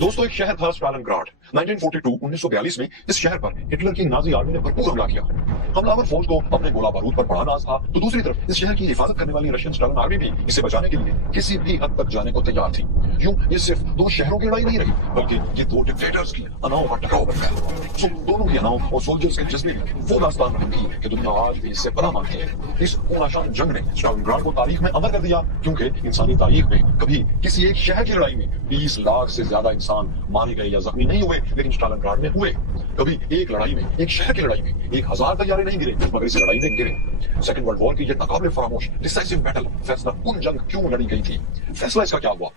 दोस्तों, एक शहर था स्टालिनग्राड। 1942 में इस शहर पर हिटलर की नाजी आर्मी ने भरपूर हमला किया। हमलावर फौज को अपने गोला बारूद पर बड़ा नाज था, तो दूसरी तरफ इस शहर की हिफाजत करने वाली रशियन स्टालिन आर्मी भी इसे बचाने के लिए किसी भी हद तक जाने को तैयार थी। यूं ये सिर्फ दो शहरों की लड़ाई नहीं रही, बल्कि ये दो डिक्टेटर्स की अनाओं का टकराव बन गया। सो दोनों की अनाओं और सोल्जर्स के जज्बे में वो दास्तान रही कि दुनिया आज भी इससे पनाह मांगती है। इस पूराशान जंग ने स्टालिनग्राड को तारीख में अमर कर दिया, क्योंकि इंसानी तारीख में कभी किसी एक शहर की लड़ाई में 20 लाख से ज्यादा इंसान मारे गए या जख्मी नहीं हुए, लेकिन स्टालिनग्राड में हुए। कभी एक लड़ाई में, एक शहर की लड़ाई में 1000 तैयारे नहीं गिरे, मगर इस लड़ाई में गिरे। सेकंड वर्ल्ड वॉर की यह नाकाबिले फरामोश डिसाइसिव बैटल, फैसला कुन जंग क्यों लड़ी गई थी, फैसला इसका क्या हुआ।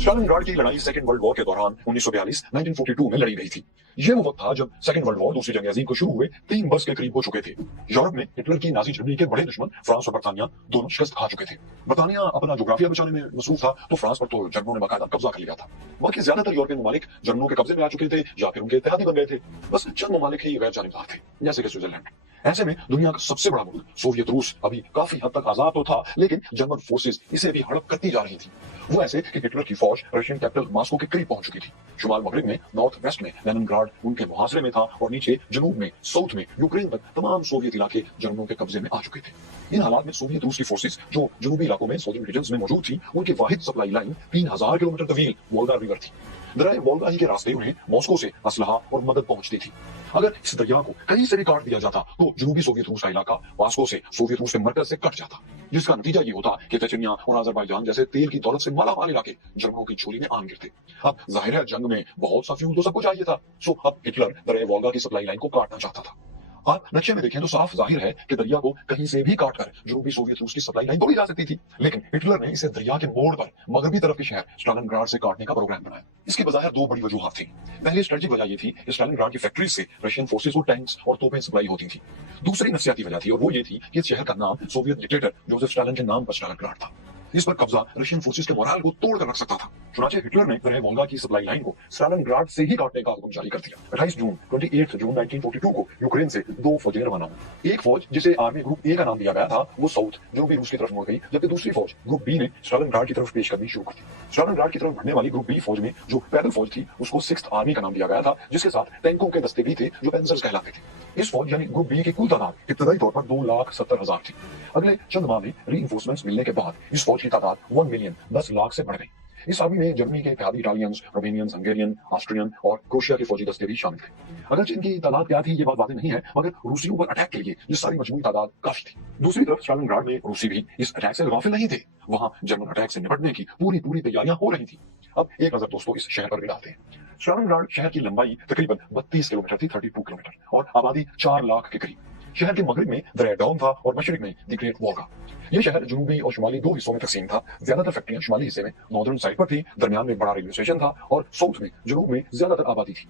स्टालिनग्राड की लड़ाई सेकंड वर्ल्ड वॉर के दौरान 1942 में लड़ी गई थी। यह वो वक्त था जब सेकंड वर्ल्ड वॉर, दूसरी जंग अज़ीम को शुरू हुए 3 वर्ष के करीब हो चुके थे। यूरोप में हिटलर की नाजी जर्मनी के बड़े दुश्मन फ्रांस और बर्तानिया दोनों शिकस्त खा चुके थे। बर्तानिया अपना जोग्राफिया बचाने में मसरूफ था, तो फ्रांस पर तो जर्मनों ने बाकायदा कब्जा कर लिया था। बाकी ज्यादातर यूरोपियन ममालिक जर्मनों के कब्जे में आ चुके थे या फिर उनके इत्तेहादी बन गए थे। बस चंद ममालिक ही गैर जानिबदार थे, जैसे कि स्विट्जरलैंड। ऐसे में दुनिया का सबसे बड़ा मुल्क सोवियत रूस अभी काफी हद तक आजाद तो था, लेकिन जर्मन फोर्सेस इसे भी हड़प करती जा रही थी। वो ऐसे कि हिटलर की फौज रशियन कैपिटल मॉस्को के करीब पहुंच चुकी थी। शुमाल मगरिब में, नॉर्थ वेस्ट में लेनिनग्राड उनके मुहासरे में था, और नीचे जनूब में, साउथ में यूक्रेन तक तमाम सोवियत इलाके जर्मनों के कब्जे में आ चुके थे। इन हालात में सोवियत रूस की फोर्सेस जो जनूबी इलाकों में सदर्न रीजन्स में मौजूद थी, उनकी वाहिद सप्लाई लाइन 3000 किलोमीटर तवील वोल्गा रिवर थी। दरिया वोल्गा ही के रास्ते उन्हें मॉस्को से असलहा और मदद पहुंचती थी। अगर इस दरिया को कहीं से भी काट दिया जाता तो जनूबी सोवियत रूस का इलाका मॉस्को से, सोवियत रूस के मरकज से कट जाता, जिसका नतीजा ये होता कि चेचनिया और अजरबैजान जैसे तेल की दौलत से मालामाल इलाके जर्मनों की झोली में आम गिरते। अब जाहिर है जंग में बहुत सा फ्यूल तो सबको चाहिए था, सो अब हिटलर दरिया वोल्गा की सप्लाई लाइन को काटना चाहता था। आप नक्शे में देखें तो साफ जाहिर है कि दरिया को कहीं से भी काटकर जनूबी सोवियत रूस की सप्लाई लाइन तोड़ी जा सकती थी, लेकिन हिटलर ने इसे दरिया के मोड़ पर मगरबी तरफ के शहर स्टालिनग्राड से काटने का प्रोग्राम बनाया। इसकी बजाय 2 बड़ी वजूहात थी। पहली स्ट्रेटेजिक वजह ये थी कि स्टालिनग्राड की फैक्ट्री से रशियन फोर्सेस को टैंक्स और तोपें सप्लाई होती थी। दूसरी नफसियाती वजह थी, और वो ये थी कि इस शहर का नाम सोवियत डिक्टेटर जोसेफ स्टालिन के नाम पर स्टालिनग्राड था। इस पर कब्जा रशियन फोर्सेस के मोराल को तोड़ कर रख सकता था। चुनाचे हिटलर ने दरिया वोल्गा की सप्लाई लाइन को स्टालिनग्राड से ही काटने का हुक्म जारी कर दिया। 28 जून 1942 को यूक्रेन से 2 फौजें रवाना हुई। एक फौज जिसे आर्मी ग्रुप ए का नाम दिया गया था, वो साउथ जनूबी रूस की तरफ मुड़ गई, जबकि दूसरी फौज ग्रुप बी ने स्टालिनग्राड की तरफ पेशकदमी शुरू कर दी। स्टालिनग्राड की तरफ बढ़ने वाली ग्रुप बी फौज में जो पैदल फौज थी, उसको 6th आर्मी का नाम दिया गया था, जिसके साथ टैंकों के दस्ते भी थे जो पेंजर्स कहलाते थे। इस फौज यानी ग्रुप बी की कुल तादाद इब्तदाई तौर पर 2,70,000 थी। अगले चंद माह में रीइंफोर्समेंट्स मिलने के बाद इस फौज की तादाद 1 मिलियन 10 लाख से बढ़ गई। इस आर्मी में जर्मनी के इत्तेहादी इटालियंस, रोमेनियंस, हंगेरियन, ऑस्ट्रियन और क्रोशिया के फौजी दस्ते भी शामिल थे। अगर इनकी तादाद क्या थी ये बात वाज़ेह नहीं है, मगर रूसियों पर अटैक के लिए ये सारी मजमूई तादाद काफी थी। दूसरी तरफ स्टालिनग्राड में रूसी भी इस अटैक से गाफिल नहीं थे। वहां जर्मन अटैक से निपटने की पूरी तैयारियां हो रही थी। अब एक नजर दोस्तों इस शहर पर भी डालते हैं। स्टालिनग्राड शहर की लंबाई तकरीबन 32 किलोमीटर थी, 32 किलोमीटर, और आबादी 4 लाख के करीब। शहर के मगरब में दरिया डॉन था और मशरिक में द ग्रेट वोल्गा। यह शहर जनूबी और शुमाली 2 हिस्सों में तकसीम था। ज्यादातर फैक्ट्रियां शुमाली हिस्से में नॉर्दर्न साइड पर थी, दरमियान में बड़ा रेलवे स्टेशन था, और साउथ में, जनूब में ज्यादातर आबादी थी।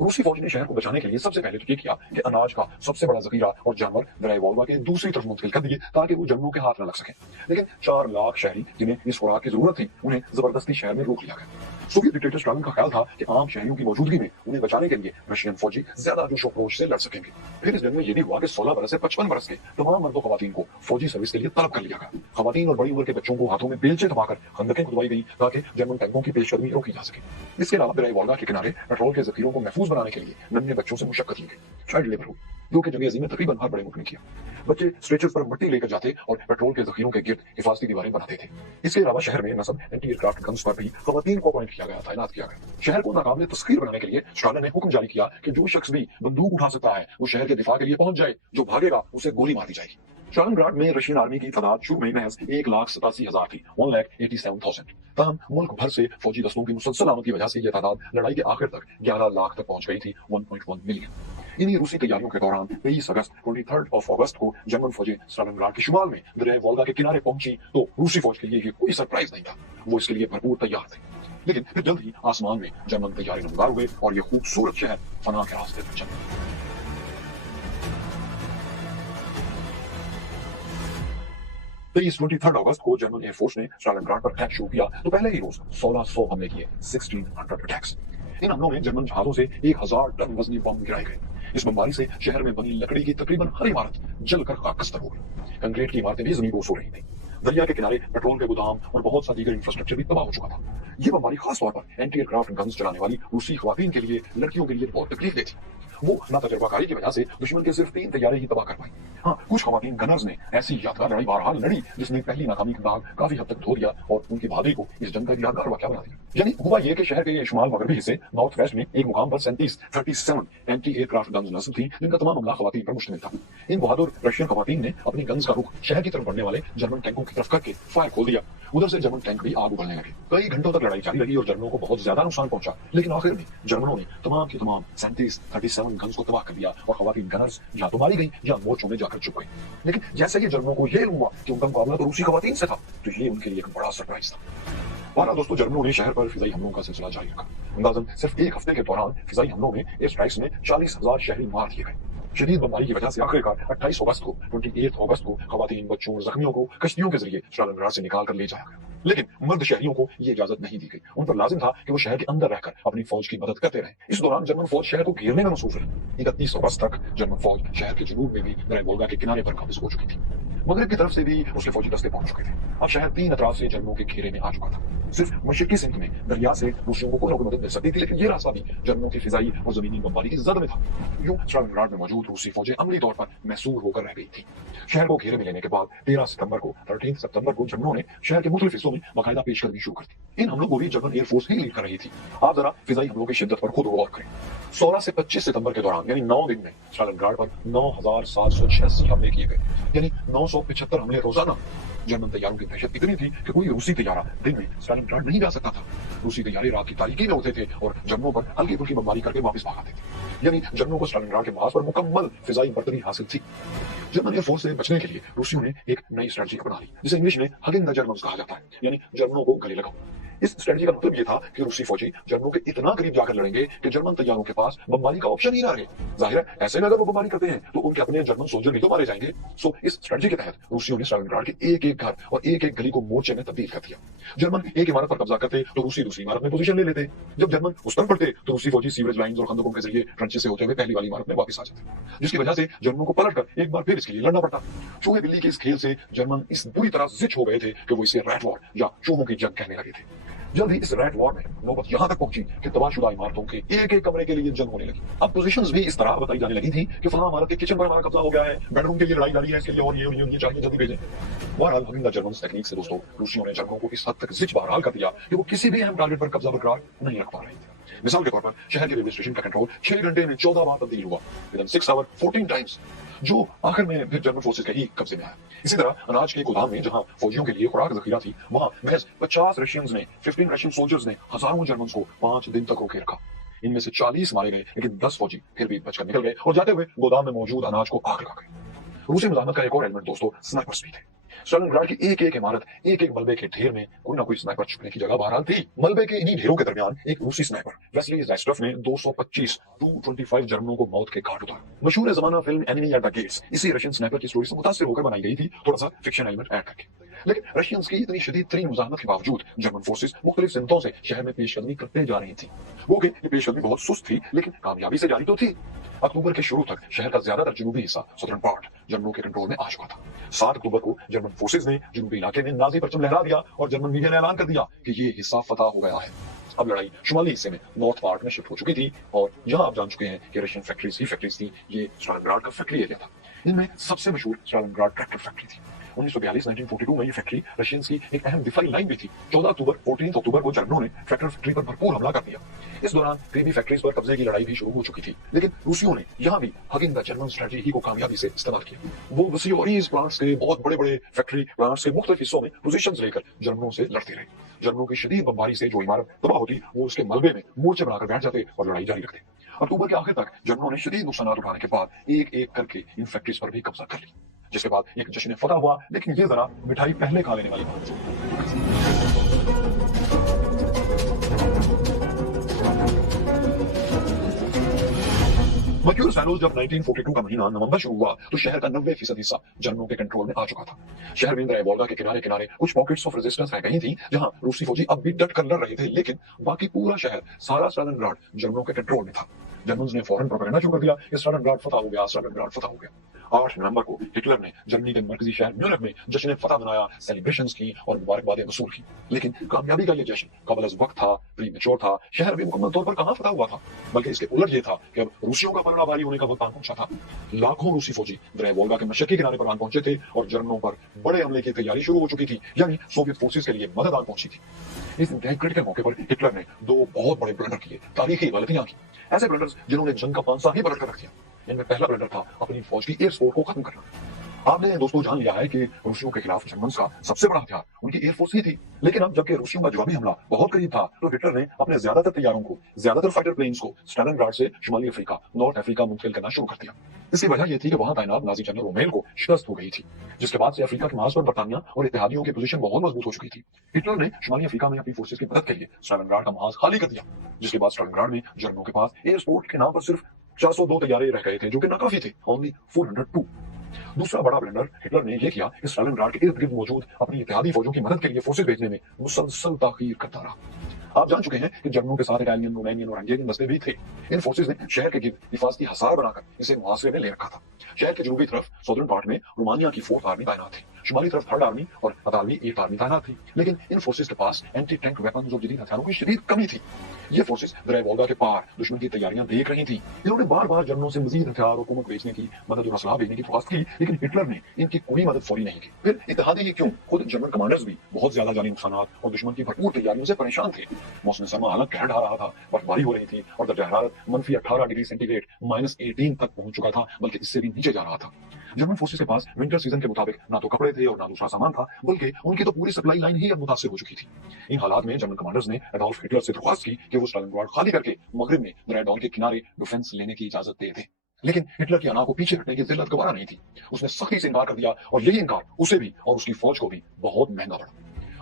रूसी फौज ने शहर को बचाने के लिए सबसे पहले तो ये किया कि अनाज का सबसे बड़ा जखीरा और जानवर दरिया वोल्गा के दूसरी तरफ मुंतकिल कर दिए, ताकि वो जर्मनों के हाथ न लग सके। लेकिन 4 लाख शहरी जिन्हें इस खुराक की जरूरत थी, उन्हें जबरदस्ती शहर में रोक लिया गया। सोवियत डिक्टेटर स्टालिन का ख्याल था कि आम शहरियों की मौजूदगी में उन्हें बचाने के लिए रशियन फौजी ज्यादा जोश खरोश से लड़ सकेंगे। फिर इस जंग में यह भी हुआ कि 16 बरस से 55 बरस के तमाम मर्दों खवातीन को फौजी सर्विस के लिए तलब कर लिया गया। खवातीन और बड़ी उम्र के बच्चों को हाथों में बेलचे थमाकर खंदकें खुदवाई गई, ताकि जर्मन टैंकों की पेशकदमी रोकी जा सके। इसके अलावा दरिया वोल्गा के किनारे पेट्रोल के जखीरों को महफूज बनाने के लिए नन्हे बच्चों से मुशक्कत की गई। चाइल्ड लेबर हुई, जो कि जंग अज़ीम में तकरीबन हर बड़े मुल्क ने किया। बच्चे स्ट्रेचर्स पर मिट्टी लेकर जाते और पेट्रोल के जखीरों के गिर्द हिफाजती दीवारें बनाते थे। इसके अलावा शहर में नस्ब एंटी एयरक्राफ्ट गन्स पर भी खवातीन को अपॉइंट किया गया, तैनात किया गया। शहर को नाकाबिले तस्खीर बनाने के लिए स्टालिन ने हुक्म जारी किया कि जो शख्स भी बंदूक उठा सकता है वो शहर के दिफा के लिए पहुंच जाए, जो भागेगा उसे गोली मार दी जाएगी। स्टालिनग्राड में रशियन आर्मी की तादाद शुरू में महज 1,87,000 थी, 1,87,000। ताहम मुल्क भर से फौजी दस्तों की मुसलसल आमद की वजह से यह तादाद लड़ाई के आखिर तक 11 लाख तक पहुंच गई थी, 1.1 मिलियन। इन्हीं रूसी तैयारियों के दौरान 23 अगस्त 23 अगस्त को जर्मन फौजें स्टालिनग्राड के शुमाल में दरिया वोल्गा के किनारे पहुंची, तो रूसी फौज के लिए ये कोई सरप्राइज नहीं था। वो इसके लिए भरपूर तैयार थे। लेकिन फिर जल्द ही आसमान में जर्मन तैयारी नमदार हुए और यह खूबसूरत शहर फना के रास्ते पर चल पड़ा। 23 अगस्त को जर्मन एयरफोर्स ने स्टालिनग्राड पर अटैक शुरू किया, तो पहले ही रोज 1600 हमले किए, 1600 अटैक्स। इन हमलों में जर्मन जहाजों से 1000 टन वजनी बम गिराए गए। इस बमबारी से शहर में बनी लकड़ी की तकरीबन हर इमारत जलकर खाकस्तर हो गई। कंक्रीट की इमारतें भी जमीन को सो रही थी। दरिया के किनारे पेट्रोल के गोदाम और बहुत सा दीगर इंफ्रास्ट्रक्चर भी तबाह हो चुका था। ये बमबारी खास तौर पर एंटी एयरक्राफ्ट गन्स चलाने वाली रूसी खवातीन के लिए, लड़कियों के लिए बहुत तकलीफ थी। वो ना तजर्बाकारी की वजह से दुश्मन के सिर्फ 3 तैयारे ही तबाह कर पाई। हाँ, कुछ खवातीन गनर्स ने ऐसी यादगार लड़ाई बहरहाल लड़ी जिसने पहली नाकामी का दाग काफी हद तक धो दिया और उनकी बहादुरी को इस जंग का एक यादगार वाकया बना दिया। यानी हुआ ये कि शहर के शुमाल मगरबी हिस्से नॉर्थ वेस्ट में एक मुकाम पर 37 एंटी एयरक्राफ्ट गन्स नस्ब थी, जिनका तमाम हमला खवातीन पर मुश्तमिल था। इन बहादुर रशियन खवातीन ने अपनी गन्स का रुख शहर की तरफ बढ़ने वाले जर्मन टैंकों की तरफ करके फायर खोल दिया। उधर से जर्मन टैंक भी आग उगलने लगे। कई घंटों तक लड़ाई जारी रही और जर्मनों को बहुत ज्यादा नुकसान पहुंचा, लेकिन आखिर में जर्मनों ने तमाम की तमाम 37 गन्स को तबाह कर दिया और खवातीन गनर्स या तो मारी गई या मोर्चों में जाकर छुप गई। लेकिन जैसे ही जर्मनों को यह हुआ कि उनका मुकाबला तो रूसी खवातीन से था, तो ये उनके लिए एक बड़ा सरप्राइज था। बहरहाल दोस्तों, जर्मनों ने शहर पर फिजाई हमलों का सिलसिला जारी रखा। अंदाजन सिर्फ एक हफ्ते के दौरान फिजाई हमलों में एयर स्ट्राइक्स में 40,000 शहरी मार दिए गए। शदीद बमबारी की वजह से आखिरकार 28 अगस्त को खवातीन, बच्चों और जख्मियों को कश्तियों के जरिए स्टालिनग्राड से निकाल कर ले जाया गया। लेकिन मर्द शहरियों को ये इजाजत नहीं दी गई। उन पर लाजिम था कि वो शहर के अंदर रहकर अपनी फौज की मदद करते रहे। इस दौरान जर्मन फौज शहर को घेरने में मसरूफ रही। 31 अगस्त तक जर्मन फौज शहर के जुनूब में भी दरिया वोल्गा के किनारे पर काबिज हो चुकी थी। मगरब की तरफ से भी उसके फौजी दस्ते पहुंच चुके थे। अब शहर 3 अतराफ से जर्मनों के घेरे में आ चुका था। सिर्फ मशरकी सिंध में दरिया से रूसियों को कोई ना कोई मदद मिल सकती थी, लेकिन ये रास्ता भी जर्मनों की फिजाई और जमीनी बमबारी की जद में था। यूं स्टालिनग्राड में मौजूद रूसी फौजें अमली तौर पर मैसूर होकर रह गई थी। शहर को घेरे में लेने के बाद 13 सितंबर को जर्मनों ने शहर के मुख्तलिफ हिस्सों में बाकायदा पेशकदमी शुरू कर दी। इन हमलों को भी जर्मन एयरफोर्स ही लीड कर रही थी। आप जरा फिजाई हमलों की शिद्दत पर खुद गौर करें। 16 से 25 सितंबर के दौरान यानी 9 दिन में स्टालिनग्राड पर 9,786 हमले किए गए, यानी 975 हमले रोजाना। जर्मन तैयारों की दहशत इतनी थी कि कोई रूसी तैयारा दिन में स्टालिनग्राड नहीं जा सकता था। रूसी तैयारे रात की तारीकी में होते थे और जर्मनों पर हल्की फुल्की बमबारी करके वापस भाग आते थे। यानी जर्मनों को स्टालिनग्राड के महाज पर मुकम्मल फिजाई बर्तरी हासिल थी। जर्मन एयरफोर्स से बचने के लिए रूसियों ने एक नई स्ट्रेटजी अपना ली, जिसे इंग्लिश में हगिंग द जर्मन्स कहा जाता है, यानी जर्मनों को गले लगाओ। इस स्ट्रेटजी का मतलब यह था कि रूसी फौजी जर्मनों के इतना करीब जाकर लड़ेंगे कि जर्मन तैयारों के पास बमबारी का ऑप्शन ही ना रहे। जाहिर है, ऐसे में अगर वो बमबारी करते हैं तो उनके अपने जर्मन सोल्जर भी तो मारे जाएंगे। सो इस स्ट्रेटजी के तहत रूसियों ने स्टालिनग्राड के एक एक घर और एक एक गली को मोर्चे में तब्दील कर दिया। जर्मन एक इमारत पर कब्जा करते तो रूसी दूसरी इमारत में पोजीशन ले लेते। जब जर्मन उस तरफ बढ़ते तो रूसी फौजी सीवरेज लाइंस और खंदकों के जरिए ट्रंचेस से होते हुए पहली वाली इमारत में वापस आ जाते, जिसकी वजह से जर्मनों को पलटकर एक बार फिर इसके लिए लड़ना पड़ता। चूहे बिल्ली के इस खेल से जर्मन इस बुरी तरह जिच हो गए थे कि वो इसे रैट वॉर या चूहों की जंग कहने लगे थे। जल्द ही इस रैट वॉर में नौबत यहां तक पहुंची कि तबाहशुदा इमारतों के एक एक कमरे के लिए जंग होने लगी। अब पोजीशंस भी इस तरह बताई जाने लगी थी कि फलां इमारत के किचन पर हमारा कब्जा हो गया है, बेडरूम के लिए लड़ाई लड़ी है, इसके लिए और ये चाहिए, जल्दी भेजें। बहरहाल हगिंग द जर्मन्स टेक्निक से दोस्तों रूसियों ने जर्मनों को इस हद तक जिच बहरहाल कर दिया कि वो किसी भी अहम टारगेट पर कब्जा बरकरार नहीं रख पा रहे थे। मिसाल के तौर पर शहर के रेलवे स्टेशन का कंट्रोल 6 घंटे में 14 बार तब्दील हुआ, विदिन 6 आवर 14 टाइम्स, जो आखिर में फिर जर्मन फोर्सेस के ही कब्जे में आया। इसी तरह अनाज के गोदाम में जहां फौजियों के लिए खुराक जखीरा थी, वहां महज 50 रशियंस ने 15 रशियन सोल्जर्स ने हजारों जर्मन्स को 5 दिन तक रोके रखा। इनमें से 40 मारे गए, लेकिन 10 फौजी फिर भी बचकर निकल गए और जाते हुए गोदाम में मौजूद अनाज को आग लगा गए। रूसी मुजाहमत का एक और एलिमेंट दोस्तों स्नाइपर्स भी थे। स्टालिनग्राड की एक एक इमारत, एक एक मलबे के ढेर में कोई ना कोई स्नाइपर छुपने की जगह बहरहाल थी। मलबे के इन्हीं ढेरों के दरमियान एक रूसी स्नाइपर वेस्ली ज़ाइस्ट्रफ ने 225 जर्मनों को मौत के घाट उतारा। मशहूर जमाना film enemy at the gates इसी रशियन स्नाइपर की स्टोरी से मुतासिर होकर बनाई गई थी, थोड़ा सा फिक्शन एलिमेंट ऐड करके। लेकिन रशियंस की इतनी शदीद तरीन मुजाहमत के बावजूद जर्मन फोर्सेस मुख्तलिफ सिमतों से शहर में पेशकदमी करते जा रही थी। वो कि ये पेशकदमी बहुत सुस्त थी, लेकिन कामयाबी से जारी तो थी। अक्टूबर के शुरू तक शहर का ज्यादातर जनूबी हिस्सा सदर्न पार्ट जर्मनों के कंट्रोल में आ चुका था। 7 अक्टूबर को जर्मन फोर्सेस ने जनूबी इलाके में नाजी परचम लहरा दिया और जर्मन मीडिया ने ऐलान कर दिया कि ये हिस्सा फतह हो गया है। अब लड़ाई शुमाली हिस्से में नॉर्थ पार्ट में शिफ्ट हो चुकी थी और यहाँ आप जान चुके हैं कि रशियन फैक्ट्रीज थी। ये स्टालिनग्राड का फैक्ट्री एरिया था। इनमें सबसे मशहूर स्टालिनग्राड ट्रैक्टर फैक्ट्री थी। 1942 में ये फैक्ट्री रशियंस की एक अहम दिफाई लाइन भी थी। 14 अक्टूबर को जर्मनों ने ट्रैक्टर फैक्ट्री पर भरपूर हमला कर दिया। इस दौरान करीबी फैक्ट्रीज पर कब्जे की लड़ाई भी शुरू हो चुकी थी, लेकिन रूसियों ने यहाँ भी हगिंग द जर्मन स्ट्रेटजी ही को कामयाबी से इस्तेमाल किया। वो वसीओरीज प्लांट्स के बहुत बड़े फैक्ट्री प्लांट्स के मुख्तलिफ हिस्सों में पोजीशंस लेकर जर्मनों से लड़ते रहे। जर्मनों की शदीद बमबारी से जो इमारत तबाह होती, वो उसके मलबे में मोर्चे बनाकर बैठ जाते और लड़ाई जारी रखते। अक्टूबर के आखिर तक जर्मनों ने शदीद नुकसान उठाने के बाद एक एक करके इन फैक्ट्रीज पर भी कब्जा कर ली, जिसके बाद एक जश्न फतह हुआ। लेकिन ये जरा मिठाई पहले खा लेने वाली बात मर्क्यूरी सैनोज जब 1942 का महीना नवंबर शुरू हुआ तो शहर का 90% हिस्सा जर्मनों के कंट्रोल में आ चुका था। शहर में दरिया वोल्गा के किनारे किनारे कुछ पॉकेट्स ऑफ रेजिस्टेंस रह गई थी, जहां रूसी फौजी अब भी डट कर लड़ रहे थे, लेकिन बाकी पूरा शहर, सारा स्टालिनग्राड जर्मनों के कंट्रोल में था। जर्मन्स ने फौरन प्रोपेगेंडा शुरू कर दिया कि स्टालिनग्राड फतह हो गया, स्टालिनग्राड फतह हो गया। 8 नवंबर को हिटलर ने जर्मनी के मरकजी शहर म्यूनिख में जश्न फतह मनाया, सेलिब्रेशंस की और मुबारकबादें वसूल की। लेकिन कामयाबी का ये जश्न कबल अज़ वक्त था, प्रीमेच्योर था। शहर अभी मुकम्मल तौर पर कहां फतह हुआ था, बल्कि इसके उलट ये था कि अब रूसियों का पलड़ा भारी होने का वक्त आ पहुंचा था। लाखों रूसी फौजी दरिया वोल्गा के मशरकी किनारे पर आन पहुंचे थे और जर्मनों पर बड़े हमले की तैयारी शुरू हो चुकी थी, यानी सोवियत फोर्सेस के लिए मदद आन पहुंची थी। इस इंतहाई क्रिटिकल मौके पर हिटलर ने 2 बहुत बड़े ब्लंडर किए, तारीखी गलतियां की, ऐसे ब्लंडर्स जिन्होंने जंग का पांसा ही पलट कर रख दिया। इनमें पहला ब्लंडर था अपनी फौज की एयर सपोर्ट को खत्म करना। आपने दोस्तों जान लिया है कि रूसियों के खिलाफ जर्मन्स का सबसे बड़ा हथियार उनकी एयरफोर्स ही थी। लेकिन अब जबकि रूसियों का जवाबी हमला बहुत करीब था, तो हिटलर ने अपने ज्यादातर तैयारों को, ज्यादातर फाइटर प्लेन्स को स्टालिनग्राड से शुमाली अफ्रीका, नॉर्थ अफ्रीका मुंतकिल करना शुरू कर दिया। इसकी वजह यह थी कि वहां तैनात नाजी जनरल रोमेल को शिकस्त हो गई थी, जिसके बाद से अफ्रीका के महाज पर बरतानिया और इत्तेहादियों की पोजीशन बहुत मजबूत हो चुकी थी। हिटलर ने शुमाली अफ्रीका में अपनी फोर्सेस की मदद के लिए स्टालिनग्राड का महाज खाली कर दिया, जिसके बाद स्टालिनग्राड में जर्मनों के पास एयर सपोर्ट के नाम पर सिर्फ 402 तैयारे रह गए थे, जो कि नाकाफी थे, ओनली 402। दूसरा बड़ा ब्लंडर हिटलर ने यह किया कि स्टालिनग्राड के इर्द गिर्द मौजूद अपनी इत्तेहादी फौजों की मदद के लिए फोर्सेस भेजने में मुसलसल ताखीर करता रहा। आप जान चुके हैं कि जर्मनों के साथ इटालियन, रोमानियन और हंगेरियन दस्ते भी थे। इन फोर्सेस ने शहर के गिर्द हिफाजती हसार बनाकर इसे मुहासरे में ले रखा था। शहर के जनूबी तरफ सदर्न पार्ट में रोमानिया की 4th आर्मी तैनात थी, शुमाली तरफ 3rd आर्मी और इतालवी 8th आर्मी तैनात थी। लेकिन इन फोर्सेस के पास एंटी टैंक वेपन्स और जदीद हथियारों की शदीद कमी थी। ये फोर्सेस दरिया वोल्गा के पार दुश्मन की तैयारियां देख रही थी। इन्होंने बार बार जर्मनों से मजीद हथियार और हुकूमत बेचने की, मदद और असलाह भेजने की दरख्वास्त की, लेकिन हिटलर ने इनकी कोई मदद फौरी नहीं की। फिर इत्तेहादी ही क्यों, खुद जर्मन कमांडर्स भी बहुत ज्यादा जानी नुकसानात और दुश्मन की भरपूर तैयारियों से परेशान थे। मौसम सरमा हालांकि कहर ढा रहा था, बर्फबारी हो रही थी और दर्जा हरारत -18 डिग्री सेंटीग्रेड -18 तक पहुंच चुका था, बल्कि इससे भी नीचे जा रहा था। जर्मन फोर्सेस के पास विंटर सीजन के मुताबिक ना तो कपड़े थे और ना दूसरा सामान था, बल्कि उनकी तो पूरी सप्लाई लाइन ही अब मुतासिर हो चुकी थी। इन हालात में जर्मन कमांडर्स ने एडोल्फ हिटलर से दरख्वास्त की कि वो स्टालिनग्राड खाली करके मगरिब में दरिया डॉन के किनारे डिफेंस लेने की इजाजत दे दें। लेकिन हिटलर की अना को पीछे हटने की जिल्लत गवारा नहीं थी। उसने सख्ती से इनकार कर दिया और यही इनकार उसे भी और उसकी फौज को भी बहुत महंगा पड़ा।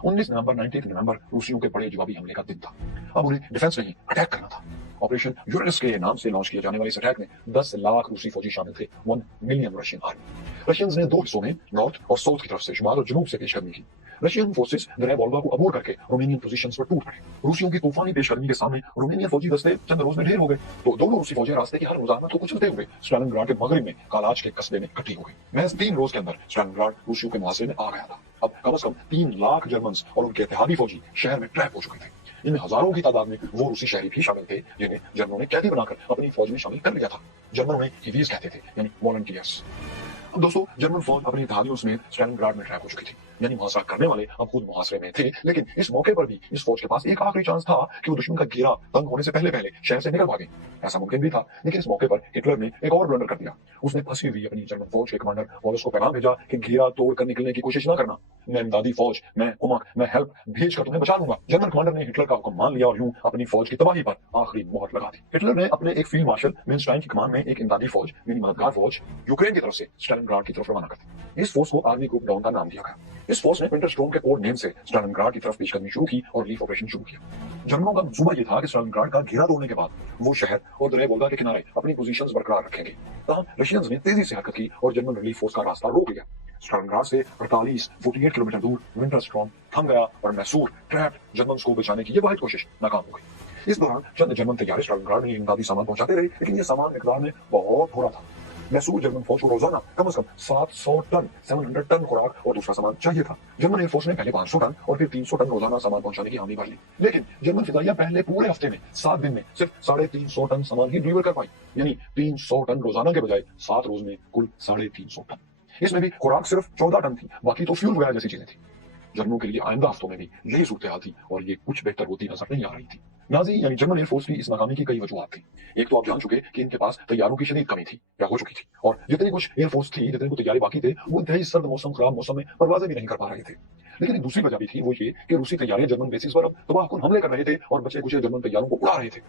19 नवंबर 19 नवंबर रूसियों के बड़े जवाबी हमले का दिन था। अब उन्हें डिफेंस नहीं, अटैक करना था। ऑपरेशन यूरेनस के नाम से लॉन्च किए जाने वाले इस अटैक में 10 लाख रूसी फौजी शामिल थे, 1 मिलियन रशियन आर्मी। रशियंस ने 2 हिस्सों में, नॉर्थ और साउथ की तरफ से, शुमाल और जनूब से पेशकदमी की। रशियन फोर्सेस दरिया वोल्गा को अबूर करके रोमानियन पोजीशंस पर टूट पड़े। रूसियों की तूफानी पेशकदमी के सामने रोमानियन फौजी दस्ते चंद रोज में ढेर हो गए, तो दोनों रूसी फौजें रास्ते की हर मुजाहमत को कुचलते हुए स्टालिनग्राड के मगरिब में कालाज के कस्बे में इकट्ठी हो गई। महज 3 रोज के अंदर स्टालिनग्राड रूसियों के मुहासरे में आ गया था। अब कम से कम 3 लाख जर्मन्स और उनके इत्तेहादी फौजी शहर में ट्रैप हो चुके थे। इनमें हजारों की तादाद में वो रूसी शहरी भी शामिल थे जिन्हें जर्मनों ने कैदी बनाकर अपनी फौज में शामिल कर लिया था। जर्मन उन्हें हिवीज कहते थे, यानी वॉलंटियर्स। अब दोस्तों, जर्मन फौज अपनी इत्तेहादियों समेत स्टालिनग्राड में ट्रैप हो चुकी थी, यानी मुहासरा करने वाले अब खुद मुहासरे में थे। लेकिन इस मौके पर भी इस फौज के पास एक आखिरी चांस था कि वो दुश्मन का घेरा तंग होने से पहले पहले शहर से निकल भागे। ऐसा मुमकिन भी था, लेकिन इस मौके पर हिटलर ने एक और ब्लंडर कर दिया। उसने फंसी हुई अपनी जर्मन फौज के कमांडर वॉलस को पैगाम भेजा कि घेरा तोड़कर निकलने की कोशिश न करना, मैं इमदादी फौज, मैं कुमक, मैं हेल्प भेज कर तुम्हें बचा लूंगा। जर्मन कमांडर ने हिटलर का हुक्म मान लिया और यूं अपनी फौज की तबाही पर आखिरी मोहर लगा दी। हिटलर ने अपने एक फील्ड मार्शल मिन्स्टाइन की कमान में एक इमदादी फौज, यानी मददगार फौज, यूक्रेन की तरफ से स्टालिनग्राड की तरफ रवाना कर दी। इस फोर्स को आर्मी ग्रुप डाउन का नाम दिया गया। इस फोर्स ने विंटर स्टॉर्म के कोड नेम से स्टालिनग्राड की तरफ पेशकदमी शुरू की और रिलीफ ऑपरेशन शुरू किया। जर्मनों का मंसूबा यह था कि स्टालिनग्राड का घेरा तोड़ने के बाद वो शहर और दरिया वोल्गा के किनारे अपनी पोजीशंस बरकरार रखेंगे। तमाम रशियंस ने तेजी से हरकत की और जर्मन रिलीफ फोर्स का रास्ता रोक लिया। स्टालिनग्राड से 48 किलोमीटर दूर विंटर स्टॉर्म थम गया और मैसूर ट्रैप जर्मन्स को बचाने की यह वाहिद कोशिश नाकाम हो गई। इस दौरान चंद जर्मन तैयारे स्टालिनग्राड में इमदादी सामान पहुंचाते रहे, लेकिन यह सामान मिकदार में बहुत थोड़ा था। मैसूर जर्मन फौज को रोजाना कम से कम 700 टन खुराक और दूसरा सामान चाहिए था। जर्मन एयरफोर्स ने पहले 500 टन और फिर 300 टन रोजाना सामान पहुंचाने की हामी भर ली, लेकिन जर्मन फिजाइया पहले पूरे हफ्ते में 7 दिन में सिर्फ 350 टन सामान ही डिलीवर कर पाई, यानी 300 टन रोजाना के बजाय 7 रोज में कुल 350 टन। इसमें भी खुराक सिर्फ 14 टन थी, बाकी तो फ्यूल वगैरह जैसी चीजें थी। जर्मनों के लिए आइंदा हफ्तों में भी यही सूरत हाल थी और ये कुछ बेहतर होती नजर नहीं आ रही थी। नाजी यानी जर्मन एयरफोर्स की इस नाकामी की कई वजूहत थी। एक तो आप जान चुके कि इनके पास तैयारों की शदीद कमी थी या हो चुकी थी, और जितनी कुछ एयरफोर्स थी, जितने को तैयारी बाकी थे, वो इंतहाई सर्द मौसम, खराब मौसम में परवाजें भी नहीं कर पा रहे थे। लेकिन एक दूसरी वजह भी थी, वो ये कि रूसी तैयारियां जर्मन बेसिस पर अब तबाहकुन हमले कर रहे थे और बचे कुछ जर्मन तैयारों को उड़ा रहे थे।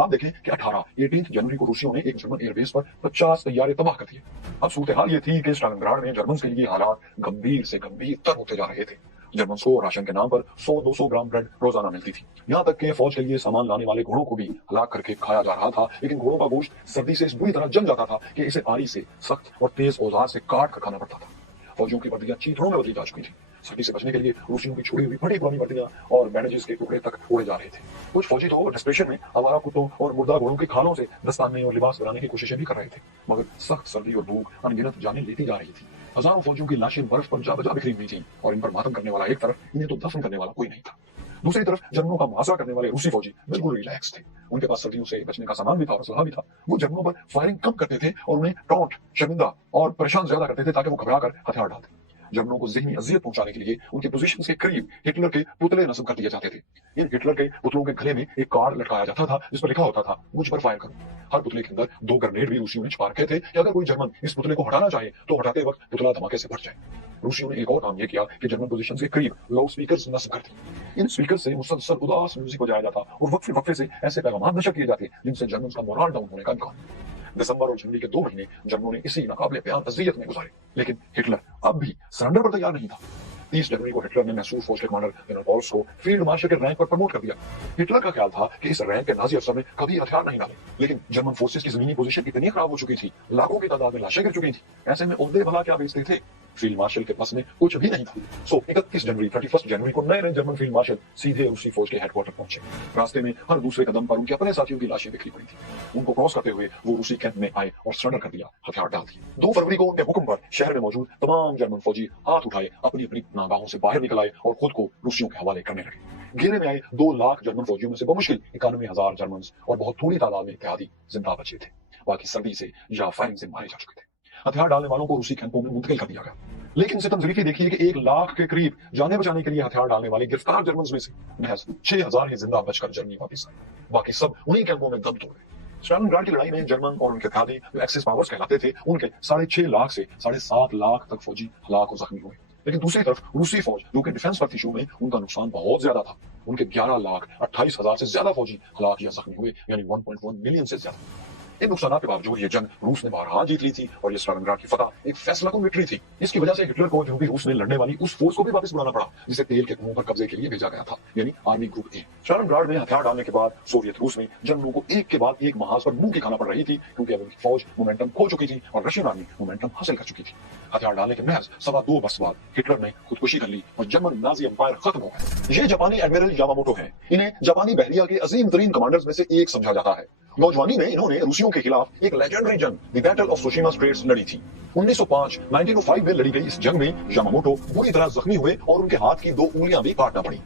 आप देखें कि 18 जनवरी को रूसियों ने एक जर्मन एयरबेस पर 50 तैयारे तबाह कर दिए। अब सूरत हाल ये थी कि स्टालिनग्राड में जर्मन के लिए हालात गंभीर से गंभीर तर होते जा रहे थे। जर्मन को राशन के नाम पर 100-200 ग्राम ब्रेड रोजाना मिलती थी। यहाँ तक कि फौज के लिए सामान लाने वाले घोड़ों को भी हलाक करके खाया जा रहा था, लेकिन घोड़ों का गोश्त सर्दी से इस बुरी तरह जल जाता था कि इसे आरी से, सख्त और तेज औजार से काट कर खाना पड़ता था। फौजियों की वर्दियां चीथड़ों में बदली जा चुकी थी। सर्दी से बचने के लिए रूसियों की छोड़ी हुई बड़ी पुरानी वर्दियां और बैंडेजेस के टुकड़े तक उड़े जा रहे थे। कुछ फौजी तो डिस्प्रेशन में आवारा कुत्तों और मुर्दा घोड़ों की खालों से दस्ताने और लिबास बनाने की कोशिशें भी कर रहे थे, मगर सख्त सर्दी और भूख अनगिनत जानें लेती जा रही थी। हजारों फौजियों की लाशें बर्फ पर जा बजा बिखरी हुई थी और इन पर मातम करने वाला एक तरफ, इन्हें तो दफन करने वाला कोई नहीं था। दूसरी तरफ जर्मनों का मुआवजा करने वाले रूसी फौजी बिल्कुल रिलैक्स थे। उनके पास सर्दियों से बचने का सामान भी था और सलाह भी था। वो जर्मनों पर फायरिंग कम करते थे और उन्हें टॉन्ट, शर्मिंदा और परेशान ज्यादा करते थे ताकि वो घबरा कर हथियार डालते। जर्मनों को ज़हनी अजियत पहुंचाने के लिए उनके पोजीशन के करीब हिटलर के पुतले नस्ब कर दिए जाते थे। इन हिटलर के पुतलों के गले में एक कार्ड लटकाया जाता था जिस पर लिखा होता था, मुझ पर फायर करो। हर पुतले के अंदर 2 ग्रेनेड भी रूसियों ने छिपा रखे थे कि अगर कोई जर्मन इस पुतले को हटाना चाहे तो हटाते वक्त पुतला धमाके से फट जाए। रूसियों ने एक और काम यह किया कि जर्मन पोजीशन के करीब लाउड स्पीकर नस्ब कर दिए। इन स्पीकर से मुसलसल उदास म्यूजिक बजाया जाता और वक्फे वक्फे से ऐसे पैगाम नशर किए जाते जिनसे जर्मन का मोरल डाउन होने का इम्कान। दिसंबर और जनवरी के 2 महीने जर्मनों ने इसी नाकाबिले प्यार अजियत में गुजारे, लेकिन हिटलर अब भी सरेंडर पर तैयार नहीं था। 30 जनवरी को हिटलर ने मैसूर फौज के कमांडर जनरल पॉल्स को फील्ड मार्शल के रैंक पर प्रमोट कर दिया। हिटलर का ख्याल था कि इस रैंक के नाजी अफसर ने कभी हथियार नहीं डाले, लेकिन जर्मन फोर्सेस की जमीनी पोजीशन इतनी खराब हो चुकी थी, लाखों की तादाद में लाशें गिर चुकी थी, ऐसे में ओहदे भला क्या बेचते थे। फील्ड मार्शल के पास में कुछ भी नहीं था। सो 31 जनवरी 31 जनवरी को नए नए जर्मन फील्ड मार्शल सीधे रूसी फौज के हेडक्वार्टर पहुंचे। रास्ते में हर दूसरे कदम पर उनके अपने साथियों की लाशें बिखरी पड़ी थी। उनको क्रॉस करते हुए वो रूसी कैंप में आए और सरेंडर कर दिया, हथियार डाल दिए। 2 फरवरी को उनके हुक्म पर शहर में मौजूद तमाम जर्मन फौजी हाथ उठाए, अपनी अपनी नागाहों से बाहर निकल आए और खुद को रूसियों के हवाले करने लगे। घेरे में आए 2 लाख जर्मन फौजियों में से बमुश्किल 91,000 जर्मन और बहुत थोड़ी तादाद में इत्तेहादी जिंदा बचे थे। बाकी सर्दी से या फायरिंग से मारे जा चुके थे। हथियार डालने वालों को रूसी कैंपों में मुंतकिल कर दिया गया। लेकिन सितम ज़रीफ़ी देखिए कि 1 लाख के करीब जाने बचाने के लिए हथियार डालने वाले गिरफ्तार जर्मन में से महज 6,000 ही जिंदा बचकर जर्मनी वापस आए। बाकी सब उन्हीं कैंपों में दम तोड़ गए। स्टालिनग्राड की लड़ाई में जर्मन और उनके इत्तेहादी जो एक्सिस पावर्स कहलाते थे, उनके 6.5 लाख से 7.5 लाख तक फौजी हलाक और जख्मी हुए। लेकिन दूसरी तरफ रूसी फौज जो कि डिफेंस पर थी शुरू में, उनका नुकसान बहुत ज्यादा था। उनके 11,28,000 से ज्यादा फौजी हलाक या जख्मी हुए, यानी 1.1 मिलियन से ज्यादा। इन नुकसानों के बावजूद ये जंग रूस ने बहरहाल जीत ली थी और ये स्टालिनग्राड की फतह एक फैसलाकुन विक्ट्री थी। इसकी वजह से हिटलर को जनूबी रूस में लड़ने वाली उस फोर्स को भी वापस बुलाना पड़ा जिसे तेल के कुओं पर कब्जे के लिए भेजा गया था, यानी आर्मी ग्रुप ए। स्टालिनग्राड में हथियार डालने के बाद सोवियत रूस में जर्मनों को एक के बाद एक महाज पर मुंह की खाना पड़ रही थी, क्योंकि अब उनकी फौज मोमेंटम खो चुकी थी और रशियन आर्मी मोमेंटम हासिल कर चुकी थी। हथियार डालने के महज 2.25 वर्ष बाद हिटलर ने खुदकुशी कर ली और जर्मन नाजी एम्पायर खत्म हो गया। ये जापानी एडमिरल यामामोटो हैं। इन्हें जापानी बहरिया के अजीम तरीन कमांडर्स में से एक समझा जाता है। नौजवानी में इन्होंने रूसियों के खिलाफ एक लेजेंडरी जंग the battle of Tsushima straits लड़ी थी। 1905 में लड़ी गई इस जंग में यामामोटो बुरी तरह जख्मी हुए और उनके हाथ की 2 उंगलियां भी काटना पड़ी।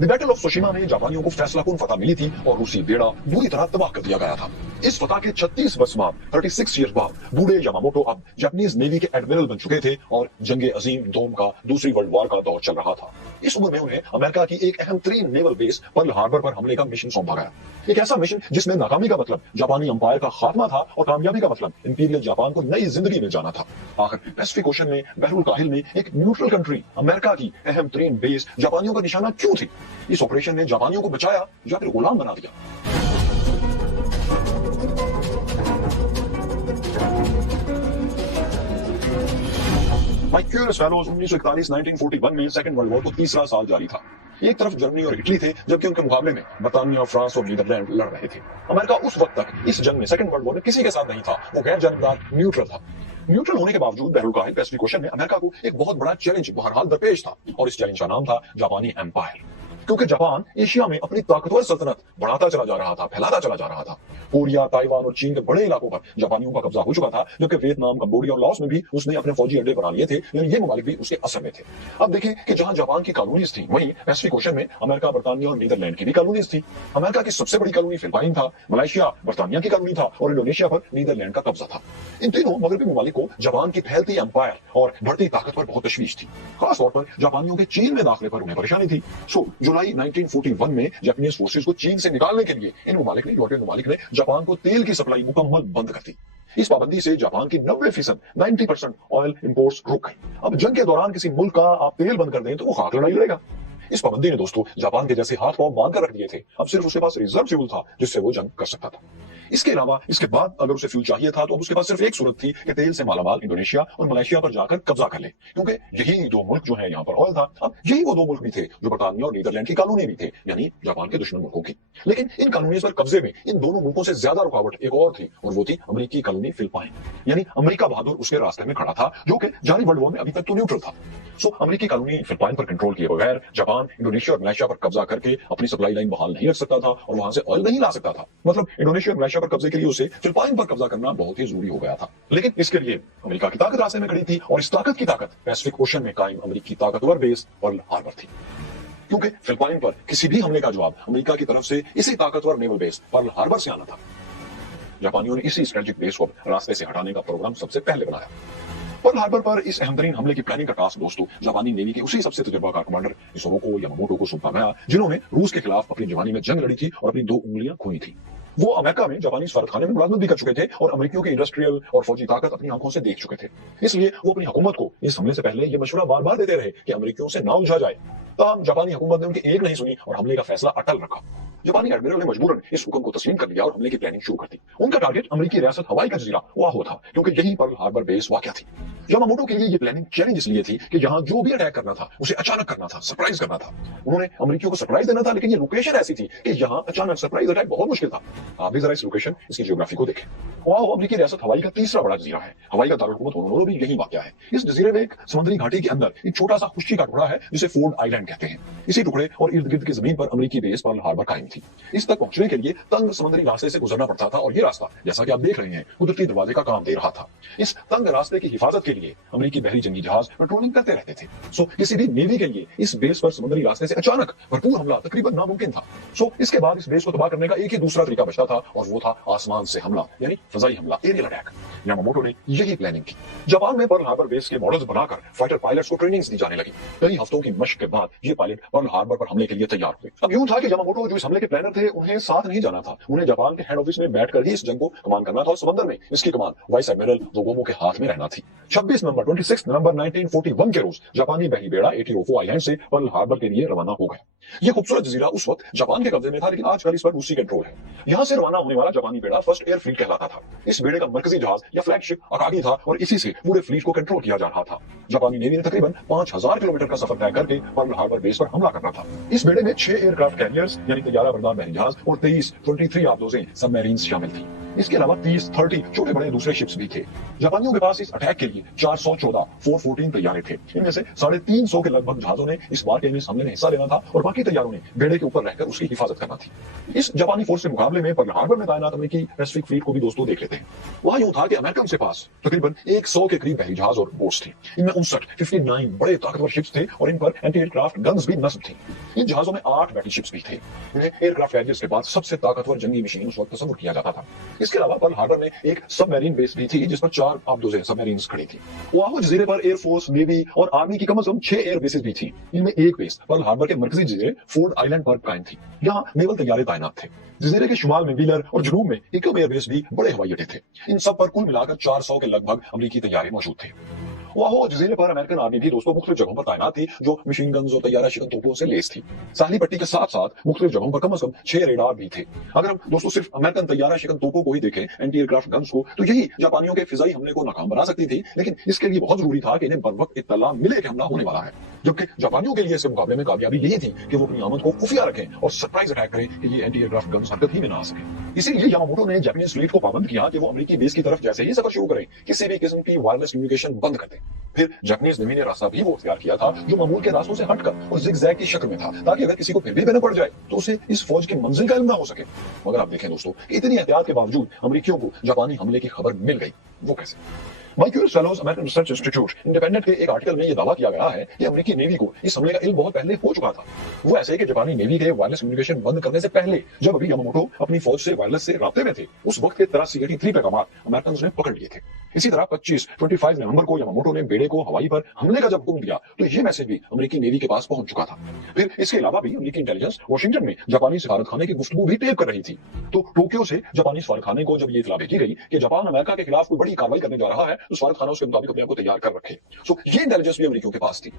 द बैटल ऑफ त्सुशिमा में जापानियों को फैसलाकुन फतह मिली थी और रूसी बेड़ा बुरी तरह तबाह कर दिया गया था। इस फतह के 36 वर्ष बाद 36 ईयर बाद बूढ़े यामामोटो अब जापानीज नेवी के एडमिरल बन चुके थे और जंगे अजीम दोम का दूसरी वर्ल्ड वॉर का दौर चल रहा था। इस उम्र में उन्हें अमेरिका की एक अहम तरीन नेवल बेस पर्ल हार्बर पर हमले का मिशन सौंपा गया। एक ऐसा मिशन जिसमें नाकामी का मतलब जापानी अंपायर का खात्मा था और कामयाबी का मतलब इंपीरियल जापान को नई जिंदगी में जाना था। आखिर पैसिफिक ओशन में बहरुल काहिल में एक न्यूट्रल कंट्री अमेरिका की अहम तरीन बेस जापानियों का निशाना क्यों थी? इस ऑपरेशन ने जापानियों को बचाया या फिर गुलाम बना दिया? माय क्यूरियस फेलोज, 1941 में सेकंड वर्ल्ड वॉर को तीसरा साल जारी था। एक तरफ जर्मनी और इटली थे, जबकि उनके मुकाबले में बर्तानिया, फ्रांस और नीदरलैंड लड़ रहे थे। अमेरिका उस वक्त तक इस जंग में सेकंड वर्ल्ड वॉर में किसी के साथ नहीं था। वो गैर जानबदार न्यूट्रल था। न्यूट्रल होने के बावजूद बहरुल काहिल पैसिफिक ओशन में अमेरिका को एक बहुत बड़ा चैलेंज बहरहाल दरपेश था और इस चैलेंज का नाम था जापानी एम्पायर। क्योंकि जापान एशिया में अपनी ताकतवर सल्तनत बढ़ाता चला जा रहा था, फैलाता चला जा रहा था। कोरिया, ताइवान और चीन के बड़े इलाकों पर जापानियों का कब्जा हो चुका था, जबकि वियतनाम, कंबोडिया और लाओस में भी उसने अपने फौजी अड्डे बना लिए थे, यानी ये ममालिक भी उसके असर में थे। अब देखें कि जहां जापान की कॉलोनीज थी, वहीं पैसिफिक ओशन में अमेरिका, बर्तानिया और नीदरलैंड की भी कॉलोनीज थी। अमेरिका की सबसे बड़ी कॉलोनी फिलिपाइन था, मलेशिया बर्तानिया की कॉलोनी था और इंडोनेशिया पर नीदरलैंड का कब्जा था। इन तीनों मगरबी ममालिक को जापान की फैलती एम्पायर और बढ़ती ताकत पर बहुत तशवीश थी। खासतौर पर जापानियों के चीन में दाखिले पर उन्हें परेशानी थी। जुलाई 1941 में जापानीज फोर्सेस को चीन से निकालने के लिए इन ममालिक ने, यूरोपियन ममालिक ने जापान को तेल की सप्लाई मुकम्मल बंद कर दी। इस पाबंदी से जापान की 90% ऑयल इंपोर्ट्स रुक गई। अब जंग के दौरान किसी मुल्क का आप तेल बंद कर दें तो वो खाक लड़ाई लड़ेगा। इस पाबंदी ने दोस्तों जापान के जैसे हाथ पांव बांध कर रख दिए थे। अब सिर्फ उसके पास रिजर्व फ्यूल था जिससे वो जंग कर सकता था। इसके अलावा इसके बाद अगर उसे फ्यूल चाहिए था तो अब उसके पास सिर्फ एक सूरत थी कि तेल से मालामाल इंडोनेशिया और मलेशिया पर जाकर कब्जा कर ले, क्योंकि यही 2 मुल्क जो है यहाँ पर ऑयल था। अब यही वो 2 मुल्क भी थे जो बर्तानिया और नीदरलैंड की कॉलोनी भी थे, यानी जापान के दुश्मन मुल्कों की। लेकिन इन कॉलोनीज पर कब्जे में इन दोनों मुल्कों से ज्यादा रुकावट एक और थी, और वो थी अमेरिकी कॉलोनी फिलिपाइन। यानी अमेरिका बहादुर उसके रास्ते में खड़ा था, जो कि जारी वर्ल्ड वॉर में अभी तक तो न्यूट्रल था। सो अमेरिकी कॉलोनी फिलिपाइन पर कंट्रोल किए बगैर जापान इंडोनेशिया और मलेशिया पर कब्जा करके अपनी सप्लाई लाइन बहाल नहीं रख सकता था और वहां से ऑयल नहीं ला सकता था। मतलब इंडोनेशिया और मलेशिया पर कब्जे के लिए उसे फिलिपाइन पर कब्जा करना बहुत ही जरूरी हो गया था। लेकिन इसके लिए अमेरिका की ताकत रास्ते में खड़ी थी और इस ताकत की ताकत पैसिफिक ओशन में कायम अमेरिकी ताकतवर बेस पर्ल हार्बर थी। क्योंकि फिलिपाइन पर किसी भी हमले का जवाब अमेरिका की तरफ से इसी ताकतवर नेवल बेस पर्ल हार्बर से आना था। जापानियों ने इसी स्ट्रेटेजिक बेस को रास्ते से हटाने का प्रोग्राम सबसे पहले बनाया। पर्ल हार्बर पर इस अहमतरीन हमले की प्लानिंग का टास्क दोस्तों जापानी नेवी के उसी सबसे तजुर्बाकार कमांडर इसोरोको यामामोटो को सौंपा गया, जिन्होंने रूस के खिलाफ अपनी जवानी में जंग लड़ी थी और अपनी 2 उंगलियां खोई थी। वो अमेरिका में जापानी सफारतखाने में मुलाजमत भी कर चुके थे और अमेरिकियों की इंडस्ट्रियल और फौजी ताकत अपनी आंखों से देख चुके थे। इसलिए वो अपनी हुकूमत को इस हमले से पहले ये मशवरा बार बार देते रहे कि अमेरिकियों से ना उलझा जाए। तमाम जापानी हुकूमत ने उनकी एक नहीं सुनी और हमले का फैसला अटल रखा। जापानी एडमिरल ने मजबूरन इस हुक्म को तस्लीम कर लिया और हमले की प्लानिंग शुरू कर दी। उनका टारगेट अमेरिकी रियासत हवाई का जजीरा ओआहू था, क्योंकि यही पर्ल हार्बर बेस वाक़या थी। यामामोटो के लिए ये प्लानिंग चैलेंज इसलिए थी कि यहाँ जो भी अटैक करना था उसे अचानक करना था, सरप्राइज करना था। उन्होंने अमेरिकियों को सरप्राइज देना था, लेकिन ये लोकेशन ऐसी थी कि यहाँ अचानक सरप्राइज अटैक बहुत मुश्किल था। आप भी जरा इस लोकेशन, इसकी जियोग्राफी को देखें। ओआहू अमेरिकी रियासत हवाई का तीसरा बड़ा जजीरा है। हवाई का दारुल हुकूमत होनोलुलु भी यही वाक़या है। इस जजीरे में एक समुद्री घाटी के अंदर एक छोटा सा खुश्की का टुकड़ा है जिसे फोर्ड आइलैंड कहते हैं। इसी टुकड़े और इर्द गिर्द की जमीन पर अमेरिकी बेस पर्ल हार्बर कायम थी। इस तक पहुंचने के लिए तंग समुद्री रास्ते से गुजरना पड़ता था और ये रास्ता, जैसा कि आप देख रहे हैं, कुदरती दरवाजे का काम दे रहा था। इस तंग रास्ते की हिफाजत के लिए अमेरिकी बहरी जंगी जहाज पेट्रोलिंग करते रहते थे। सो किसी भी नेवी के लिए इस बेस पर समुद्री रास्ते से अचानक भरपूर हमला तकरीबन नामुमकिन था। सो इसके बाद इस बेस को तबाह करने का एक ही दूसरा तरीका बचता था और वो था आसमान से हमला, यानी फजाई हमला, एरियल अटैक। यामामोटो ने यही प्लानिंग की। जापान में पर्ल हार्बर बेस के मॉडल्स बनाकर फाइटर पायलट्स को ट्रेनिंग्स दी जाने लगी। कई हफ्तों की मशक के बाद ये पायलट पर्ल हार्बर पर हमले के लिए तैयार हुए। अब यूं था कि यामामोटो जो इस हमले के प्लानर थे, उन्हें साथ नहीं जाना था। उन्हें जापान के हेड ऑफिस में बैठकर ही इस जंग को कमान करना था और समंदर में इसकी कमान वाइस एडमिरल दोगोमो के हाथ में रहना थी। 26 नवंबर 1941 के रोज जापानी बहरी बेड़ा एटिरोफो आइलैंड से पर्ल हार्बर के लिए रवाना हो गया। यह खूबसूरत जजीरा उस वक्त जापान के कब्जे में था, लेकिन आजकल इस पर रूसी कंट्रोल है। यहाँ से रवाना होने वाला जापानी बेड़ा फर्स्ट एयर फ्लीट कहलाता था। इस बेड़े का मरकजी जहाज या फ्लैगशिप अकागी था और इसी से पूरे फ्लीट को कंट्रोल किया जा रहा था। जापानी नेवी ने तकरीबन 5000 किलोमीटर का सफर तय करके पर्ल हार्बर बेस पर हमला करना था। इस बेड़े में 6 एयरक्राफ्ट कैरियर्स यानी तैयारा बरदार बहरी जहाज और 23 आबदोजें सबमरीन्स शामिल थी। इसके अलावा 30 छोटे बड़े दूसरे शिप्स भी थे। जापानियों के पास इस अटैक के लिए 414 414 तैयारे थे। इनमें से 350 के लगभग जहाजों ने इस बार के इस हमले में हिस्सा लेना था और बाकी तैयारों ने बेड़े के ऊपर रहकर उसकी हिफाजत करना थी। इस जापानी फोर्स के मुकाबले में पर्ल हार्बर में तैनात अमेरिकी पैसिफिक फ्लीट को भी दोस्तों देख लेते हैं। वहां यूं था कि अमेरिकन के पास तकरीबन 100 के करीब बहरी जहाज और बोट्स थे। इनमें 59 बड़े ताकतवर शिप्स थे और इन पर एंटी एयरक्राफ्ट गन्स भी नस्ब थी। इन जहाजों में 8 बैटल शिप्स भी थे। इन्हें एयरक्राफ्ट कैरियर्स के बाद सबसे ताकतवर जंगी मशीन उस वक्त तस्वुर किया जाता था। इसके अलावा पर्ल हार्बर में एक सबमरीन बेस भी थी जिस पर 4 आबदोजें सबमरीन्स खड़ी थी। ओआहू जजीरे पर एयरफोर्स, नेवी और आर्मी की कम से कम 6 एयर बेसेस भी थी। इनमें एक बेस पर्ल हार्बर के मरकजी जजीरे फोर्ड आइलैंड पर कायम थी। यहाँ नेवल तैयारे तैनात थे। जजीरे के शुमाल में व्हीलर और जनूब में इकोम एयर बेस भी बड़े हवाई अड्डे थे। इन सब पर कुल मिलाकर 400 के लगभग अमेरिकी तैयारे मौजूद थे। ओआहू जजीरे पर अमेरिकन आर्मी भी दोस्तों मुख्तलिफ जगहों पर तैनात थी जो मशीन गन्स और तैयारा शिकन तोपों से लेस थी। साहली पट्टी के साथ साथ मुख्तलिफ जगहों पर कम से कम 6 रेडार भी थे। अगर हम दोस्तों सिर्फ अमेरिकन तैयारा शिकन तोपों को ही देखें, एंटी एयरक्राफ्ट गन्स को, तो यही जापानियों के फिजाई हमले को नाकाम बना सकती थी। लेकिन इसके लिए बहुत जरूरी था कि इन्हें बर वक्त इत्तला मिले कि हमला होने वाला है। जबकि जापानियों के लिए इसके मुकाबले में कामयाबी यही थी कि वो अपनी आमद को खुफिया रखें और सरप्राइज अटैक करें कि ये एंटी एयरक्राफ्ट गन्स हरकत ही में ना आ सके। इसीलिए यामामोटो ने जापानीज फ्लीट को पाबंद किया कि वो अमेरिकी बेस की तरफ जैसे ही सफर शुरू करें, किसी भी किस्म की वायरलेस कम्युनिकेशन बंद कर दें। फिर जापानीज नेवी ने रास्ता भी वो इख्तियार किया था जो मामूल के रास्तों से हटकर और जिगजैग की शक्ल में था, ताकि अगर किसी को फिर भी बहना पड़ जाए तो उसे इस फौज की मंजिल का इल्म ना हो सके। मगर आप देखें दोस्तों कि इतनी एहतियात के बावजूद अमेरिकियों को जापानी हमले की खबर मिल गई। वो कैसे? Michael fellows American research institute independent के एक आर्टिकल में यह दावा किया गया है कि अमेरिकी नेवी को इस हमले का इल्म बहुत पहले हो चुका था। वो ऐसे कि जापानी नेवी के वायरलेस कम्युनिकेशन बंद करने से पहले, जब अभी यामामोटो अपनी फौज से वायरलेस से राब्ते में थे, उस वक्त के तरह CAT-3 पैगाम अमेरिकन ने पकड़ लिए थे। इसी तरह 25 नवंबर को यामामोटो ने बेड़े को हवाई पर हमले का जब हुक्म दिया तो यह मैसेज भी अमेरिकी नेवी के पास पहुंच चुका था। फिर इसके अलावा भी अमेरिकी इंटेलिजेंस वाशिंगटन में जापानी सफारतखाने की गुफ्तगू भी टेप कर रही थी। तो टोक्यो से जापानी सफारतखाने को जब ये इत्तला भेजी गई कि जापान अमेरिका के खिलाफ कोई बड़ी कार्रवाई करने जा रहा है, तो सफारतखाना उसके मुताबिक अपने आप को तैयार कर रखे। सो ये इंटेलिजेंस भी अमेरिकियों के पास थी।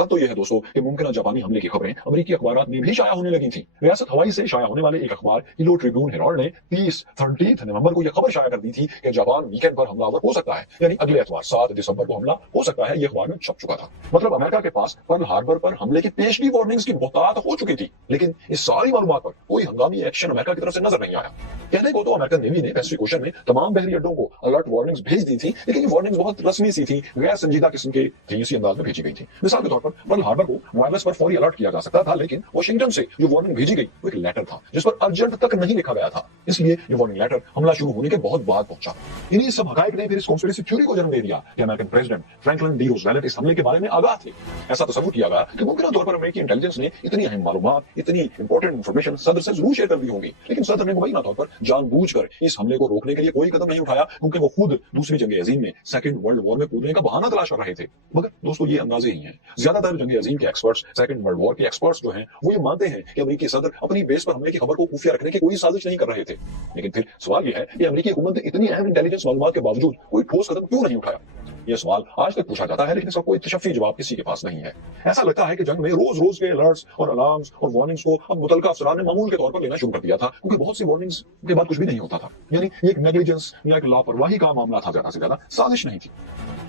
हद तो यह है दोस्तों कि मुमकिन जापानी हमले की खबरें अमेरिकी अखबारात में भी शाया होने लगी थी। रियासत हवाई से शाया होने वाले एक अखबार हिलो ट्रिब्यून हेराल्ड ने 30 नवंबर को यह खबर शाया कर दी थी कि जापान वीकेंड पर हमलावर हो सकता है, यानी अगले एतवार 7 दिसंबर को हमला हो सकता है। यह अखबार में छप चुका था। मतलब अमेरिका के पास पर्ल हार्बर पर हमले की पेशगी वार्निंग्स की बहुतात हो चुकी थी, लेकिन इस सारी मालूमात पर कोई हंगामी एक्शन अमेरिका की तरफ से नजर नहीं आया। कहने को तो अमेरिकन नेवी ने पैसिफिक ओशन में तमाम बहरी अड्डों को अलर्ट वार्निंग्स भेज दी थी, लेकिन ये वार्निंग्स बहुत रस्मी सी थी, गैर संजीदा किस्म के थी, इसी अंदाज में भेजी गई थी। मिसाल के तौर पर पर्ल हार्बर को वायरलेस पर फौरी अलर्ट किया जा सकता था, लेकिन वाशिंगटन से जो वार्निंग भेजी गई वो एक लेटर था जिस पर अर्जेंट तक नहीं लिखा गया था, इसलिए ये वार्निंग लेटर हमला शुरू होने के बहुत बाद पहुंचा। इन्हीं सब हकायक ने फिर इस कॉन्स्पिरेसी थ्योरी को जन्म दे दिया कि American president Franklin D Roosevelt इस हमले के बारे में आगाह थे। ऐसा तस्वुर किया गया कि मुमकिन तौर पर अमेरिकी इंटेलिजेंस ने इतनी अहम मालूमात, इतनी इंपॉर्टेंट इंफॉर्मेशन सदर से जरूर शेयर कर दी होंगी, लेकिन सदर ने मुबैना तौर पर जानबूझकर इस हमले को रोकने के लिए कोई कदम नहीं उठाया, क्योंकि वो खुद दूसरी जंग अजीम में सेकंड वर्ल्ड वॉर में कूदने का बहाना तलाश कर रहे थे। मगर दोस्तों ये अंदाजे ही हैं। ज्यादातर जंग अजीम के एक्सपर्ट्स, सेकंड वर्ल्ड वॉर के एक्सपर्ट्स जो हैं, वो ये मानते हैं कि अमेरिकी सदर अपनी बेस पर हमले की खबर को खुफिया रखने की कोई साजिश नहीं कर रहे थे। लेकिन फिर सवाल यह है कि अमेरिकी हुकूमत ने इतनी अहम इंटेलिजेंस मालूमात के बावजूद कोई ठोस कदम क्यों नहीं उठाया? यह सवाल आज तक पूछा जाता है, लेकिन इसका कोई तशफ़ी जवाब किसी के पास नहीं है। ऐसा लगता है कि जंग में रोज रोज के अलर्ट्स और अलार्म्स और वार्निंग्स को अब मुतलका अफसरान ने मामूल के तौर पर लेना शुरू कर दिया था, क्योंकि बहुत सी वार्निंग्स के बाद कुछ भी नहीं होता था। यानी एक नेग्लिजेंस या एक लापरवाही का मामला था, ज्यादा से ज्यादा साजिश नहीं थी।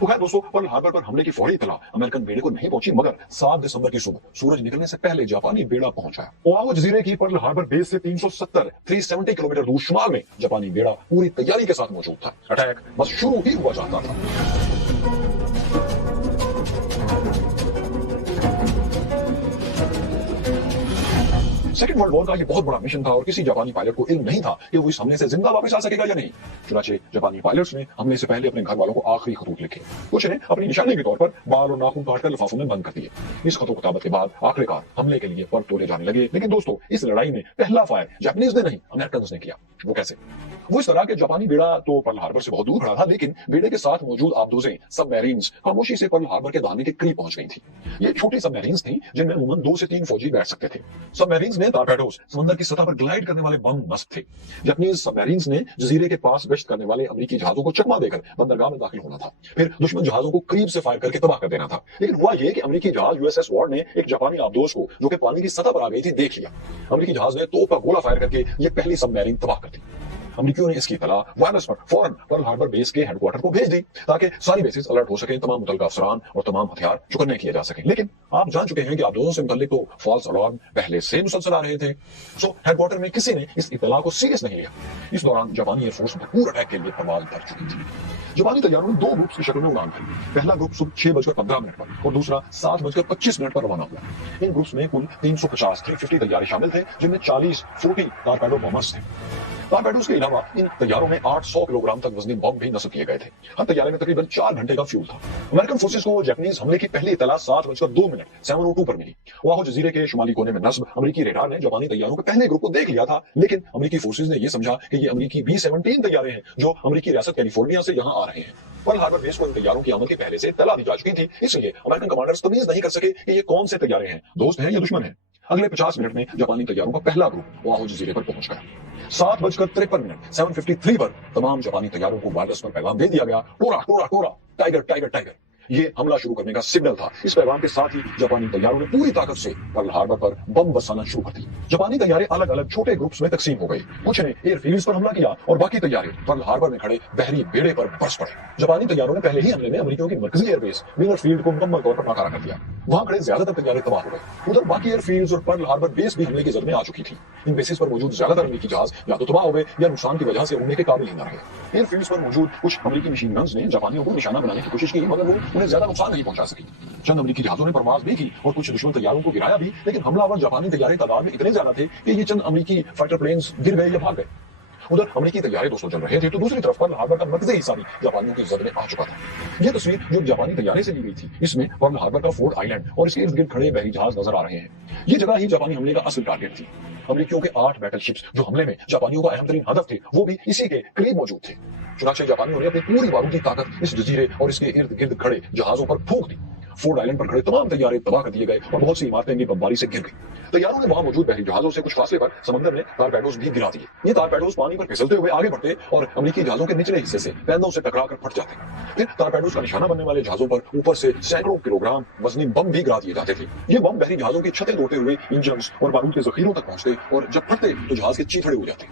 तो खैर दोस्तों, पर्ल हार्बर पर हमले की फौरी इत्तला अमेरिकन बेड़े को नहीं पहुंची, मगर 7 दिसंबर की सुबह सूरज निकलने से पहले जापानी बेड़ा पहुंचा। ओआहू जजीरे की पर्ल हार्बर बेस से 370 किलोमीटर दूर शुमाल में जापानी बेड़ा पूरी तैयारी के साथ मौजूद था। अटैक बस शुरू ही हुआ चाहता था। सेकंड वर्ल्ड वॉर का ये बहुत बड़ा मिशन था और किसी जापानी पायलट को इल्म नहीं था कि वो इस हमले से जिंदा वापस आ सकेगा या नहीं। चुनाचे जापानी पायलट्स ने हमले से पहले अपने घर वालों को आखिरी खतूत लिखे। कुछ ने अपनी निशानी के तौर पर बाल और नाखून काटकर लिफाफों में बंद कर दिए। इस खतों किताबत के बाद आखिरकार हमले के लिए पर तोले जाने लगे। लेकिन दोस्तों, इस लड़ाई में पहला फायर जापानीज ने नहीं, अमेरिकन ने किया। वो कैसे? वो इस तरह के जापानी बेड़ा तो पर्ल हार्बर से बहुत दूर खड़ा था, लेकिन बेड़े के साथ मौजूद आबदोजें सबमरीन्स खामोशी से पर्ल हार्बर के दाने के करीब पहुंच गई थी। ये छोटी सबमरीन्स थी जिनमें अमूमन 2 से 3 फौजी बैठ सकते थे। सबमरीन्स में टॉर्पेडोस, समंदर की सतह पर ग्लाइड करने वाले बम नस्ब थे। जापानीज सबमरीन्स ने जजीरे के पास गश्त करने वाले अमेरिकी जहाजों को चकमा देकर बंदरगाह में दाखिल होना था, फिर दुश्मन जहाजों को करीब से फायर करके तबाह कर देना था। लेकिन हुआ यह कि अमेरिकी जहाज यूएसएस वॉर्ड ने एक जापानी आबदोज को, जो कि पानी की सतह पर आ गई थी, देख लिया। अमेरिकी जहाज ने तोप का गोला फायर करके ये पहली सबमरीन तबाह कर दी। अमेरिकियों ने इसकी इत्तला वायरलेस पर फौरन पर्ल हार्बर बेस के हेडक्वार्टर को भेज दी, ताकि सारी बेसिस अलर्ट हो सके, तमाम मुतल्लिका अफसरान और तमाम हथियार चुकन्ने किए जा सके। लेकिन आप जान चुके हैं कि आबदोजों से मुतल्लिक तो फॉल्स अलार्म पहले से मुसलसल आ रहे थे। सो हेडक्वार्टर में किसी ने इस इत्तला को सीरियस नहीं लिया। इस दौरान जापानी एयरफोर्स भरपूर अटैक के लिए परवाज भर चुकी थी। जापानी तैयारों ने 2 ग्रुप्स की शक्ल में उड़ान भरी। पहला ग्रुप सुबह 6:15 पर और दूसरा 7:25 पर रवाना हुआ। इन ग्रुप्स में कुल 350 तैयारी शामिल थे, जिनमें 40 टॉरपेडो बॉम्बर्स थे। टॉरपेडोज के अलावा इन तैयारों में 800 किलोग्राम तक वजनी बम भी नस्ब किए गए थे। हर तैयारी में तकरीबन 4 घंटे का फ्यूल था। अमेरिकन फोर्सेस को जापानीज हमले की पहली इत्तला 7:02 7:02 पर मिली। ओआहू जजीरे के शुमाली कोने में नस्ब अमेरिकी रेडार ने जापानी तैयारों के पहले ग्रुप को देख लिया था, लेकिन अमेरिकी फोर्सेस ने यह समझा कि ये अमेरिकी B-17 तैयारे हैं जो अमेरिकी रियासत कैलिफोर्निया से यहाँ आ रहे हैं। पर्ल हार्बर बेस को इन तैयारों की आमद के पहले से इत्तला दी जा चुकी थी, इसलिए अमेरिकन कमांडर्स तमीज नहीं कर सके कि ये कौन से तैयारे हैं, दोस्त हैं या दुश्मन हैं। अगले 50 मिनट में जापानी तैयारों का पहला ग्रुप ओआहू जजीरे पर पहुंच गया। 7:53 7:53 पर तमाम जापानी तैयारों को वायरलेस पर पैगाम दे दिया गया, टोरा टोरा टोरा, टाइगर टाइगर टाइगर। ये हमला शुरू करने का सिग्नल था। इस पैगाम के साथ ही जापानी तैयारों ने पूरी ताकत से पर्ल हार्बर पर बम बरसाना शुरू कर दी। जापानी तैयारे अलग अलग छोटे ग्रुप्स में तकसीम हो गई। कुछ ने एयरफील्ड्स पर हमला किया और बाकी तैयारे पर्ल हार्बर में खड़े बहरी बेड़े पर बरस पड़े। जापानी तैयारों ने पहले ही हमले में अमेरिकियों की मरकजी एयरबेस विलर फील्ड को मुकम्मल तौर पर नाकारा कर दिया। वहां खड़े ज्यादातर तैयारे तबाह हो गए। उधर बाकी एयरफील्ड्स और पर्ल हार्बर बेस भी हमले की जद में आ चुकी थी। इन बेसिस पर मौजूद ज्यादातर अमेरिकी जहाज या तो तबाह हो गए या नुकसान की वजह से उड़ने के काबिल ही न रहे। एयरफील्ड्स पर मौजूद कुछ अमेरिकी मशीन गन्स ने जापानियों को निशाना बनाने की कोशिश की, मगर वो उन्हें ज्यादा नुकसान नहीं पहुंचा सकी। चंद अमेरिकी जहाजों ने परवाज भी की और कुछ दुश्मन तैयारों को गिराया भी, लेकिन हमलावर जापानी तैयारे तादाद में इतने ज्यादा थे कि ये चंद अमेरिकी फाइटर प्लेन्स गिर गए या भाग गए। उधर अमेरिकी तैयारे दोस्तों चल रहे थे, तो दूसरी तरफ पर्ल हार्बर का मरकजी हिस्सा भी जापानियों की जद में आ चुका था। यह तस्वीर जो जापानी तैयारे से ली गई थी, इसमें पर्ल हार्बर का फोर्ट आइलैंड और इसके इर्द गिर्द खड़े बहरी जहाज नजर आ रहे हैं। ये जगह ही जापानी हमले का असल टारगेट थी। अमेरिकियों के 8 बैटलशिप्स जो हमले में जापानियों का अहम तरीन हदफ थे, वो भी इसी के करीब मौजूद थे। चुनाचे जापानियों ने अपनी पूरी बारूदी ताकत इस जजीरे और इसके इर्द गिर्द खड़े जहाजों पर फूंक दी। फोर्ड आइलैंड पर खड़े तमाम तैयारे तबाह कर दिए गए और बहुत सी इमारतें भी बमबारी से गिर गई। तैयारों ने वहां मौजूद बहरी जहाजों से कुछ फासले पर समंदर में टारपेडोज भी गिरा दिए। ये टारपेडोज पानी पर फिसलते हुए आगे बढ़ते और अमेरिकी जहाजों के निचले हिस्से से पैदों से टकराकर फट जाते। फिर टारपेडोज का निशाना बनने वाले जहाजों पर ऊपर से सैकड़ों किलोग्राम वजनी बम भी गिरा दिए जाते थे। ये बम बहरी जहाजों की छतें तोड़ते हुए इंजन और बारूद के जखीरों तक पहुंचते और जब फटते तो जहाज के चीथड़े हो जाते।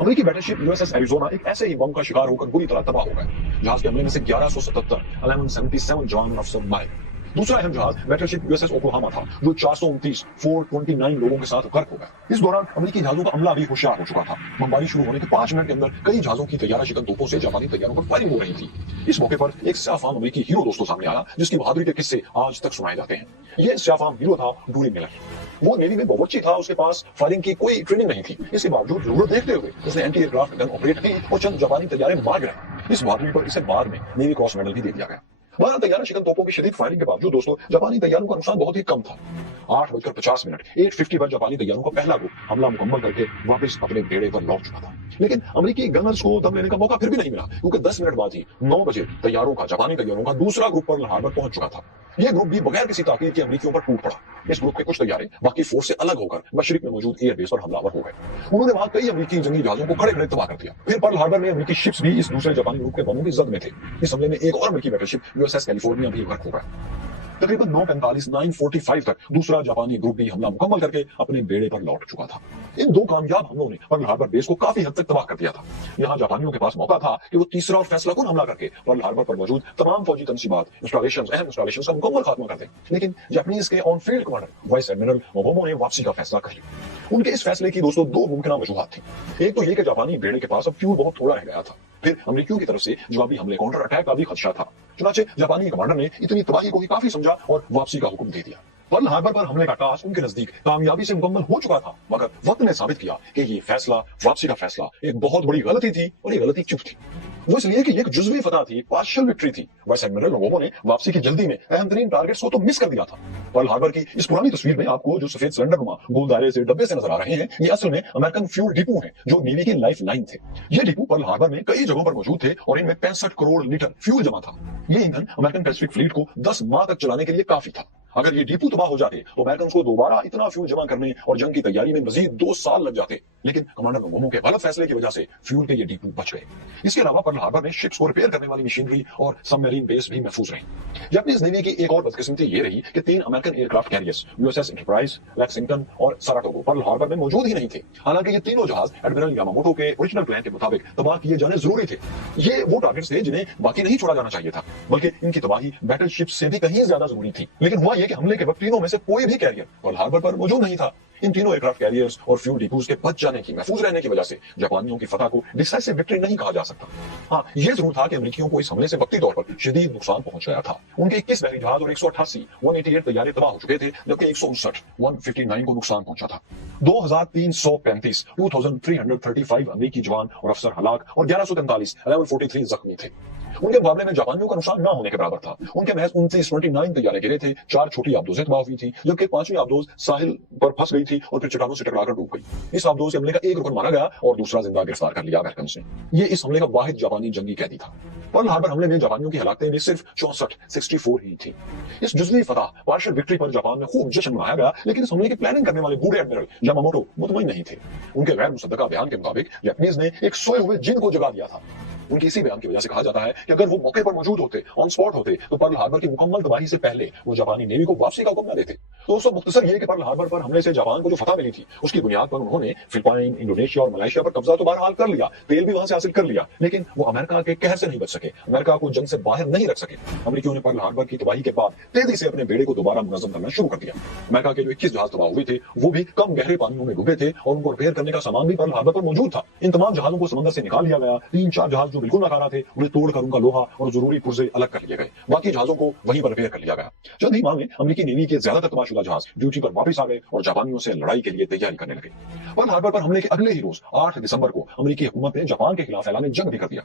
अमेरिकी बैटलशिप यूएसएस एरिजोना एक ऐसे ही बम का शिकार होकर बुरी तरह तबाह हो गया। जहाज के हमले में से 1177 जवान और अफसर मारे। दूसरा अहम जहाज बैटलशिप यूएसएस ओक्लाहोमा था, जो 429 429 लोगों के साथ गर्क हो गया। इस दौरान अमेरिकी जहाजों का अमला भी होशियार हो चुका था। बमबारी शुरू होने के 5 मिनट के अंदर कई जहाजों की तैयारा शिकन तोपों से जापानी तैयारों पर फायरिंग हो रही थी। इस मौके पर एक स्याफाम अमेरिकी हीरो दोस्तों सामने आया, जिसकी बहादुरी के किस्से आज तक सुनाए जाते हैं। यह स्याफाम हीरो था डूरी मिलर। वो नेवी में बावर्ची था, उसके पास फायरिंग की कोई ट्रेनिंग नहीं थी। इसके बावजूद जरूरत देखते हुए उसने एंटी एयरक्राफ्ट गन ऑपरेट की और चंद जापानी तैयारे मार गिराई। इस बहादुरी पर इसे बाद में नेवी क्रॉस मेडल भी दे दिया गया। 12 तैयारा शिकन तोपों की शदीद फायरिंग के बावजूद दोस्तों जापानी तैयारों का नुकसान बहुत ही कम था। 8:50 8:50 पर जापानी तैयारों का पहला ग्रुप हमला मुकम्मल करके वापस अपने बेड़े पर लौट चुका था। लेकिन अमेरिकी गनर्स को दम लेने का मौका फिर भी नहीं मिला, क्योंकि 10 मिनट बाद ही 9 बजे जापानी तैयारों का दूसरा ग्रुप पर्ल हार्बर पहुंच चुका था। यह ग्रुप भी बगैर किसी ताकीद के अमेरिकियों पर टूट पड़ा। इस ग्रुप के कुछ तैयारे बाकी फोर्स से अलग होकर मशरिक में मौजूद एयरबेस पर हमलावर हो गए। उन्होंने वहां कई अमेरिकी जंगी जहाजों को खड़े खड़े तबाह कर दिया। फिर पर्ल हार्बर में अमेरिकी शिप्स भी इस दूसरे जापानी ग्रुप के बमों की जद में थे। इस हमले में एक और अमेरिकी बैटलशिप यूएसएस कैलिफोर्निया भी गर्क हो गया। तकरीबन 9:45 तक दूसरा जापानी ग्रुप भी हमला मुकम्मल करके अपने बेड़े पर लौट चुका था। इन 2 कामयाब हमलों ने पर्ल हार्बर बेस को काफी हद तक तबाह कर दिया था। यहाँ जापानियों के पास मौका था कि वो तीसरा और फैसला कुन हमला करके पर्ल हार्बर पर मौजूद तमाम फौजी तंसीबात, अहम इंस्टॉलेशंस का मुकम्मल खात्मा कर दें। लेकिन जापानीज के on field commander vice admiral मोगोमो ने वापसी का फैसला कर लिया। उनके इस फैसले की दोस्तों 2 मुमकिन वजूहात थी। एक तो ये कि जापानी बेड़े के पास अब फ्यूल बहुत थोड़ा रह गया था। फिर अमेरिकियों की तरफ से जवाबी हमले, काउंटर अटैक का भी खदशा था। चुनाचे जापानी कमांडर ने इतनी तबाही को ही काफी समझा और वापसी का हुक्म दे दिया। पर्ल हार्बर पर हमले का टास्क उनके नजदीक कामयाबी से मुकम्मल हो चुका था, मगर वक्त ने साबित किया कि ये फैसला, वापसी का फैसला, एक बहुत बड़ी गलती थी और ये गलती चुप थी। वो इसलिए कि ये एक जुज़वी फतह थी, पार्शियल विक्ट्री थी। वाइस एडमिरल मोगोमो ने वापसी की जल्दी में अहम तरीन टारगेट्स को तो मिस कर दिया था। पर्ल हार्बर की इस पुरानी तस्वीर में आपको जो सफेद सिलेंडर नुमा गोल दायरे से डब्बे से नजर आ रहे हैं, ये असल में अमेरिकन फ्यूल डिपो हैं, जो नेवी की लाइफ लाइन थे। ये डिपो पर्ल हार्बर में कई जगहों पर मौजूद थे और इनमें 65 करोड़ लीटर फ्यूल जमा था। ये ईंधन अमेरिकन पैसिफिक फ्लीट को 10 माह तक चलाने के लिए काफी था। अगर ये डिपो तबाह हो जाते तो अमेरिकन को दोबारा इतना फ्यूल जमा करने और जंग की तैयारी में मजीद 2 साल लग जाते। लेकिन कमांडर मोगोमो के गलत फैसले की वजह से फ्यूल के ये डिपो बच गए। इसके अलावा पर्ल हार्बर में शिप्स को रिपेयर करने वाली मशीनरी और सबमरीन बेस भी महफूज रही। जापानीज नेवी की एक और बदकिस्मती ये रही कि 3 American aircraft carriers USS enterprise, Lexington और साराटोगो पर्ल हार्बर में मौजूद ही नहीं थे। हालांकि ये तीनों जहाज एडमिरल यामामोटो के ओरिजिनल प्लान के मुताबिक तबाह किए जाने जरूरी थे। ये वो टारगेट्स थे जिन्हें बाकी नहीं छोड़ा जाना चाहिए था, बल्कि इनकी तबाही बैटलशिप से भी कहीं ज्यादा जरूरी थी। लेकिन हुआ ये कि हमले के वक्त तीनों में से कोई भी कैरियर पर्ल हार्बर पर मौजूद नहीं था। इन तीनों एयरक्राफ्ट कैरियर्स और फ्यूल डिपोज के बच जाने की, महफूज रहने की वजह से जापानियों की फतह को डिसाइसिव विक्ट्री नहीं कहा जा सकता। हाँ, यह जरूर था कि अमेरिकियों को इस हमले से वक्ती तौर पर शदीद नुकसान पहुंच गया था। उनके 21 बहरी जहाज और 188 तैयारे तबाह हो चुके थे, जबकि 159 को नुकसान पहुंचा था। 2335 अमेरिकी जवान और अफसर हलाक और 1143 जख्मी थे। उनके मुकाबले में जापानियों का नुकसान ना होने के बराबर था। उनके महज 29 तैयारे गिरे थे, 4 छोटी आबदोजें तबाह हुई थी, जबकि 5वीं आबदोज साहिल पर फंस गई थी और फिर चट्टानों से टकराकर डूब गई। इस आबदोज के हमले का एक रुकन मारा गया और दूसरा जिंदा गिरफ्तार कर लिया अमेरिकन ने। ये इस हमले का वाहिद जापानी जंगी कैदी था। पर्ल हार्बर हमले में जापानियों की हलाकतें भी सिर्फ 64 ही थी। इस जुज़वी फतह, पार्शियल विक्ट्री पर जापान में खूब जश्न मनाया गया, लेकिन इस हमले की प्लानिंग करने वाले बूढ़े एडमिरल यामामोटो मुतमईन नहीं थे। उनके गैर मुसद्दका बयान के मुताबिक जापानीज ने एक सोए हुए जिन को जगा दिया था। उनके इसी बयान की वजह से कहा जाता है कि अगर वो मौके पर मौजूद होते, ऑन स्पॉट होते, तो पर्ल हार्बर की मुकम्मल तबाही से पहले वो जापानी नेवी को वापसी का हुक्म न देते। तो दोस्तों, मुख्तसर ये कि पर्ल हार्बर पर हमले से जापान को जो फतह मिली थी, उसकी बुनियाद पर उन्होंने फिलिपाइन, इंडोनेशिया और मलेशिया पर कब्जा तो बहरहाल कर लिया, तेल भी वहां से हासिल कर लिया, लेकिन वो अमेरिका के कहर से नहीं बच सके, अमेरिका को जंग से बाहर नहीं रख सके। अमेरिकियों ने पर्ल हार्बर की तबाही के बाद तेजी से अपने बेड़े को दोबारा मुनज़्ज़म करना शुरू कर दिया। अमेरिका के जो 21 जहाज तबाह हुए थे, वो भी कम गहरे पानियों में डूबे थे और उनको रिपेयर करने का सामान भी पर्ल हार्बर पर मौजूद था। इन तमाम जहाजों को समंदर से निकाल लिया गया। 3-4 जहाज जो बिल्कुल नाकारा थे, उन्हें तोड़कर उनका लोहा और जरूरी पुर्जे अलग कर लिए गए। बाकी जहाजों को वहीं पर रिपेयर कर लिया गया। चंद ही माह में अमेरिकी नेवी के ज्यादातर तबाहशुदा जहाज ड्यूटी पर वापस आ गए और जापानियों से लड़ाई के लिए तैयारी करने लगे। पर्ल हार्बर पर हमले के अगले ही रोज 8 दिसंबर को अमेरिकी हुकूमत ने जापान के खिलाफ ऐलान जंग भी कर दिया।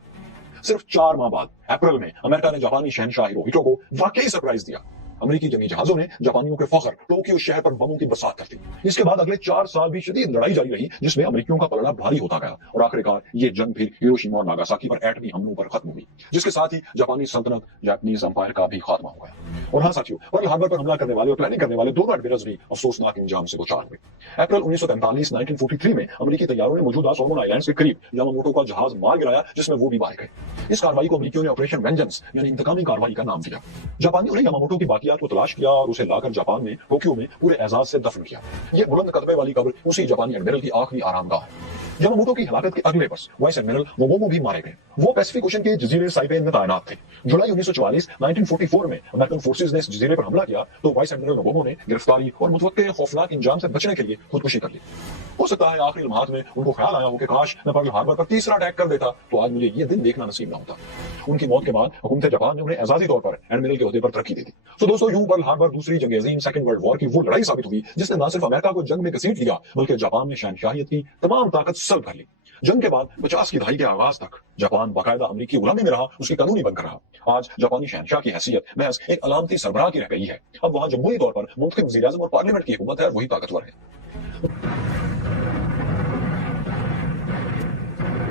सिर्फ 4 माह बाद अप्रैल में अमेरिका ने जापानी शहनशाह हिरोहितो को वाकई सरप्राइज दिया। अमेरिकी जंगी जहाजों ने जापानियों के फखर टोक्यो शहर पर बमों की बरसात कर दी। इसके बाद अगले 4 साल भी शदीद लड़ाई जारी रही, जिसमें अमेरिकियों का पलड़ा भारी होता गया और आखिरकार ये जंग फिर हिरोशिमा और नागासाकी पर एटमी हमलों पर खत्म हुई, जिसके साथ ही जापानी सल्तनत जापानीज एम्पायर का भी खात्मा हो गया। और हाँ साथियों, पर्ल हार्बर पर हमला करने वाले और प्लानिंग करने वाले दोनों एडमिरल्स भी अफसोसनाक अंजाम से दो-चार हुए। अप्रैल 1943 में अमेरिकी तैयारों ने मौजूदा सोलोमन आइलैंड्स के करीब यामामोटो का जहाज मार गिराया, जिसमें वो भी मारे गए। इस कार्रवाई को अमेरिकियों ने ऑपरेशन वेंजेंस यानी इंतकामी कार्रवाई का नाम दिया। जापानियों ने यामामोटो की बाकियात को तलाश किया और उसे लाकर जापान में टोक्यो में पूरे एजाज से दफन किया। ये बुलंद कदमे वाली कब्र उसी जापानी एडमिरल की आखिरी आरामगाह है। यामामोटो की हलाकत के अगले वर्ष वाइस एडमिरल मोमोमो भी मारे गए। वो पैसिफिक ओशन के जजीरे साइपेन में तैनात थे। जुलाई 1944 में अमेरिकन फोर्सेज ने इस जजीरे पर हमला किया तो वाइस एडमिरल मोमोमो ने गिरफ्तारी और मुतवक्के खौफनाक इंजाम से बचने के लिए खुदकुशी कर ली। हो सकता है आखिरी लम्हात में उनको ख्याल आया हो कि काश मैं पर्ल हार्बर पर तीसरा अटैक कर देता तो आज मुझे ये दिन देखना नसीब न होता। उनकी मौत के बाद हुकूमत जापान ने उन्हें एजाजी तौर पर एडमिरल के ओहदे पर तरक्की दी थी। तो दोस्तों, यूं पर्ल हार्बर दूसरी जंग अजीम सेकंड वर्ल्ड वॉर की वो लड़ाई साबित हुई जिसने न सिर्फ अमेरिका को जंग में घसीट लिया बल्कि जापान में शहनशाहियत की तमाम ताकत सल्ब कर ली। जंग के बाद 50 की दहाई के आगाज तक जापान बाकायदा अमेरिकी गुलामी में रहा, उसकी कानूनी बनकर रहा। आज जापानी शहनशाह की हैसियत महज एक अलामती सरबराह की रह गई है। अब वहां जमहूरी तौर पर मुंतखब वज़ीर-ए-आज़म और पार्लियामेंट की हुकूमत है, वही ताकतवर है।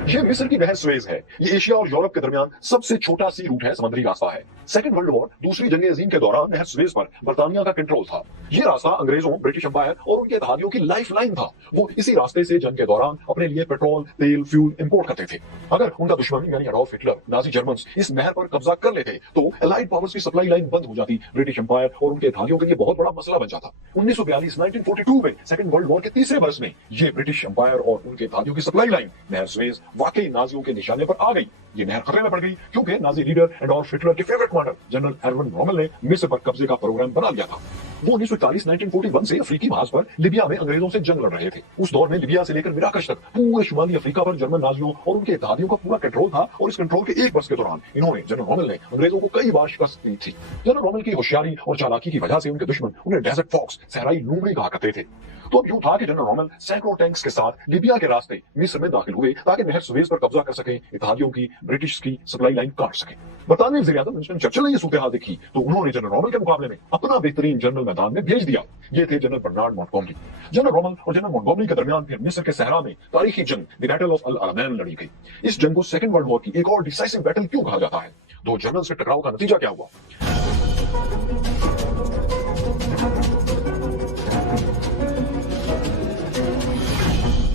ये मिस्र की नहर सुएज है। ये एशिया और यूरोप के दरमियान सबसे छोटा सी रूट है, समुद्री रास्ता है। सेकंड वर्ल्ड वॉर दूसरी जंग अजीम के दौरान नहर सुएज पर बर्तानिया का कंट्रोल था। ये रास्ता अंग्रेजों, ब्रिटिश एम्पायर और उनके इत्तेहादियों की लाइफ लाइन था। वो इसी रास्ते से जंग के दौरान अपने लिए पेट्रोल, तेल, फ्यूल इंपोर्ट करते थे। अगर उनका दुश्मन यानी एडोल्फ हिटलर, नाजी जर्मन्स इस नहर पर कब्जा कर लेते तो एलाइड पावर्स की सप्लाई लाइन बंद हो जाती। ब्रिटिश एम्पायर और उनके इत्तेहादियों के लिए बहुत बड़ा मसला बन जाता। 1942 में सेकंड वर्ल्ड वॉर के तीसरे बरस में ये ब्रिटिश एम्पायर और उनके इत्तेहादियों की सप्लाई लाइन नहर सुएज वाकई नाजियों के निशाने पर आ गई। ये नहर खतरे में पड़ गई क्योंकि नाजी लीडर एडोल्फ हिटलर के favourite commander general Hermann Rommel ने मिस्र पर कब्जे का प्रोग्राम बना लिया था। वो 1941 से अफ्रीकी महाज पर लिबिया में अंग्रेजों से जंग लड़ रहे थे। उस दौर में लिबिया से लेकर मिराकश तक पूरे शुमाली अफ्रीका पर जर्मन नाजियों और उनके इत्तेहादियों का पूरा कंट्रोल था और इस कंट्रोल के एक बरस के दौरान इन्होंने जनरल रोमेल ने अंग्रेजों को कई बार शिकस्त दी थी। जनरल रोमेल की होशियारी और चालाकी की वजह से उनके दुश्मन उन्हें डेजर्ट फॉक्स, सहराई लोमड़ी कहा करते थे। तो अब यूं था कि जनरल रोमेल सैकड़ों टैंक्स के साथ लिबिया के रास्ते मिस्र में दाखिल हुए ताकि नहर सुएज पर कब्जा कर सके, इत्तेहादियों की, ब्रिटिश की सप्लाई लाइन काट सके। बरतानवी वज़ीर-ए-आज़म विंस्टन चर्चिल ने यह सूरत हाल देखी तो उन्होंने जनरल रोमेल के मुकाबले में अपना बेहतरीन जनरल मैदान में भेज दिया। ये थे general Bernard Montgomery. General Rommel और जनरल मॉन्टगोमरी के दरमियान फिर मिस्र के सहरा में तारीखी जंग the battle of Al Alamein लड़ी गई। इस जंग को सेकंड वर्ल्ड वॉर की एक और डिसाइसिव बैटल क्यों कहा जाता है? दो जनरल्स के टकराव का नतीजा क्या हुआ?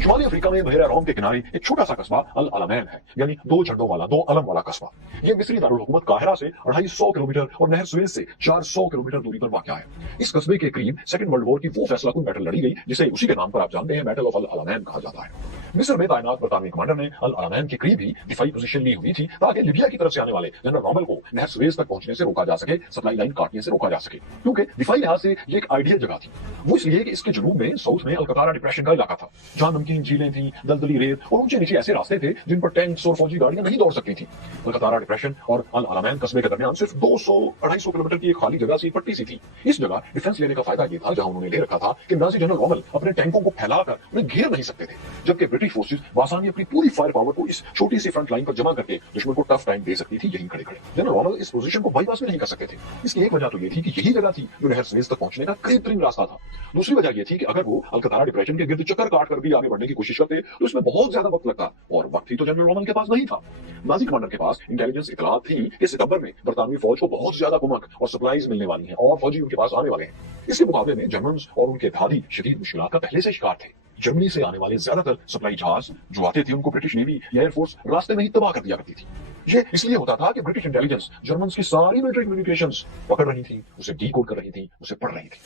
शुमाली अफ्रीका में बहरा रोम के किनारे एक छोटा सा कस्बा अल अलामैन है, यानी दो झंडों वाला, दो अलम वाला कस्बा। ये मिस्री दारुल हुकूमत काहिरा से 250 किलोमीटर और नहर सुएज से 400 किलोमीटर दूरी पर वाक़या है। इस कस्बे के करीब सेकंड वर्ल्ड वॉर की वो फैसलाकुन बैटल लड़ी गई जिसे उसी के नाम पर आप जानते हैं, बैटल ऑफ अल अलामैन कहा जाता है। मिस्र में तैनात बरतानवी कमांडर ने अल अलामैन के करीब ही दिफाई पोजीशन ली हुई थी ताकि लिबिया की तरफ से आने वाले जनरल रोमेल को नहर सुएज तक पहुंचने से रोका जा सके, सप्लाई लाइन काटने से रोका जा सके। क्योंकि दिफाई लिहाज से ये एक आइडियल जगह थी। वो इसलिए कि इसके जनूब में साउथ में अलकतारा डिप्रेशन का इलाका था, जहां नमकीन झीलें थी, दलदली रेत और ऊंचे नीचे ऐसे रास्ते थे जिन पर टैंक्स और फौजी गाड़ियां नहीं दौड़ सकती थी। अलकतारा डिप्रेशन और अल अलामैन कस्बे के दरमियान सिर्फ 200-250 किलोमीटर की एक खाली जगह सी पट्टी सी थी। इस जगह डिफेंस लेने का फायदा ये था जहां उन्होंने ले रखा था कि नाजी जनरल रोमेल अपने टैंकों को फैलाकर उन्हें घेर नहीं सकते थे, जबकि ब्रिटिश फोर्सेस आसानी अपनी पूरी फायर पावर को इस छोटी सी फ्रंट लाइन पर जमा करके दुश्मन को टफ टाइम दे सकती थी यहीं खड़े खड़े। जनरल रोमेल इस पोजीशन को बाईपास में नहीं कर सकते थे। इसकी एक वजह तो ये थी कि यही जगह थी जो नहर सुएज तक पहुंचने का करीब तरीन रास्ता था। दूसरी वजह यह थी कि अगर वो अलकतारा डिप्रेशन के गिर्द चक्कर काट कर भी आगे बढ़ने की कोशिश करते तो इसमें बहुत ज्यादा वक्त लगता, और वक्त ही तो जनरल रोमेल के पास नहीं था। नाजी कमांडर के पास इंटेलिजेंस इतलात थी कि सितंबर में बरतानवी फौज को बहुत ज्यादा कुमक और सप्लाईज मिलने वाली हैं और फौजी उनके पास आने वाले हैं। इसके मुकाबले में जर्मन्स और उनके इत्तेहादी शदीद मुश्किलात का पहले से शिकार थे। जर्मनी से आने वाले ज्यादातर सप्लाई जहाज जो आते थे उनको ब्रिटिश नेवी या एयरफोर्स रास्ते में ही तबाह कर दिया करती थी। ये इसलिए होता था कि ब्रिटिश इंटेलिजेंस जर्मन्स की सारी मिलिट्री कम्युनिकेशंस पकड़ रही थी, उसे डीकोड कर रही थी, उसे पढ़ रही थी।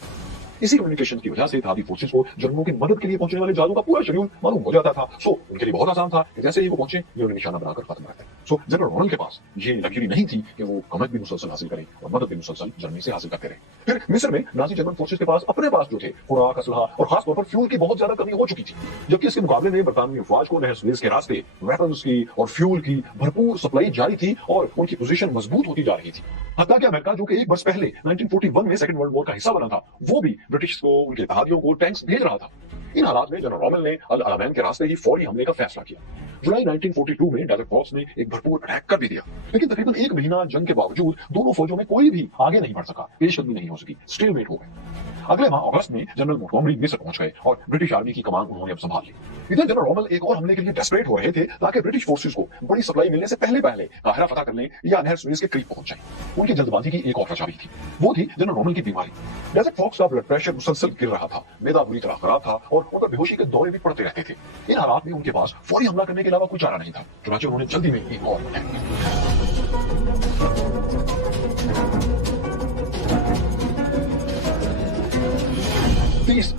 इसी कम्युनिकेशन की वजह से इत्तेहादी फोर्सेस को जर्मनों की मदद के लिए पहुंचने वाले जहाजों का पूरा शेड्यूल मालूम हो जाता था। सो उनके लिए बहुत आसान था कि जैसे ही वो पहुंचे ये उन्हें निशाना बनाकर खत्म करते। सो जनरल रोमेल के पास ये लग्जरी नहीं थी कि वो कमक भी मुसलसल हासिल करें और मदद भी मुसलसल जर्मनी से हासिल करते रहे। फिर मिस्र में नाजी जर्मन फोर्सेस के पास अपने पास जो थे खुराक, असलहा और खासतौर पर फ्यूल की बहुत ज्यादा कमी हो चुकी थी, जबकि इसके मुकाबले में बरतानवी अफवाज को नहर सुएज के रास्ते वेपन्स की और फ्यूल की भरपूर सप्लाई जारी थी और उनकी पोजीशन मजबूत होती जा रही थी। हत्ता कि अमेरिका जो कि एक वर्ष पहले 1941 में सेकंड वर्ल्ड वॉर का हिस्सा बना था, वो भी ब्रिटिश को, उनके इत्तेहादियों को टैंक्स भेज रहा था। इन हालात में जनरल रोमेल ने अल अलामैन के रास्ते ही फौरी हमले का फैसला किया। जुलाई 1942 में डेजर्ट फॉक्स ने एक भरपूर अटैक कर भी दिया, लेकिन तकरीबन एक महीना जंग के बावजूद दोनों फौजों में कोई भी आगे नहीं बढ़ सका, पेशकदमी नहीं हो सकी, स्टेलमेट हो गए। अगले माह अगस्त में जनरल मोंटगोमरी मिस्र पहुंच गए और ब्रिटिश आर्मी की कमान उन्होंने अब संभाल ली। इधर जनरल रोमेल एक और हमले के लिए डेस्परेट हो रहे थे ताकि ब्रिटिश फोर्सेस को बड़ी सप्लाई मिलने से पहले पहले काहिरा फतह कर लें या नहर सुएज के करीब पहुंच जाएं। उनकी जल्दबाजी की एक और वजह भी थी, वो थी जनरल रोमेल की बीमारी। डेजर्ट फॉक्स का ब्लड प्रेशर मुसलसल गिर रहा था, मैदा बुरी तरह खराब था और उन पर बेहोशी के दौरे भी पड़ते रहते थे। इन हालात में उनके पास फौरी हमला करने के अलावा कोई चारा नहीं था, चुनाचे उन्होंने जल्दी में एक और अटैक किया।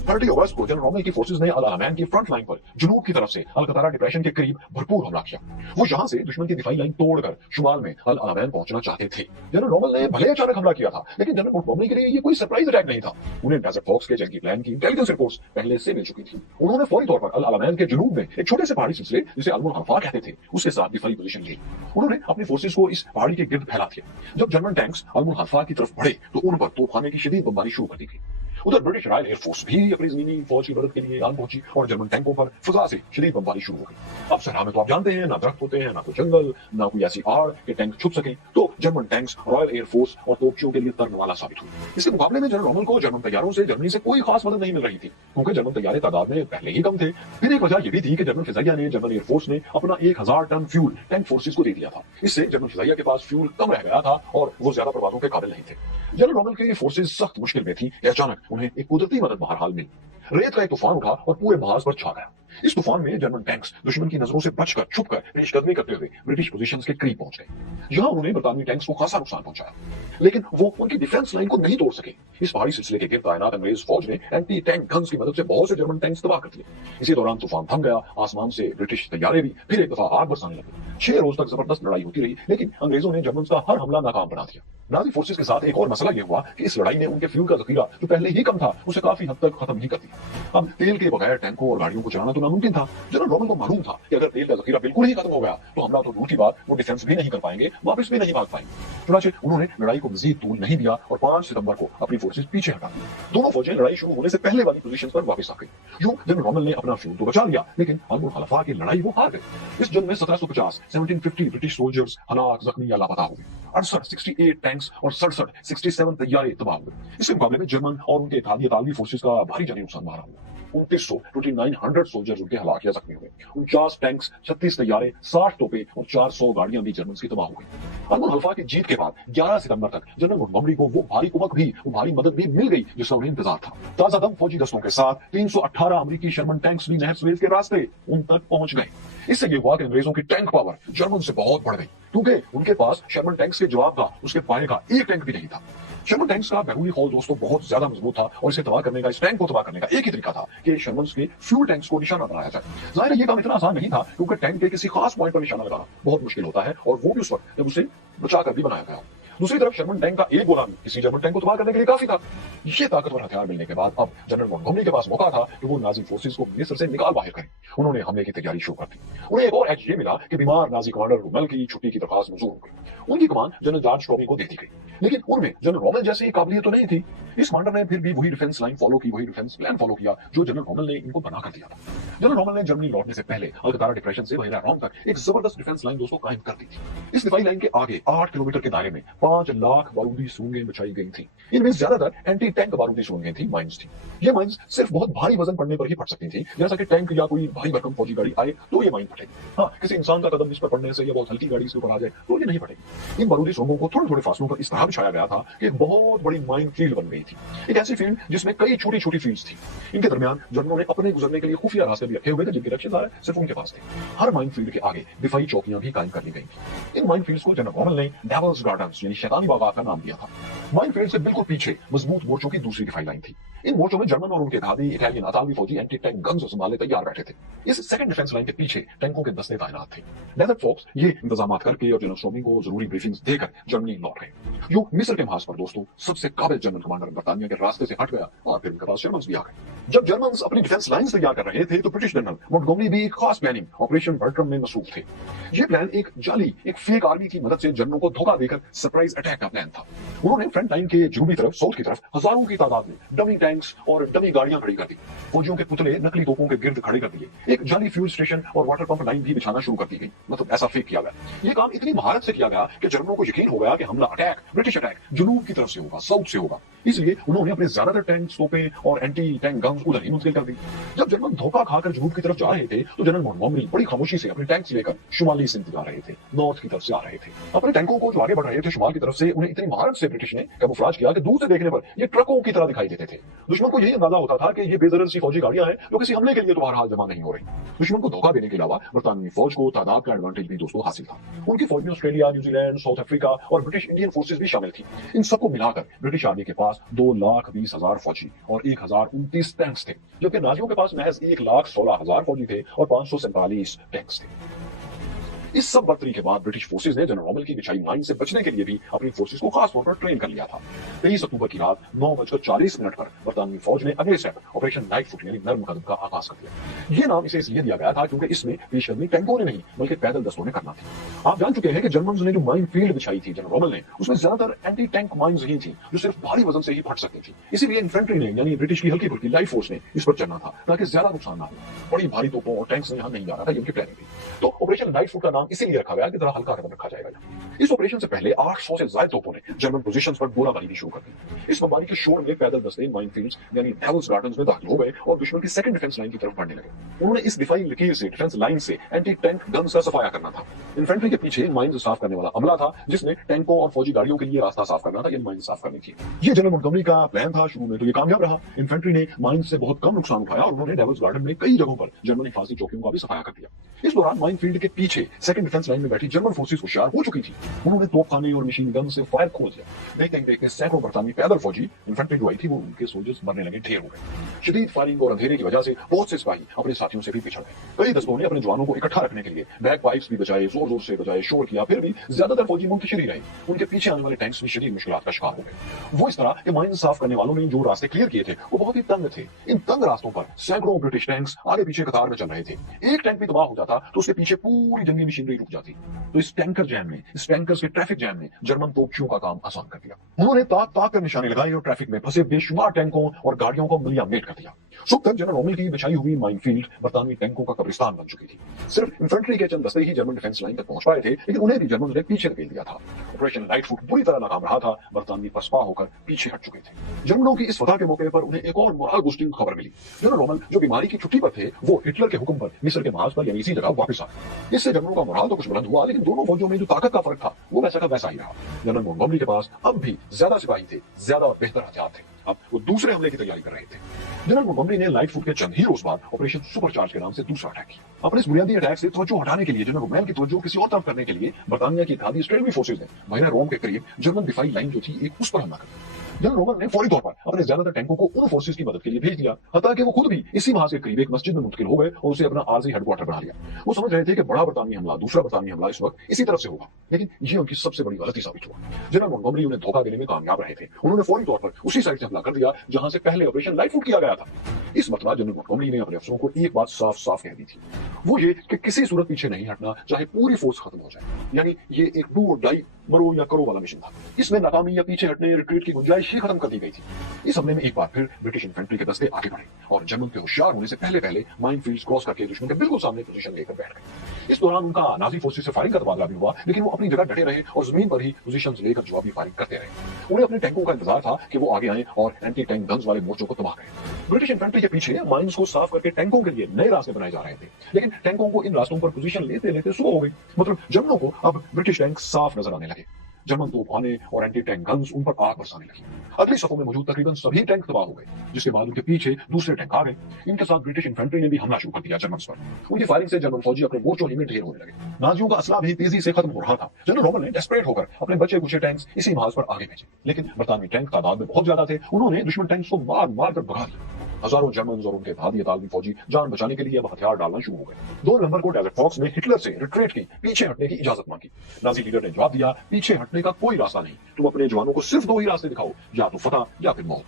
30 अगस्त को जनरल रोमेल की फोर्सेस ने अल अलामैन की फ्रंट लाइन पर जुनूब की तरफ से अल कतारा डिप्रेशन के करीब भरपूर हमला किया। वो यहां से दुश्मन की दिफाई लाइन तोड़कर शुमाल में अल अलामैन पहुंचना चाहते थे। जनरल रोमेल ने भले अचानक हमला किया था, लेकिन जनरल मोंटगोमरी के लिए ये कोई सरप्राइज अटैक नहीं था। उन्हें डेजर्ट फॉक्स के जंगी प्लान की इंटेलिजेंस रिपोर्ट्स पहले से मिल चुकी थी। उन्होंने फौरी तौर पर अल अलामैन के जुनूब में एक छोटे से पहाड़ी सिलसिले जिसे अल मुनहरफा कहते थे, उसके साथ दिफाई पोजीशन ली। उन्होंने अपनी फोर्सेस को इस पहाड़ी के गिर्द फैला दिया। जब जर्मन टैंक्स अल मुनहरफा की तरफ बढ़े तो उन पर तोपखाने की शदीद बमबारी शुरू कर दी गई। उधर ब्रिटिश रॉयल एयरफोर्स भी अपनी जमीनी फौज की मदद के लिए आन पहुंची और जर्मन टैंकों पर फिजा से शदीद बमबारी शुरू हो गई। अब सरहा में तो आप जानते हैं, ना दरख्त होते हैं, ना कोई जंगल, ना कोई ऐसी आड़ कि टैंक छुप सके, तो जर्मन टैंक्स रॉयल एयरफोर्स और तोपचियों के लिए तरन वाला साबित हुए। इसके मुकाबले में जनरल रोमेल को जर्मन तैयारों से जर्मनी से कोई खास मदद नहीं मिल रही थी, क्योंकि जर्मन तैयारे तादाद में पहले ही कम थे। फिर एक वजह यह भी थी कि जर्मन फिजाइया ने जर्मन एयरफोर्स ने अपना 1000 टन फ्यूल टैंक फोर्सेस को दे दिया था। इससे जर्मन फिजाइया के पास फ्यूल कम रह गया था और वो ज्यादा परवाजों के काबिल नहीं थे। जनरल रोमेल की फोर्सेस सख्त मुश्किल में थी कि अचानक उन्हें एक कुदरती मदद बहरहाल मिली। रेत का एक तूफान उठा और पूरे महाज पर छा गया। इस तूफान में जर्मन टैंक्स दुश्मन की नजरों से बचकर छुपकर पेशकदमी करते हुए ब्रिटिश पोजीशंस के करीब पहुंच गए। यहां उन्होंने बरतानवी टैंक्स को खासा नुकसान पहुंचाया, लेकिन वो उनकी डिफेंस लाइन को नहीं तोड़ सके। इस पहाड़ी सिलसिले के गिर्द तैनात अंग्रेज फौज ने एंटी टैंक गन्स की मदद से बहुत से जर्मन टैंक्स तबाह कर दिए। इसी दौरान तूफान थम गया, आसमान से ब्रिटिश तैयारे भी फिर एक दफा आग बरसाने लगे। 6 रोज तक जबरदस्त लड़ाई होती रही, लेकिन अंग्रेजों ने जर्मन का हर हमला नाकाम बना दिया। नाजी फोर्सेस के साथ एक और मसला यह हुआ कि इस लड़ाई ने उनके फ्यूल का जखीरा जो पहले ही कम था उसे काफी हद तक खत्म ही कर दिया। अब तेल के बगैर टैंकों और गाड़ियों को चलाना तो नामुमकिन था। जनरल रोमेल को मालूम था कि अगर तेल का जखीरा बिल्कुल ही खत्म हो गया तो हमला तो दूर की बात, वो डिफेंस भी नहीं कर पाएंगे, वापस भी नहीं भाग पाएंगे। चुनाचे उन्होंने लड़ाई को मजीद तूल नहीं दिया और 5 सितंबर को अपनी फोर्सेस पीछे हटा दी। दोनों फौजें लड़ाई शुरू होने से पहले वाली पोजीशन पर वापस आ गई। यूं जनरल रोमेल ने अपना फ्यूल तो बचा लिया, लेकिन अल मुनहरफा की लड़ाई वो हार गए। इस जंग में 1750 ब्रिटिश सोल्जर्स हलाक, जख्मी या लापता हो गए। 68 टैंक्स और 67 तैयारे तबाह हुए। इसके मुकाबले में जर्मन और उनके इतालवी फोर्सेस का भारी जानी नुकसान मारा हुआ। 2900 सोल्जर्स उनके हलाक या जख्मी हुए। 49 टैंक्स, 36 तैयारे, 60 तोपे और 400 गाड़ियां भी जर्मन की तबाह हो गई। अल मुनहरफा की जीत के बाद 11 सितंबर तक जनरल मोंटगोमरी को वो भारी कुमक भी, वो भारी मदद भी मिल गई जिसका उन्हें इंतजार था। ताजा दम फौजी दस्तों के साथ 318 अमेरिकी शर्मन टैंक्स भी नहर सुएज के रास्ते उन तक पहुंच गए। इससे ये हुआ कि अंग्रेजों की टैंक पावर जर्मन से बहुत बढ़ गई, क्योंकि उनके पास शर्मन टैंक्स के जवाब का, उसके पाए का एक टैंक भी नहीं था। शर्मन टैंक्स का बैरूनी हॉल दोस्तों बहुत ज्यादा मजबूत था और इसे तबाह करने का, इस टैंक को तबाह करने का एक ही तरीका था कि शर्मन के फ्यूल टैंक्स को निशाना बनाया जाए। जाहिर है ये काम इतना आसान नहीं था, क्योंकि टैंक के किसी खास पॉइंट पर निशाना लगाना बहुत मुश्किल होता है, और वो भी उस वक्त जब उसे बचाकर भी बनाया गया। दूसरी तरफ शर्मन टैंक का एक गोला भी किसी जर्मन टैंक को तबाह करने के लिए काफी था। ये ताकतवर हथियार मिलने के बाद अब जनरल मोंटगोमरी के पास मौका था कि वो नाजी फोर्सेस को मिस्र से निकाल बाहर करें। उन्होंने हमले की तैयारी शुरू कर दी। उन्हें एक और एज ये मिला कि बीमार नाजी कमांडर रोमेल की छुट्टी की दरखास्त मंजूर हो गई। उनकी कमान जनरल जॉर्ज टॉमी को दे दी गई, लेकिन उनमें जनरल रोमेल जैसी काबिलियत तो नहीं थी। इस कमांडर ने फिर भी वही डिफेंस लाइन फॉलो की, वही डिफेंस प्लान फॉलो किया जो जनरल रोमेल ने इनको बना कर दिया था। जनरल रोमेल ने जर्मनी लौटने से पहले अल कतारा डिप्रेशन से बहरा रोम तक एक जबरदस्त डिफेंस लाइन दोस्तों कायम कर दी थी। इस दिफाई लाइन के आगे 8 किलोमीटर के दायरे में 5 लाख बारूदी सुरंगें बिछाई गई थी। इनमें ज्यादातर एंटी टैंक बारूदी सुरंगें थी, माइंस थी। ये माइंस सिर्फ बहुत भारी वजन पड़ने पर ही फट सकती थी, जैसा कि टैंक या कोई भारी भरकम फौजी गाड़ी आए तो ये माइन फटेगी। हाँ, किसी इंसान का कदम इस पर पड़ने से या बहुत हल्की गाड़ी इसके ऊपर आ जाए तो ये नहीं फटेगी। इन बारूदी सुरंगों को थोड़े थोड़े फासलों पर इस तरह बिछाया गया था कि एक बहुत बड़ी माइन फील्ड बन गई थी। एक ऐसी फील्ड जिसमें कई छोटी छोटी फील्ड्स थी। इनके दरमियान जर्मनों ने अपने गुजरने के लिए खुफिया रास्ते भी रखे हुए थे, जिनके रक्षेदार सिर्फ उनके पास थे। हर माइन फील्ड के आगे दिफाई चौकियां भी कायम कर ली गई थी। इन माइन फील्ड्स को जनरल रोमेल ने डेविल्स गार्डन्स यानी शैतानी बागात का नाम दिया था। माइन फील्ड से बिल्कुल पीछे मजबूत मोर्चों की दूसरी दिफाई लाइन थी। इन मोर्चों में जर्मन और उनके इतालवी, इटालियन, अतालवी फौजी एंटी टैंक गन्स संभालने तैयार बैठे थे। इस सेकंड डिफेंस लाइन के पीछे टैंकों के दस्ते तैनात थे। डेजर्ट फॉक्स ये इंतजाम करके और जनरल स्टॉर्मी को जरूरी ब्रीफिंग्स देकर जर्मनी लौट गए। यूं मिस्र के महाज पर दोस्तों सबसे काबिल जनरल कमांडर बरतानिया के रास्ते से हट गया और फिर उनके पास शर्मन्स भी आ गए। जब जर्मन्स अपनी डिफेंस लाइंस तैयार कर रहे थे तो ब्रिटिश जनरल मोंटगोमरी भी एक खास प्लानिंग ऑपरेशन बर्ट्रम में मसरूफ थे। ये प्लान एक जाली, एक फेक आर्मी की मदद से जनरलों को धोखा देकर सरप्राइज अटैक का प्लान था। उन्होंने फ्रंट लाइन के जनूबी तरफ, साउथ की तरफ हजारों की तादाद में डमी टैंक्स और डमी गाड़ियां खड़ी कर दी। फौजियों के पुतले नकली तोपों के गिर्द खड़े कर दिए। एक जाली फ्यूल स्टेशन और वाटर पंप लाइन भी बिछाना शुरू कर दी गई। मतलब ऐसा फेक किया गया। ये काम इतनी महारत से किया गया कि जनरलों को यकीन हो गया कि हमला अटैक, ब्रिटिश अटैक जुनूब की तरफ से होगा, साउथ से होगा। इसलिए उन्होंने अपने ज्यादातर टैंक, तोपें और एंटी टैंक गन्स उधर ही मुंतकिल कर दी। जब जर्मन धोखा खाकर जनूब की तरफ जा रहे थे तो जनरल मोंटगोमरी बड़ी खामोशी से अपने टैंक्स लेकर शुमाली सिंध जा रहे थे, नॉर्थ की तरफ से आ रहे थे। अपने टैंकों को जो आगे बढ़ रहे थे शुमाल की तरफ से, उन्हें इतनी महारत से ब्रिटिश ने कैमोफ्लेज किया कि दूर से देखने पर ये ट्रकों की तरह दिखाई देते थे। दुश्मन को यही अंदाजा होता था कि ये बेजरर सी फौजी गाड़ियां हैं जो किसी हमले के लिए तो बहरहाल जमा नहीं हो रही। दुश्मन को धोखा देने के अलावा बरतानवी फौज को तादाद का एडवांटेज भी दोस्तों हासिल था। उनकी फौज में ऑस्ट्रेलिया, न्यूजीलैंड, साउथ अफ्रीका और ब्रिटिश इंडियन फोर्सेज भी शामिल थी। इन सबको मिलाकर ब्रिटिश आर्मी के पास 2,20,000 फौजी और 1,029 टैंक्स थे, जबकि नाजियों के पास महज 1,16,000 फौजी थे और 547 टैंक्स थे। इस सब बर्तरी के बाद ब्रिटिश फोर्सेज ने जनरल रोमेल की बिछाई माइन से बचने के लिए भी अपनी फोर्सेज को खास तौर पर ट्रेन कर लिया था। 23 अक्टूबर की रात 9:40 पर बरतानवी फौज ने अगले स्टेप ऑपरेशन नाइट फुट यानी नर्म कदम का आगाज कर दिया। ये नाम इसे इसलिए दिया गया था क्योंकि इसमें पेशकदमी टैंकों ने नहीं बल्कि पैदल दस्तों ने करना थी। आप जान चुके हैं कि जर्मन्स ने जो माइन फील्ड बिछाई थी जनरल रोमेल ने, उसमें ज्यादातर एंटी टैंक माइन्स ही थी जो सिर्फ भारी वजन से ही फट सकती थी। इसीलिए इन्फेंट्री ने यानी ब्रिटिश की हल्की फुल्की लाइट फोर्स ने इस पर चलना था ताकि ज्यादा नुकसान ना हो। बड़ी भारी तोपों और टैंक्स यहाँ नहीं जा रहा था, ये उनकी प्लानिंग थी। तो ऑपरेशन नाइट फुट का नाम इसीलिए रखा गया कि जरा हल्का कदम रखा जाएगा। इस ऑपरेशन से पहले 800 से ज्यादा तोपों ने जर्मन पोजीशंस पर गोलाबारी भी शुरू कर दी। इस बमबारी के शोर में पैदल दस्ते माइनफील्ड्स यानी डेविल्स गार्डन्स में दाखिल हो गए और दुश्मन की सेकंड डिफेंस लाइन की तरफ बढ़ने लगे। उन्होंने इस दिफाई लकीर से, डिफेंस लाइन से एंटी टैंक गन्स का सफाया करना था। इन्फेंट्री के पीछे माइंस साफ करने वाला अमला था जिसने टैंकों और फौजी गाड़ियों के लिए रास्ता साफ करना था, यानी माइंस साफ करनी थी। ये जनरल मोंटगोमरी का प्लान था शुरू में, तो ये कामयाब रहा। इन्फेंट्री ने माइंस से बहुत कम नुकसान उठाया और उन्होंने डेविल्स गार्डन में कई जगहों पर जर्मन हिफाजती चौकियों का भी सफाया कर दिया। इस दौरान माइन फील्ड के पीछे सेकंड डिफेंस लाइन में बैठी जर्मन फोर्सेस होशियार हो चुकी थी। उन्होंने तोपखाने और मशीन गन से फायर खोल दिया। देखते ही देखते सैकड़ों बरतानवी पैदल फौजी, इन्फेंट्री जो आई थी, वो उनके सोल्जर्स मरने लगे, ढेर हो गए। शदीद फायरिंग और अंधेरे की वजह से बहुत से सिपाही अपने साथियों से भी पिछड़ गए। कई दस्तों ने अपने जवानों को इकट्ठा रखने के लिए बैक पाइप्स भी बजाए, जोर जोर से बजाए, शोर किया, फिर भी ज्यादातर फौजी मुंतशिर ही रहे। उनके पीछे आने वाले टैंक्स भी शदीद मुश्किलात का शिकार हो गए। वो इस तरह के माइन साफ करने वालों ने जो रास्ते क्लियर किए थे वो बहुत ही तंग थे। इन तंग रास्तों पर सैकड़ों ब्रिटिश टैंक्स आगे पीछे कतार में चल रहे थे। एक टैंक भी तबाह हो जाता तो उसके पीछे पूरी जंगी मशीनरी रुक जाती। तो इस टैंकर जैम ने, इस टैंकर्स के ट्रैफिक जैम ने जर्मन तोपचियों का काम आसान कर दिया। उन्होंने ताक ताक कर निशाने लगाए और ट्रैफिक में फंसे बेशुमार टैंकों और गाड़ियों को मिलियामेट कर दिया। सुबह तक जनरल रोमेल की बिछाई हुई माइनफील्ड बरतानवी टैंकों का कब्रिस्तान बन चुकी थी। सिर्फ इन्फेंट्री के चंद दस्ते ही जर्मन डिफेंस लाइन तक पहुंच पाए थे, लेकिन उन्हें भी जर्मन ने पीछे धकेल दिया था। ऑपरेशन लाइट फुट बुरी तरह नाकाम रहा था। बरतानवी पसपा होकर पीछे हट चुके थे। जर्मनों की इस फतह के मौके पर उन्हें एक और मोरल बूस्टिंग खबर मिली। जनरल रोमेल जो बीमारी की छुट्टी पर थे, वो हिटलर के हुक्म पर मिस्र के महाज पर यानी इसी जगह वापस आ गए। इससे जर्मनों का मोरल तो कुछ बुलंद हुआ, लेकिन दोनों फौजों में जो ताकत का फर्क था वो वैसा का वैसा ही रहा। जनरल मोंटगोमरी के पास अब भी ज्यादा सिपाही थे, ज्यादा और बेहतर हथियार थे। अब वो दूसरे हमले की तैयारी कर रहे थे। जनरल मोंटगोमरी ने लाइट फुट के चंद ही रोज बाद ऑपरेशन सुपरचार्ज के नाम से दूसरा अटैक किया। अपने इस बुनियादी अटैक से तवज्जो हटाने के लिए, जनरल रोमेल की तवज्जो किसी और तरफ करने के लिए बर्तानिया की इत्तेहादी ऑस्ट्रेलियाई फोर्सेज ने महीना रोम के करीब जर्मन दिफाई लाइन जो थी एक उस पर हमला कर दिया। जनरल रोमेल ने फौरी तौर पर अपने ज्यादातर टैंकों को उन फोर्सेज की मदद के लिए भेज दिया, हत्ता कि वो खुद भी इसी महाज के करीब एक मस्जिद में मुंतकिल हो गए और उसे अपना आर्जी हेडक्वार्टर बना लिया। वो समझ रहे थे कि बड़ा बरतानी हमला, दूसरा बरतानी हमला इस वक्त इसी तरफ से होगा, लेकिन ये उनकी सबसे बड़ी गलती साबित हुआ। जनरल मोंटगोमरी उन्हें धोखा देने में कामयाब रहे थे। उन्होंने फौरी तौर पर उसी साइड से हमला कर दिया जहां से पहले ऑपरेशन लाइट फुट किया गया था। इस मतलब जनरल मोंटगोमरी ने अपने अफसरों को एक बात साफ साफ कह दी थी, वो ये कि किसी सूरत पीछे नहीं हटना, चाहे पूरी फोर्स खत्म हो जाए। यानी ये एक डू और डाई, मरो या करो वाला मिशन था। इसमें नाकामी या पीछे हटने, रिट्रीट की गुंजाइश ही खत्म कर दी गई थी। इस हमले में एक बार फिर ब्रिटिश इन्फेंट्री के दस्ते आगे बढ़े और जर्मन के होशियार होने से पहले पहले माइनफील्ड्स क्रॉस करके दुश्मन के बिल्कुल सामने पोजीशन लेकर बैठ गए। इस दौरान उनका नाजी फोर्सेस से फायरिंग का तबादला भी हुआ, लेकिन वो अपनी जगह डटे रहे और जमीन पर ही पोजीशंस लेकर जवाबी फायरिंग करते रहे। उन्हें अपने टैंकों का इंतजार था कि वो आगे आए और एंटी टैंक गन्स वाले मोर्चों को तबाह करें। ब्रिटिश इन्फेंट्री के पीछे माइंस को साफ करके टैंकों के लिए नए रास्ते बनाए जा रहे थे, लेकिन टैंकों को इन रास्तों पर पोजीशन लेते लेते सुबह हो गई। मतलब जर्मनों को अब ब्रिटिश टैंक साफ नजर आने लगे। जर्मन तोपखाने और एंटी टैंक गन्स उन पर आग बरसाने लगी। अगली सफों में मौजूद तकरीबन सभी टैंक तबाह हो गए, जिसके बाद उनके पीछे दूसरे टैंक आ गए। इनके साथ ब्रिटिश इन्फेंट्री ने भी हमला शुरू कर दिया जर्मन पर। उनकी फायरिंग से जर्मन फौजी अपने मोर्चों ही में ढेर होने लगे। नाजियों का असला भी तेजी से खत्म हो रहा था। जनरल रोमेल ने डेस्परेट होकर अपने बचे कुचे टैंक्स इसी महाज पर आगे भेजे, लेकिन बरतानवी टैंक तादाद में बहुत ज्यादा थे। उन्होंने दुश्मन टैंक्स को मार मार कर भगा दिया। हजारों जर्मन और उनके इत्तेहादी इतालवी फौजी जान बचाने के लिए अब हथियार डालना शुरू हो गए। 2 नवंबर को डेजर्ट फॉक्स ने हिटलर से रिट्रीट की, पीछे हटने की इजाजत मांगी। नाजी लीडर ने जवाब दिया, पीछे हटने का कोई रास्ता नहीं, तुम अपने जवानों को सिर्फ 2 ही रास्ते दिखाओ, या तो फतह या फिर मौत।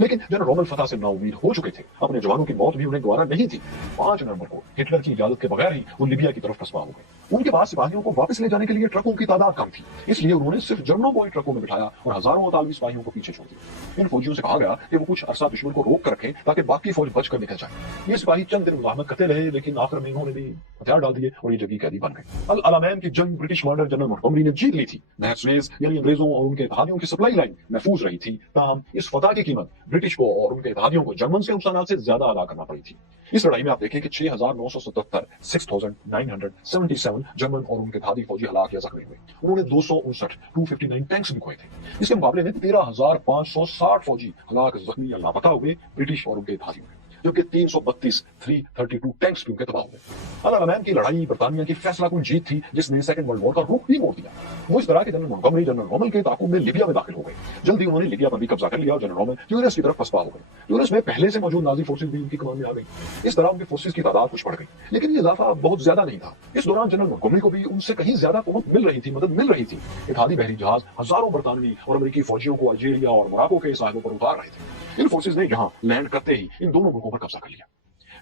लेकिन जनरल रोमल फतह से नाउमीद हो चुके थे, अपने जवानों की मौत भी उन्हें गवारा नहीं थी। 5 नवंबर को हिटलर की इजाजत के बगैर ही वो लिबिया की तरफ पसपा हो गए। उनके पास सिपाहियों को वापस ले जाने के लिए ट्रकों की तादाद कम थी, इसलिए उन्होंने सिर्फ जर्मनों को ही ट्रकों में बिठाया और हजारों अतालवी सिपाहियों को पीछे छोड़ दिया। इन फौजियों से कहा गया कि वो कुछ अरसा दुश्मन को रोक कर रखें ताकि बाकी फौज बचकर निकल जाए। ये सिपाही चंद दिन मुजाहमत करते रहे, लेकिन आखिर में इन्होंने भी हथियार डाल दिए और ये जंगी कैदी बन गए। अल अलामैन की जंग ब्रिटिश कमांडर जनरल मोंटगोमरी ने जीत ली थी। नहर सुएज यानी अंग्रेजों और उनके इत्तेहादियों की सप्लाई लाइन महफूज रही थी, ताहम इस फतह की कीमत ब्रिटिश को और उनके इत्तेहादियों को जर्मन से नुकसान से ज्यादा अदा करना पड़ी थी। इस लड़ाई में आप देखें कि 6,977 जर्मन और उनके इत्तेहादी फौजी हलाक या जख्मी हुए। उन्होंने 259 टैंक्स भी खोए थे। इसके मुकाबले में 13,560 फौजी हलाक, जख्मी या लापता हुए ब्रिटिश और उनके इत्तेहादियों में, जबकि 332 टैंक्स भी उनके तबाह हुए। अल अलामैन की लड़ाई बर्तानिया की फैसलाकुन जीत थी, जिसने सेकंड वर्ल्ड वॉर का रुख भी मोड़ दिया। वो इस तरह के जनरल मोंटगोमरी जनरल रोमल के ताकुब में लिबिया में दाखिल हो गए। जल्दी उन्होंने लिबिया पर भी कब्जा कर लिया और जनरल रोमल यूरोस की तरफ पसपा हो गए। यूरोस में पहले से मौजूद नाजी फोर्सेज भी उनकी कमान में आ गई। इस तरह उनकी फोर्सेज की तादाद कुछ बढ़ गई, लेकिन ये इजाफा बहुत ज्यादा नहीं था। इस दौरान जनरल मोंटगोमरी को भी उनसे कहीं ज्यादा कुव्वत मिल रही थी, मदद मिल रही थी। इत्तेहादी बहरी जहाज हजारों बरतानवी और अमेरिकी फौजियों को अल्जीरिया और मोरक्को के साहिलों पर उतार रहे थे। इन फोर्सेज ने यहाँ लैंड करते ही इन दोनों मुल्कों पर कब्जा कर लिया।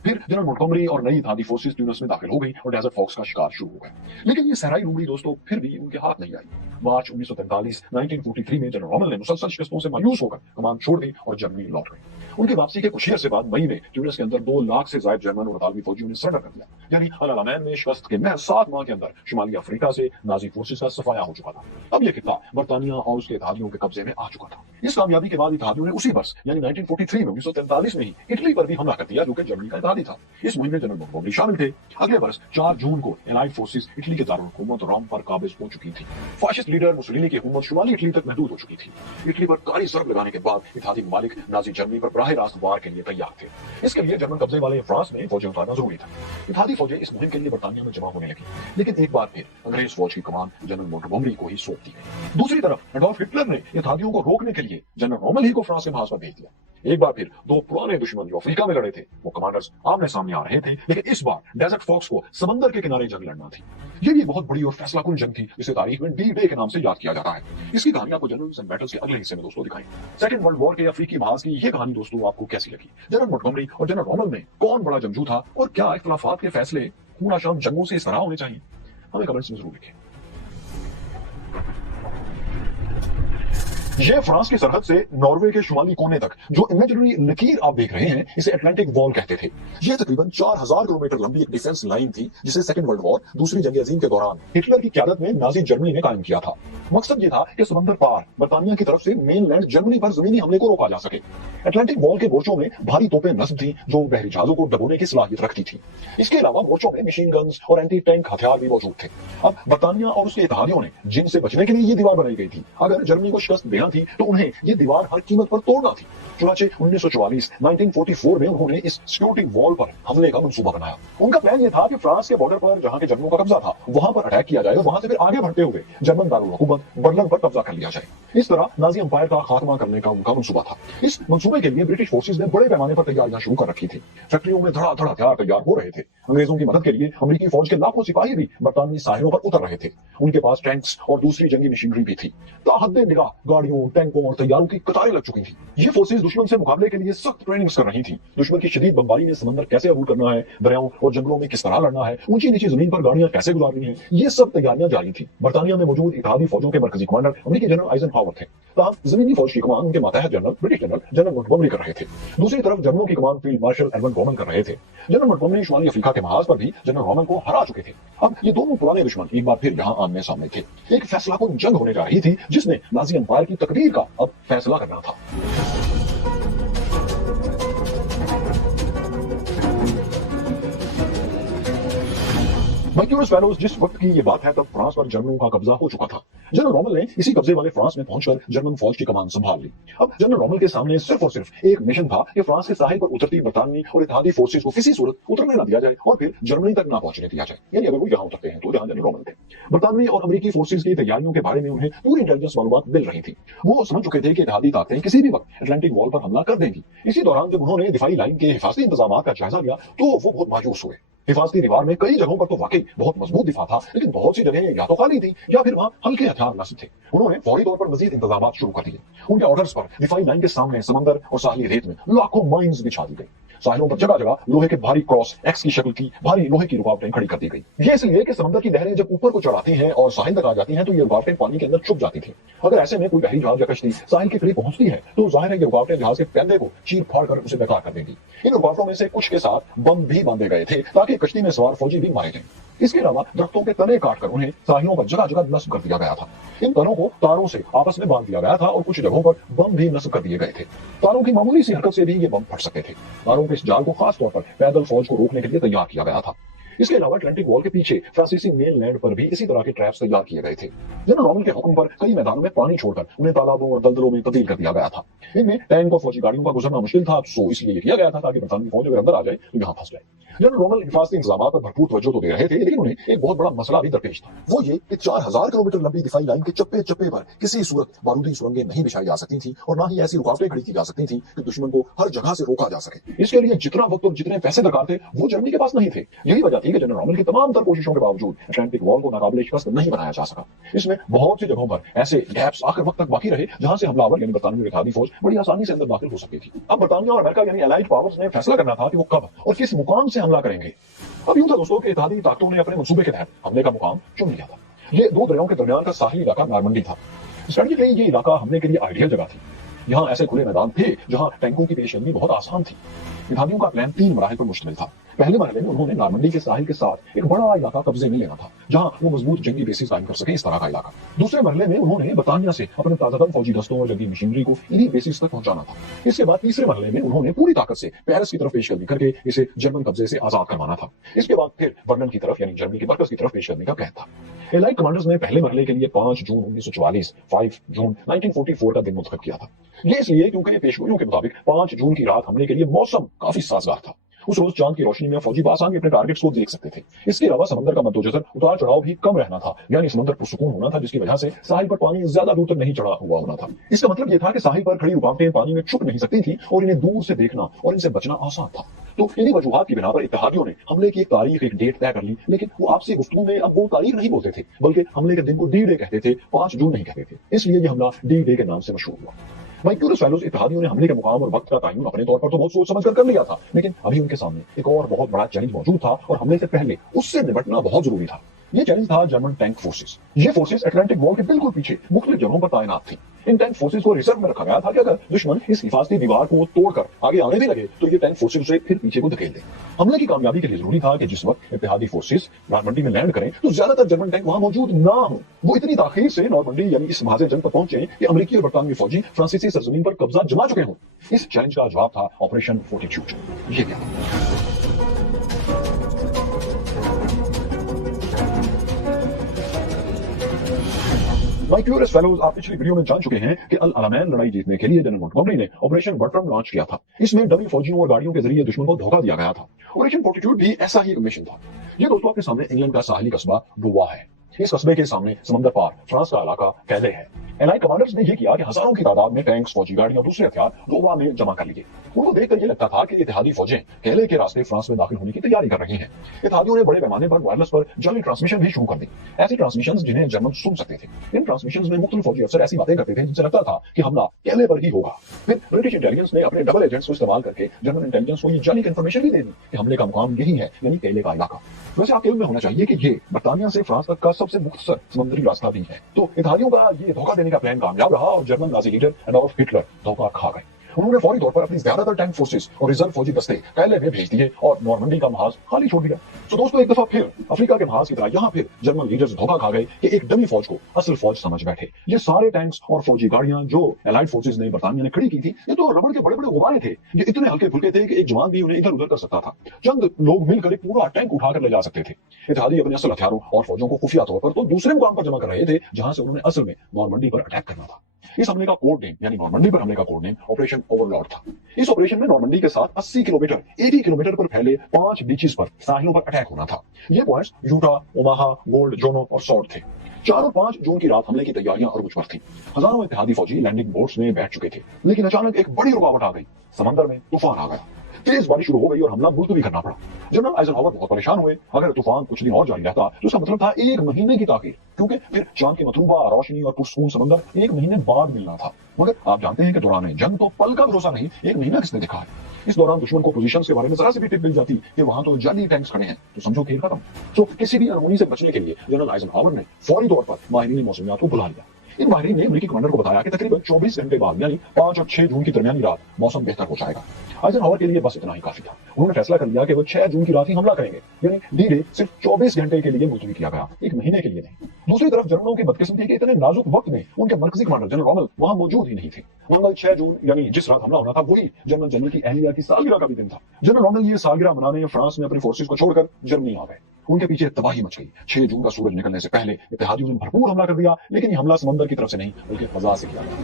फिर जनरल मोंटगोमरी और नई इत्तेहादी फोर्सेस ट्यूनिस में दाखिल हो गई और डेजर्ट फॉक्स का शिकार शुरू हो गया। लेकिन ये सहराई लूमड़ी दोस्तों फिर भी उनके हाथ नहीं आई। मार्च 1943 में जनरल रोमल ने मुसलसल शिकस्तों से मायूस होकर कमान छोड़ दी और जर्मनी लौट गए। उनकी वापसी के कुछ ही अरसे बाद मई में ट्यूनिस के अंदर 2 लाख से ज्यादा जर्मन और इतालवी फौजियों ने सरेंडर कर दिया। यानी अल अलामैन में शिकस्त के महज 7 माह के अंदर शुमाली अफ्रीका से नाजी फोर्सेस का सफाया हो चुका था। अब यह खिता बरतानिया और उसके इत्तेहादियों के कब्जे में आ चुका था। इस कामयाबी के बाद इत्तेहादियों ने उसी वर्ष यानी 1943 में ही इटली पर भी हमला कर दिया, जो कि जर्मनी का इत्तेहादी था। इस मुहिम में जनरल मोंटगोमरी शामिल थे। अगले वर्ष 4 जून को एलाइड फोर्सेस इटली के दारुल हुकूमत रोम पर काबिज हो चुकी थी। फाशिस्ट लीडर मुसोलिनी की हुकूमत शुमाली इटली तक महदूद हो चुकी थी। इटली पर कारी ज़रब लगाने के बाद इत्तेहादी ममालिक नाजी जर्मनी पर बराह रास्त वार के लिए तैयार थे। इसके लिए जर्मन कब्जे वाले फ्रांस में फौजें उतारना जरूरी था। इत्तेहादी फौजें इस मुहिम के लिए बरतानिया में जमा होने लगी, लेकिन एक बार फिर अंग्रेज फौज की कमान जनरल मोंटगोमरी को ही सौंप दी गई। दूसरी तरफ एडोल्फ हिटलर ने इत्तेहादियों को रोकने के लिए जनरल रोमल ही को फ्रांस के महाज पर भेज दिया। एक बार फिर 2 पुराने दुश्मन जो अफ्रीका में लड़े थे, वो कमांडर्स आमने सामने आ रहे थे, लेकिन इस बार डेजर्ट फॉक्स को समंदर के किनारे जंग लड़ना थी। ये भी बहुत बड़ी और फैसलाकुन जंग थी, जिसे तारीख में डी डे के नाम से याद किया जाता है। इसकी कहानी आपको जनरल्स एंड बैटल्स के अगले हिस्से में दोस्तों दिखाएंगे। सेकंड वर्ल्ड वॉर के अफ्रीकी महाज की ये कहानी दोस्तों आपको कैसी लगी? जनरल मोंटगोमरी और जनरल रोमल में कौन बड़ा जंगजू था और क्या इख्तिलाफात के फैसले खून शाम जंगों से इस तरह होने चाहिए? हमें कमेंट्स में जरूर लिखें। ये फ्रांस की सरहद से नॉर्वे के शुमाली कोने तक जो इमेजिनरी लकीर आप देख रहे हैं, इसे अटलांटिक वॉल कहते थे। यह तकरीबन 4000 किलोमीटर लंबी एक डिफेंस लाइन थी, जिसे सेकंड वर्ल्ड वॉर दूसरी जंग अजीम के दौरान हिटलर की क़यादत में नाजी जर्मनी ने कायम किया था। मकसद ये था कि समंदर पार बरतानिया की तरफ से मेनलैंड जर्मनी पर जमीनी हमले को रोका जा सके। अटलांटिक वॉल के मोर्चों में भारी तोपें नस्ब थी, जो बहरी जहाजों को डबोने की सलाहियत रखती थी। इसके अलावा मोर्चों में मशीन गन्स और एंटी टैंक हथियार भी मौजूद थे। अब बरतानिया और उसके इत्तेहादियों ने जिनसे बचने के लिए ये दीवार बनाई गई थी। अगर जर्मनी को शिकस्त देना थी तो उन्हें ये दीवार हर कीमत पर तोड़ना थी। चुनाचे 1944 में उन्होंने इस सिक्योरिटी वॉल पर हमले का मंसूबा बनाया। उनका प्लान यह था कि फ्रांस के बॉर्डर पर जहां के जर्मनों का कब्जा था, वहां पर अटैक किया जाए और वहां से फिर आगे बढ़ते हुए जर्मन दारुल हुकूमत बर्लिन पर कब्जा कर लिया जाए। इस तरह नाजी अंपायर का खात्मा करने का उनका मंसूबा था। इस मंसूबे के लिए ब्रिटिश फोर्सेज ने बड़े पैमाने पर तैयारियां शुरू कर रखी थी। फैक्ट्रियों में धड़ाधड़ हथियार तैयार हो रहे थे। अंग्रेजों की मदद के लिए अमेरिकी फौज के लाखों सिपाही भी बरतानवी साहिलों पर उतर रहे थे। उनके पास टैंक्स और दूसरी जंगी मशीनरी भी थी। ताहद्दे निगाह गाड़ियों, टैंकों और तैयारों की कतारें लग चुकी थी। ये फोर्सेज दुश्मन से मुकाबले के लिए सख्त ट्रेनिंग्स कर रही थी। दुश्मन की शदीद बमबारी में समंदर कैसे अबूर करना है, दरियाओं और जंगलों में किस तरह लड़ना है, ऊंची नीची जमीन पर गाड़ियां कैसे गुजारनी है, ये सब तैयारियां जारी थी। बरतानिया में मौजूद इत्तेहादी फौजों के मरकजी कमांडर अमेरिकी जनरल आइजनहावर थे। तब जमीनी फौज की कमान उनके मातहत जनरल ब्रिटिश जनरल मोंटगोमरी कर रहे थे। दूसरी तरफ जर्मनों की कमान फील्ड मार्शल एडमंड रोमल कर रहे थे। जनरल मोंटगोमरी शुमाली अफ्रीका के महाज पर भी जनरल रोमल को हरा चुके थे। अब ये दोनों पुराने दुश्मन एक बार फिर यहाँ आमने सामने थे। एक फैसलाकुन जंग होने जा रही थी, जिसने नाजी अंपायर की तकदीर का अब फैसला करना था। मर्क्यूरस फैलोज, जिस वक्त की ये बात है तब फ्रांस पर जर्मनों का कब्जा हो चुका था। जनरल रोमल ने इसी कब्जे वाले फ्रांस में पहुंचकर जर्मन फौज की कमान संभाल ली। अब जनरल रोमल के सामने सिर्फ और सिर्फ एक मिशन था कि फ्रांस के साहिल पर उतरती बरतानवी और इत्तेहादी फोर्सेज को किसी सूरत उतरने न दिया जाए और फिर जर्मनी तक ना पहुंचने दिया जाए। यानी अगर वो यहाँ उतरते हैं तो जहां जनरल रोमल थे। बरतानवी और अमेरिकी फोर्सेज की तैयारियों के बारे में उन्हें पूरी इंटेलिजेंस मालूमात मिल रही थी। वो समझ चुके थे कि इत्तेहादी ताकतें किसी भी वक्त अटलांटिक वॉल पर हमला कर देंगी। इसी दौरान जब उन्होंने दिफाई लाइन के हिफाजती इंतजाम का जायजा लिया तो वो बहुत मायूस हुए। हिफाजती दीवार में कई जगहों पर तो वाकई बहुत मजबूत दिफा था, लेकिन बहुत सी जगहें या तो खाली थी या फिर वहां हल्के हथियार नस्ब थे। उन्होंने फौरी तौर पर मजीद इंतजाम शुरू कर दिए। उनके ऑर्डर्स पर दिफाई लाइन के सामने समंदर और साहली रेत में लाखों माइंस बिछा दी गई। साहिलों पर जगह जगह लोहे के भारी क्रॉस एक्स की शक्ल की भारी लोहे की रुकावटें खड़ी कर दी गई। ये इसलिए कि समंदर की लहरें जब ऊपर को चढ़ाती हैं और साहिल तक आ जाती हैं तो ये रुकावटें पानी के अंदर छुप जाती थी। अगर ऐसे में कोई बहरी जहाज या कश्ती साहिल के करीब पहुंचती है तो जाहिर है ये रुकावटें जहाज के पैदे को चीर फाड़ कर उसे बेकार कर देंगी। इन रुकावटों में से कुछ के साथ बम भी बांधे गए थे ताकि कश्ती में सवार फौजी भी मारे जाएं। इसके अलावा दरख्तों के तने काटकर उन्हें साहिलों पर जगह जगह नस्ब कर दिया गया था। इन तनों को तारों से आपस में बांध दिया गया था और कुछ जगहों पर बम भी नस्ब कर दिए गए थे। तारों की मामूली सी हरकत से भी ये बम फट सकते थे। तारों के इस जाल को खास तौर पर पैदल फौज को रोकने के लिए तैयार किया गया था। इसके अलावा अटलांटिक वॉल के पीछे फ्रांसीसी मेन लैंड पर भी इसी तरह के ट्रैप्स तैयार किए गए थे। जनरल रॉमल के हुक्म पर कई मैदानों में पानी छोड़कर उन्हें तालाबों और दलदलों में तब्दील कर दिया गया था। इनमें टैंक और फौजी गाड़ियों का गुजरना मुश्किल था, सो इसलिए ये किया गया था ताकि बरतानवी फौज अगर अंदर आ जाए तो यहाँ फंस जाए। जनरल रॉमल हिफाजती इंतजाम पर भरपूर तवज्जो तो दे रहे थे, लेकिन उन्हें एक बहुत बड़ा मसला भी दरपेश था। वो ये कि 4000 किलोमीटर लंबी दिफाई लाइन के चप्पे चप्पे पर किसी सूरत बारूदी सुरंगें नहीं बिछाई जा सकती थी और न ही ऐसी रुकावटें खड़ी की जा सकती थी कि दुश्मन को हर जगह से रोका जा सके। इसके लिए जितना वक्त और जितने पैसे दरकार थे वो जर्मनी के पास नहीं थे। यही वजह थी कि जनरल रॉमल की तमाम तर कोशिशों के बावजूद अटलांटिक वॉल को नाकाबिले शिकस्त नहीं बनाया जा सका। इसमें बहुत सी जगहों पर ऐसे गैप्स आखिर वक्त तक बाकी रहे जहां से हमलावर यानी बरतानवी इत्तेहादी फौज बड़ी आसानी से अंदर दाखिल हो सकती थी। अब बरतानिया और अमेरिका यानी अलाइड पावर्स ने फैसला करना था कि वो कब और किस मुकाम से हमला करेंगे। अब यूं था दोस्तों कि इत्तेहादी ताकतों ने अपने मंसूबे के तहत हमले का मुकाम चुन लिया था। ये दो दरियाओं के दरमियान का साहिली इलाका नॉर्मंडी था। स्ट्रेटेजिकली ये इलाका हमले के लिए आइडियल जगह थी। यहाँ ऐसे खुले मैदान थे जहां टैंकों की पेशकदमी बहुत आसान थी। इत्तेहादियों का प्लान 3 मराहिल पर मुश्तमिल था। पहले मरहले में उन्होंने नॉर्मंडी के साहिल के साथ एक बड़ा इलाका कब्जे में लेना था जहां वो मजबूत जंगी बेसिस कायम कर सके, इस तरह का इलाका। दूसरे मरहले में उन्होंने बरतानिया से अपने ताजादम फौजी दस्तों और जंगी मशीनरी को इन्हीं बेसिस तक पहुंचाना था। इसके बाद तीसरे मरहले में उन्होंने पूरी ताकत से पेरिस की तरफ पेशकदमी करके इसे जर्मन कब्जे से आजाद करवाना था। इसके बाद फिर वर्नन की तरफ यानी जर्मनी के मरकज की तरफ पेशकदमी का कहना था। एलाइड कमांडर्स ने पहले मरहले के लिए 5 जून 1944, 5 जून 1944 का दिन मुंतखब किया था। ये इसलिए क्योंकि पेशगोइयों के मुताबिक 5 जून की रात हमले के लिए मौसम काफी साजगार था। उस रोज चांद की रोशनी में फौजी बासानी अपने टारगेट्स को देख सकते थे। इसके अलावा समंदर का मद्दोजहर उतार चढ़ाव भी कम रहना था, यानी समंदर पुरसुकून होना था, जिसकी वजह से साहिल पर पानी ज्यादा दूर तक नहीं चढ़ा हुआ होना था। इसका मतलब यह था कि साहिल पर खड़ी रुकावटें पानी में छुप नहीं सकती थी और इन्हें दूर से देखना और इनसे बचना आसान था। तो इन्हीं वजूहात की बिना पर इत्तेहादियों ने हमले की एक तारीख, एक डेट तय कर ली, लेकिन वो आपसी गुफ्तगू में अब वो तारीख नहीं बोलते थे, बल्कि हमले के दिन को डी डे कहते थे, 5 जून नहीं कहते थे। इसलिए यह हमला डी डे के नाम से मशहूर हुआ। माइक्यूरस फेलोज इत्तेहादियों ने हमले के मुकाम और वक्त का तयन अपने तौर पर तो बहुत सोच समझ कर लिया था, लेकिन अभी उनके सामने एक और बहुत बड़ा चैलेंज मौजूद था और हमले से पहले उससे निपटना बहुत जरूरी था। ये चैलेंज था जर्मन टैंक फोर्सेस। ये फोर्सेस अटलांटिक वॉल के बिल्कुल पीछे मुख्तलिफ जगहों पर तैनात थी। इन टैंक फोर्सेस को रिजर्व में रखा गया था कि अगर दुश्मन इस हिफाजती दीवार को तोड़कर आगे आने भी लगे तो ये टैंक फोर्सेस उसे फिर पीछे को धकेल दे। हमले की कामयाबी के लिए जरूरी था कि जिस वक्त इत्तेहादी फोर्सेस नॉर्मंडी में लैंड करें तो ज्यादातर जर्मन टैंक वहां मौजूद ना हो। वो इतनी ताखीर से नॉर्मंडी यानी इस महाजे जंग पर पहुंचे कि अमेरिकी और बरतानवी फौजी फ्रांसीसी सरजमीन पर कब्जा जमा चुके हों। इस चैलेंज का जवाब था ऑपरेशन फोर्टिट्यूड। ये क्या माइक्यूरस फेलोज, आप पिछली वीडियो में जान चुके हैं कि अल अलामैन लड़ाई जीतने के लिए जनरल मोंटगोमरी ने ऑपरेशन बर्ट्रम लॉन्च किया था। इसमें डमी फौजियों और गाड़ियों के जरिए दुश्मन को धोखा दिया गया था। ऑपरेशन फोर्टिट्यूड भी ऐसा ही एक मिशन था। ये दोस्तों आपके सामने इंग्लैंड का साहली कस्बा डोवा है। इस कस्बे के सामने समंदर पार फ्रांस का इलाका कैले है। एलाइड कमांडर्स ने यह किया कि हजारों की तादाद में टैंक्स, फौजी गाड़ियां और दूसरे हथियार डोवा में जमा कर लिए। उनको देखकर यह लगता था कि इत्तेहादी फौजें कैले के रास्ते फ्रांस में दाखिल होने की तैयारी कर रही हैं। इत्तेहादियों ने बड़े पैमाने पर वायरलेस पर जाली ट्रांसमिशन भी शुरू कर दी, ऐसी ट्रांसमिशन जिन्हें जर्मन सुन सकते थे। इन ट्रांसमिशन में मुख्तलिफ फौजी अफसर ऐसी बातें करते थे जिनसे लगता था कि हमला कैले पर ही होगा। फिर ब्रिटिश इंटेलिजेंस ने अपने डबल एजेंट्स को इस्तेमाल करके जर्मन इंटेलिजेंस को ये जाली इन्फॉर्मेशन भी दे दी कि हमले का मुकाम यही है, यानी कैले का इलाका। वैसे आपके में होना चाहिए कि ये बरतानिया से फ्रांस तक का सबसे मुख्तसर समुद्री रास्ता भी है। तो इत्तेहादियों का ये धोखा देने का प्लान कामयाब रहा और German Nazi leader Adolf Hitler धोखा खा गए। उन्होंने फौरी तौर पर अपनी ज्यादातर टैंक फोर्सेस और रिजर्व फौजी दस्ते कैले में भेज दिए और नॉर्मंडी का महाज खाली छोड़ दिया। तो दोस्तों एक दफा फिर अफ्रीका के महाज की तरह यहाँ फिर जर्मन लीडर्स धोखा खा गए कि एक डमी फौज को असल फौज समझ बैठे। ये सारे टैंक्स और फौजी गाड़ियां जो एलाइड फोर्सेस ने बरतानिया ने खड़ी की थी, ये तो रबड़ के बड़े बड़े गुब्बारे थे। ये इतने हल्के फुल्के थे कि एक जवान भी उन्हें इधर उधर कर सकता था। चंद लोग मिलकर एक पूरा टैंक उठाकर ले जा सकते थे। इत्तेहादी अपने असल हथियारों और फौजों को खुफिया तौर पर तो दूसरे मुकाम पर जमा कर रहे थे जहां से उन्होंने असल में नॉर्मंडी पर अटैक करना था। इस हमले का कोड नेम यानी नॉर्मंडी पर हमले का कोड नेम ऑपरेशन ओवरलॉर्ड था। इस ऑपरेशन में नॉर्मंडी के साथ 80 किलोमीटर पर फैले 5 बीचेस पर साहिलों पर अटैक होना था। ये पॉइंट्स यूटा, ओमाहा, गोल्ड, जोनो और सॉर्ड थे। 4 और 5 जून की रात हमले की तैयारियां अरूज पर थी। हजारों इत्तेहादी फौजी लैंडिंग बोट्स में बैठ चुके थे, लेकिन अचानक एक बड़ी रुकावट आ गई। समंदर में तूफान आ गया। तेज बारिश शुरू हो गई और हमला मुलतवी करना पड़ा। जनरल आइजनहावर बहुत परेशान हुए। अगर तूफान कुछ दिन और जारी रहता तो इसका मतलब था 1 महीने की ताखीर, क्योंकि फिर चांद की मतलूबा रोशनी और पुरसकून समंदर 1 महीने बाद मिलना था। मगर आप जानते हैं कि दौरान जंग तो पल का भरोसा नहीं, 1 महीना किसने देखा है। इस दौरान दुश्मन को पोजीशन के बारे में जरा सी भी टिप मिल जाती कि वहां तो जाली टैंक्स खड़े हैं तो समझो खेल खत्म। तो किसी भी अनहोनी से बचने के लिए जनरल आइजनहावर ने फौरी तौर पर माहिरीन मौसमियात को बुला लिया। इन माहिरीन ने अमेरिकी कमांडर को बताया कि तकरीबन 24 घंटे बाद यानी 5 और 6 जून की दरमियानी रात मौसम बेहतर हो जाएगा। आइजनहावर के लिए बस इतना ही काफी था। उन्होंने फैसला कर लिया कि वो 6 जून की रात ही हमला करेंगे, यानी डी डे सिर्फ 24 घंटे के लिए मुलतवी किया गया, 1 महीने के लिए नहीं। दूसरी तरफ जर्मनों की बदकिस्मती के इतने नाजुक वक्त में उनके मरकजी कमांडर जनरल रॉमल वहां मौजूद ही नहीं थे। मंगल 6 जून यानी जिस रात हमला होना था वही जर्मन जनरल की एहलिया की सालगिरह का भी दिन था। जनरल रॉमल ये सालगिरह मनाने फ्रांस में अपनी फोर्सेज को छोड़कर जर्मनी आ गए। उनके पीछे तबाही मच गई। 6 जून का सूरज निकलने से पहले इत्तेहादियों ने भरपूर हमला कर दिया, लेकिन ये हमला समंदर की तरफ से नहीं बल्कि फजा से किया गया था।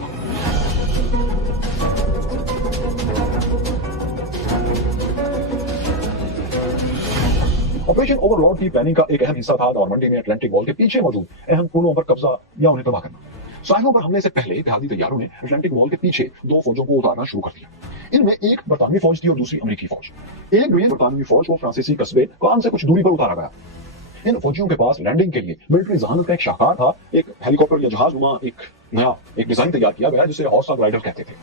ऑपरेशन ओवरलॉर्ड की प्लानिंग का एक अहम हिस्सा था नॉर्मंडी में अटलांटिक वॉल के पीछे मौजूद अहम पुलों पर कब्जा या उन्हें तबाह करना। साहिलों पर हमले से पहले इत्तेहादी तैयारों ने अटलांटिक वॉल के पीछे 2 फौजों को उतारना शुरू कर दिया। इनमें एक बरतानवी फौज थी और दूसरी अमेरिकी फौज। एक ग्रेन बरतानवी फौज को फ्रांसीसी कस्बे कान से कुछ दूरी पर उतारा गया। इन फौजियों के पास लैंडिंग के लिए मिलिट्री जहानत का एक शाहकार था। एक हेलीकॉप्टर या जहाज नुमा एक डिजाइन तैयार किया गया जिसे हॉर्स ग्लाइडर कहते थे।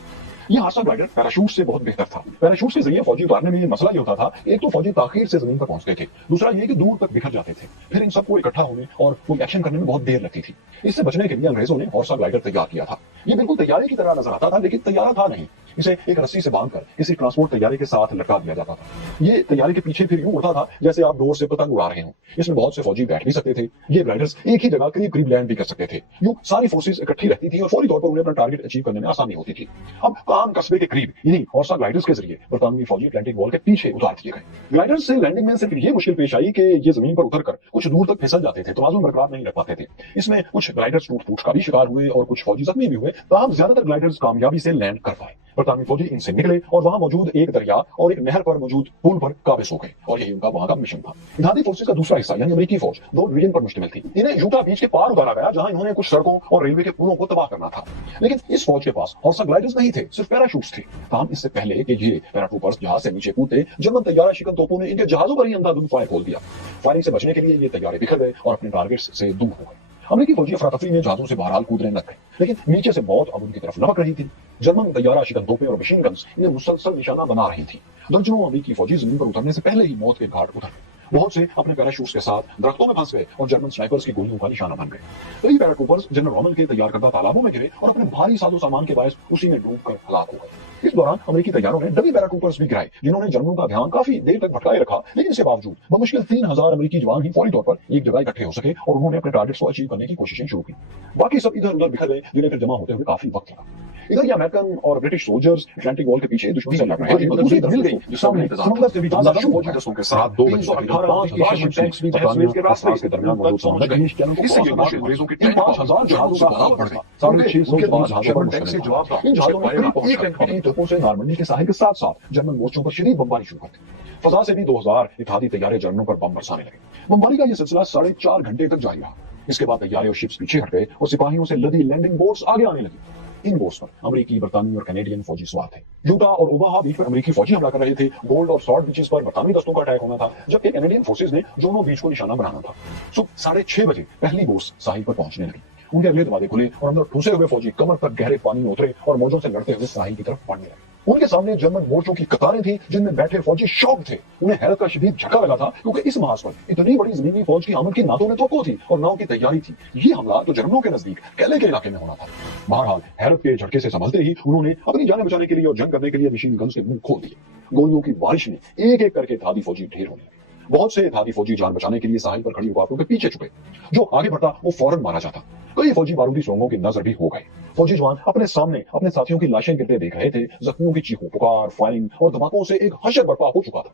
ये हादसा ग्लाइडर पैराशूट से बहुत बेहतर था। पैराशूट के जरिए फौजी उतारने में ये मसला ये होता था, एक तो फौजी ताखीर से जमीन पर पहुंचते थे, दूसरा ये कि दूर तक बिखर जाते थे, फिर इन सबको इकट्ठा होने और कोई एक्शन करने में बहुत देर लगती थी। इससे बचने के लिए अंग्रेजों ने हॉर्स ग्लाइडर तैयार किया था। ये बिल्कुल तैयारी की तरह नजर आता था, लेकिन तैयारा था नहीं। इसे एक रस्सी से बांधकर किसी ट्रांसपोर्ट तैयारी के साथ लटका दिया जाता था। ये तैयारी के पीछे फिर यूं उड़ता था जैसे आप डोर से पतंग उड़ा रहे हो। इसमें बहुत से फौजी बैठ भी सकते थे। ये ग्लाइडर्स एक ही जगह करीब करीब लैंड भी कर सकते थे। यूं सारी फोर्सेस इकट्ठी रहती थी और फौरी तौर पर उन्हें अपना टारगेट अचीव करने में आसानी होती थी। अब कान कस्बे के करीब इन्हीं हॉर्स ग्लाइडर्स के जरिए बरतानवी फौजी अटलांटिक वॉल के पीछे उतार दिए गए। ग्लाइडर्स से लैंडिंग में सिर्फ ये मुश्किल पेश आई कि ये जमीन पर उतरकर कुछ दूर तक फिसल जाते थे, तवाज़ुन बरकरार नहीं रख पाते थे। इसमें कुछ ग्लाइडर्स टूट फूट का भी शिकार हुए और कुछ फौजी जख्मी भी हुए। तमाम ज्यादातर ग्लाइडर्स कामयाबी से लैंड कर पाए। बरतानवी फौजी इनसे निकले और वहां मौजूद एक दरिया और एक नहर पर मौजूद पुल पर काबिज हो गए और यही उनका वहां का मिशन था। इत्तेहादी फोर्सेस का दूसरा हिस्सा यानी अमेरिकी फौज 2 डिवीजन पर मुश्तमिल थी। इन्हें यूटा बीच के पार उतारा गया जहां इन्होंने कुछ सड़कों और रेलवे के पुलों को तबाह करना था। लेकिन इस फौज के पास हॉर्स ग्लाइडर्स नहीं थे, सिर्फ पैराशूट्स थे। काम इससे पहले कि ये पैराट्रूपर्स जहाज से नीचे कूदते, जर्मन तैयारा शिकन तोपों ने इनके जहाजों पर ही अंधाधुंध फायर खोल दिया। फायरिंग से बचने के लिए ये तैयारे बिखर गए और अपने टारगेट्स से दूर हो गए। अमेरिकी फौजी अफरा-तफरी में जहाजों से बहरहाल कूदने लग गए, लेकिन नीचे से मौत अब उनकी तरफ लपक रही थी। जर्मन तैयारा शिकन तोपें और मशीन गन्स इन्हें मुसलसल निशाना बना रही थी। दर्जनों अमेरिकी फौजी जमीन पर उतरने से पहले ही मौत के घाट उतर गए। बहुत से अपने पैराशूट्स के साथ दरख्तों में फंस गए और जर्मन स्नाइपर्स की गोलियों का निशाना बन गए। कई पैराट्रूपर्स जनरल रॉमल के तैयार करदा तालाबों में गिरे और अपने भारी साजो सामान के बायस उसी में डूबकर हलाक हो गए। इस दौरान अमेरिकी तैयारों ने डमी पैराट्रूपर्स भी गिराए, जिन्होंने जर्मनों का ध्यान काफी देर तक भटकाए रखा। लेकिन इसके बावजूद बमुश्किल 3000 अमेरिकी जवान ही फौरी तौर पर एक जगह इकट्ठे हो सके और उन्होंने अपने टारगेट्स को अचीव करने की कोशिशें शुरू की। बाकी सब इधर उधर बिखर गए, जिन्हें फिर जमा होते हुए काफी वक्त लगा। इधर ये अमेरिकन और ब्रिटिश सोल्जर्स अटलांटिक वॉल के पीछे दुश्मन से लड़ रहे थे, दूसरी तरफ मिल गई सामने समुद्र से भी ज्यादा फौजी दस्तों के साथ 2,500 टैंक्स भी के रास्ते के दरमियान मौजूद समझ गए। इससे ये मुश्किल अंग्रेजों के 5,000 जहाजों का हाथ बढ़ गया। 650 जहाजों पर टैंक से जवाब था। इन जहाजों ने अपनी तोपों से नॉर्मंडी के साहिल के साथ साथ जर्मन मोर्चों पर शदीद बमबारी शुरू कर दी। फजा से भी 2000 इत्तेहादी तैयारे जर्मनों पर बम बरसाने लगे। बमबारी का यह सिलसिला 4.5 घंटे तक जारी रहा। इसके बाद तैयारे और शिप्स पीछे हट गए और सिपाहियों से लदी लैंडिंग बोट्स आगे आने लगी। इन बोट्स पर अमेरिकी, बरतानवी और कैनेडियन फौजी सवार थे। यूटा और ओमाहा बीच पर अमेरिकी फौजी हमला कर रहे थे। गोल्ड और सॉल्ट बीचेस पर बरतानवी दस्तों का अटैक होना था, जबकि कैनेडियन फोर्सेस ने जोनो बीच को निशाना बनाना था। सुबह 6:30 बजे पहली बोट्स साहिल पर पहुंचने लगी। उनके अगले दरवाजे खुले और अंदर ठूसे हुए फौजी कमर तक गहरे पानी में उतरे और मौजों से लड़ते हुए साहिल की तरफ बढ़ने लगे। उनके सामने जर्मन मोर्चों की कतारें थी, जिनमें बैठे फौजी शौक थे। उन्हें हैरत का शदीद झटका लगा था, क्योंकि इस महाज पर इतनी बड़ी जमीनी फौज की आमद की ना तो उन्हें तवक्को थी और ना उनकी तैयारी थी। ये हमला तो जर्मनों के नजदीक कैले के इलाके में होना था। बहरहाल हैरत के झटके से संभलते ही उन्होंने अपनी जान बचाने के लिए और जंग करने के लिए मशीन गन्स के मुंह खोल दिए। गोलियों की बारिश में एक एक करके इत्तेहादी फौजी ढेर होने लगे। बहुत से इत्तेहादी फौजी जान बचाने के लिए साहिल पर खड़ी रुकावटों के पीछे छुपे। जो आगे बढ़ता वो फौरन मारा जाता। कई फौजी बारूदी सुरंगों की नजर भी हो गए। फौजी जवान अपने सामने अपने साथियों की लाशें गिरते देख रहे थे। जख्मियों की चीखों पुकार, फायरिंग और धमाकों से एक हशर बर्पा हो चुका था।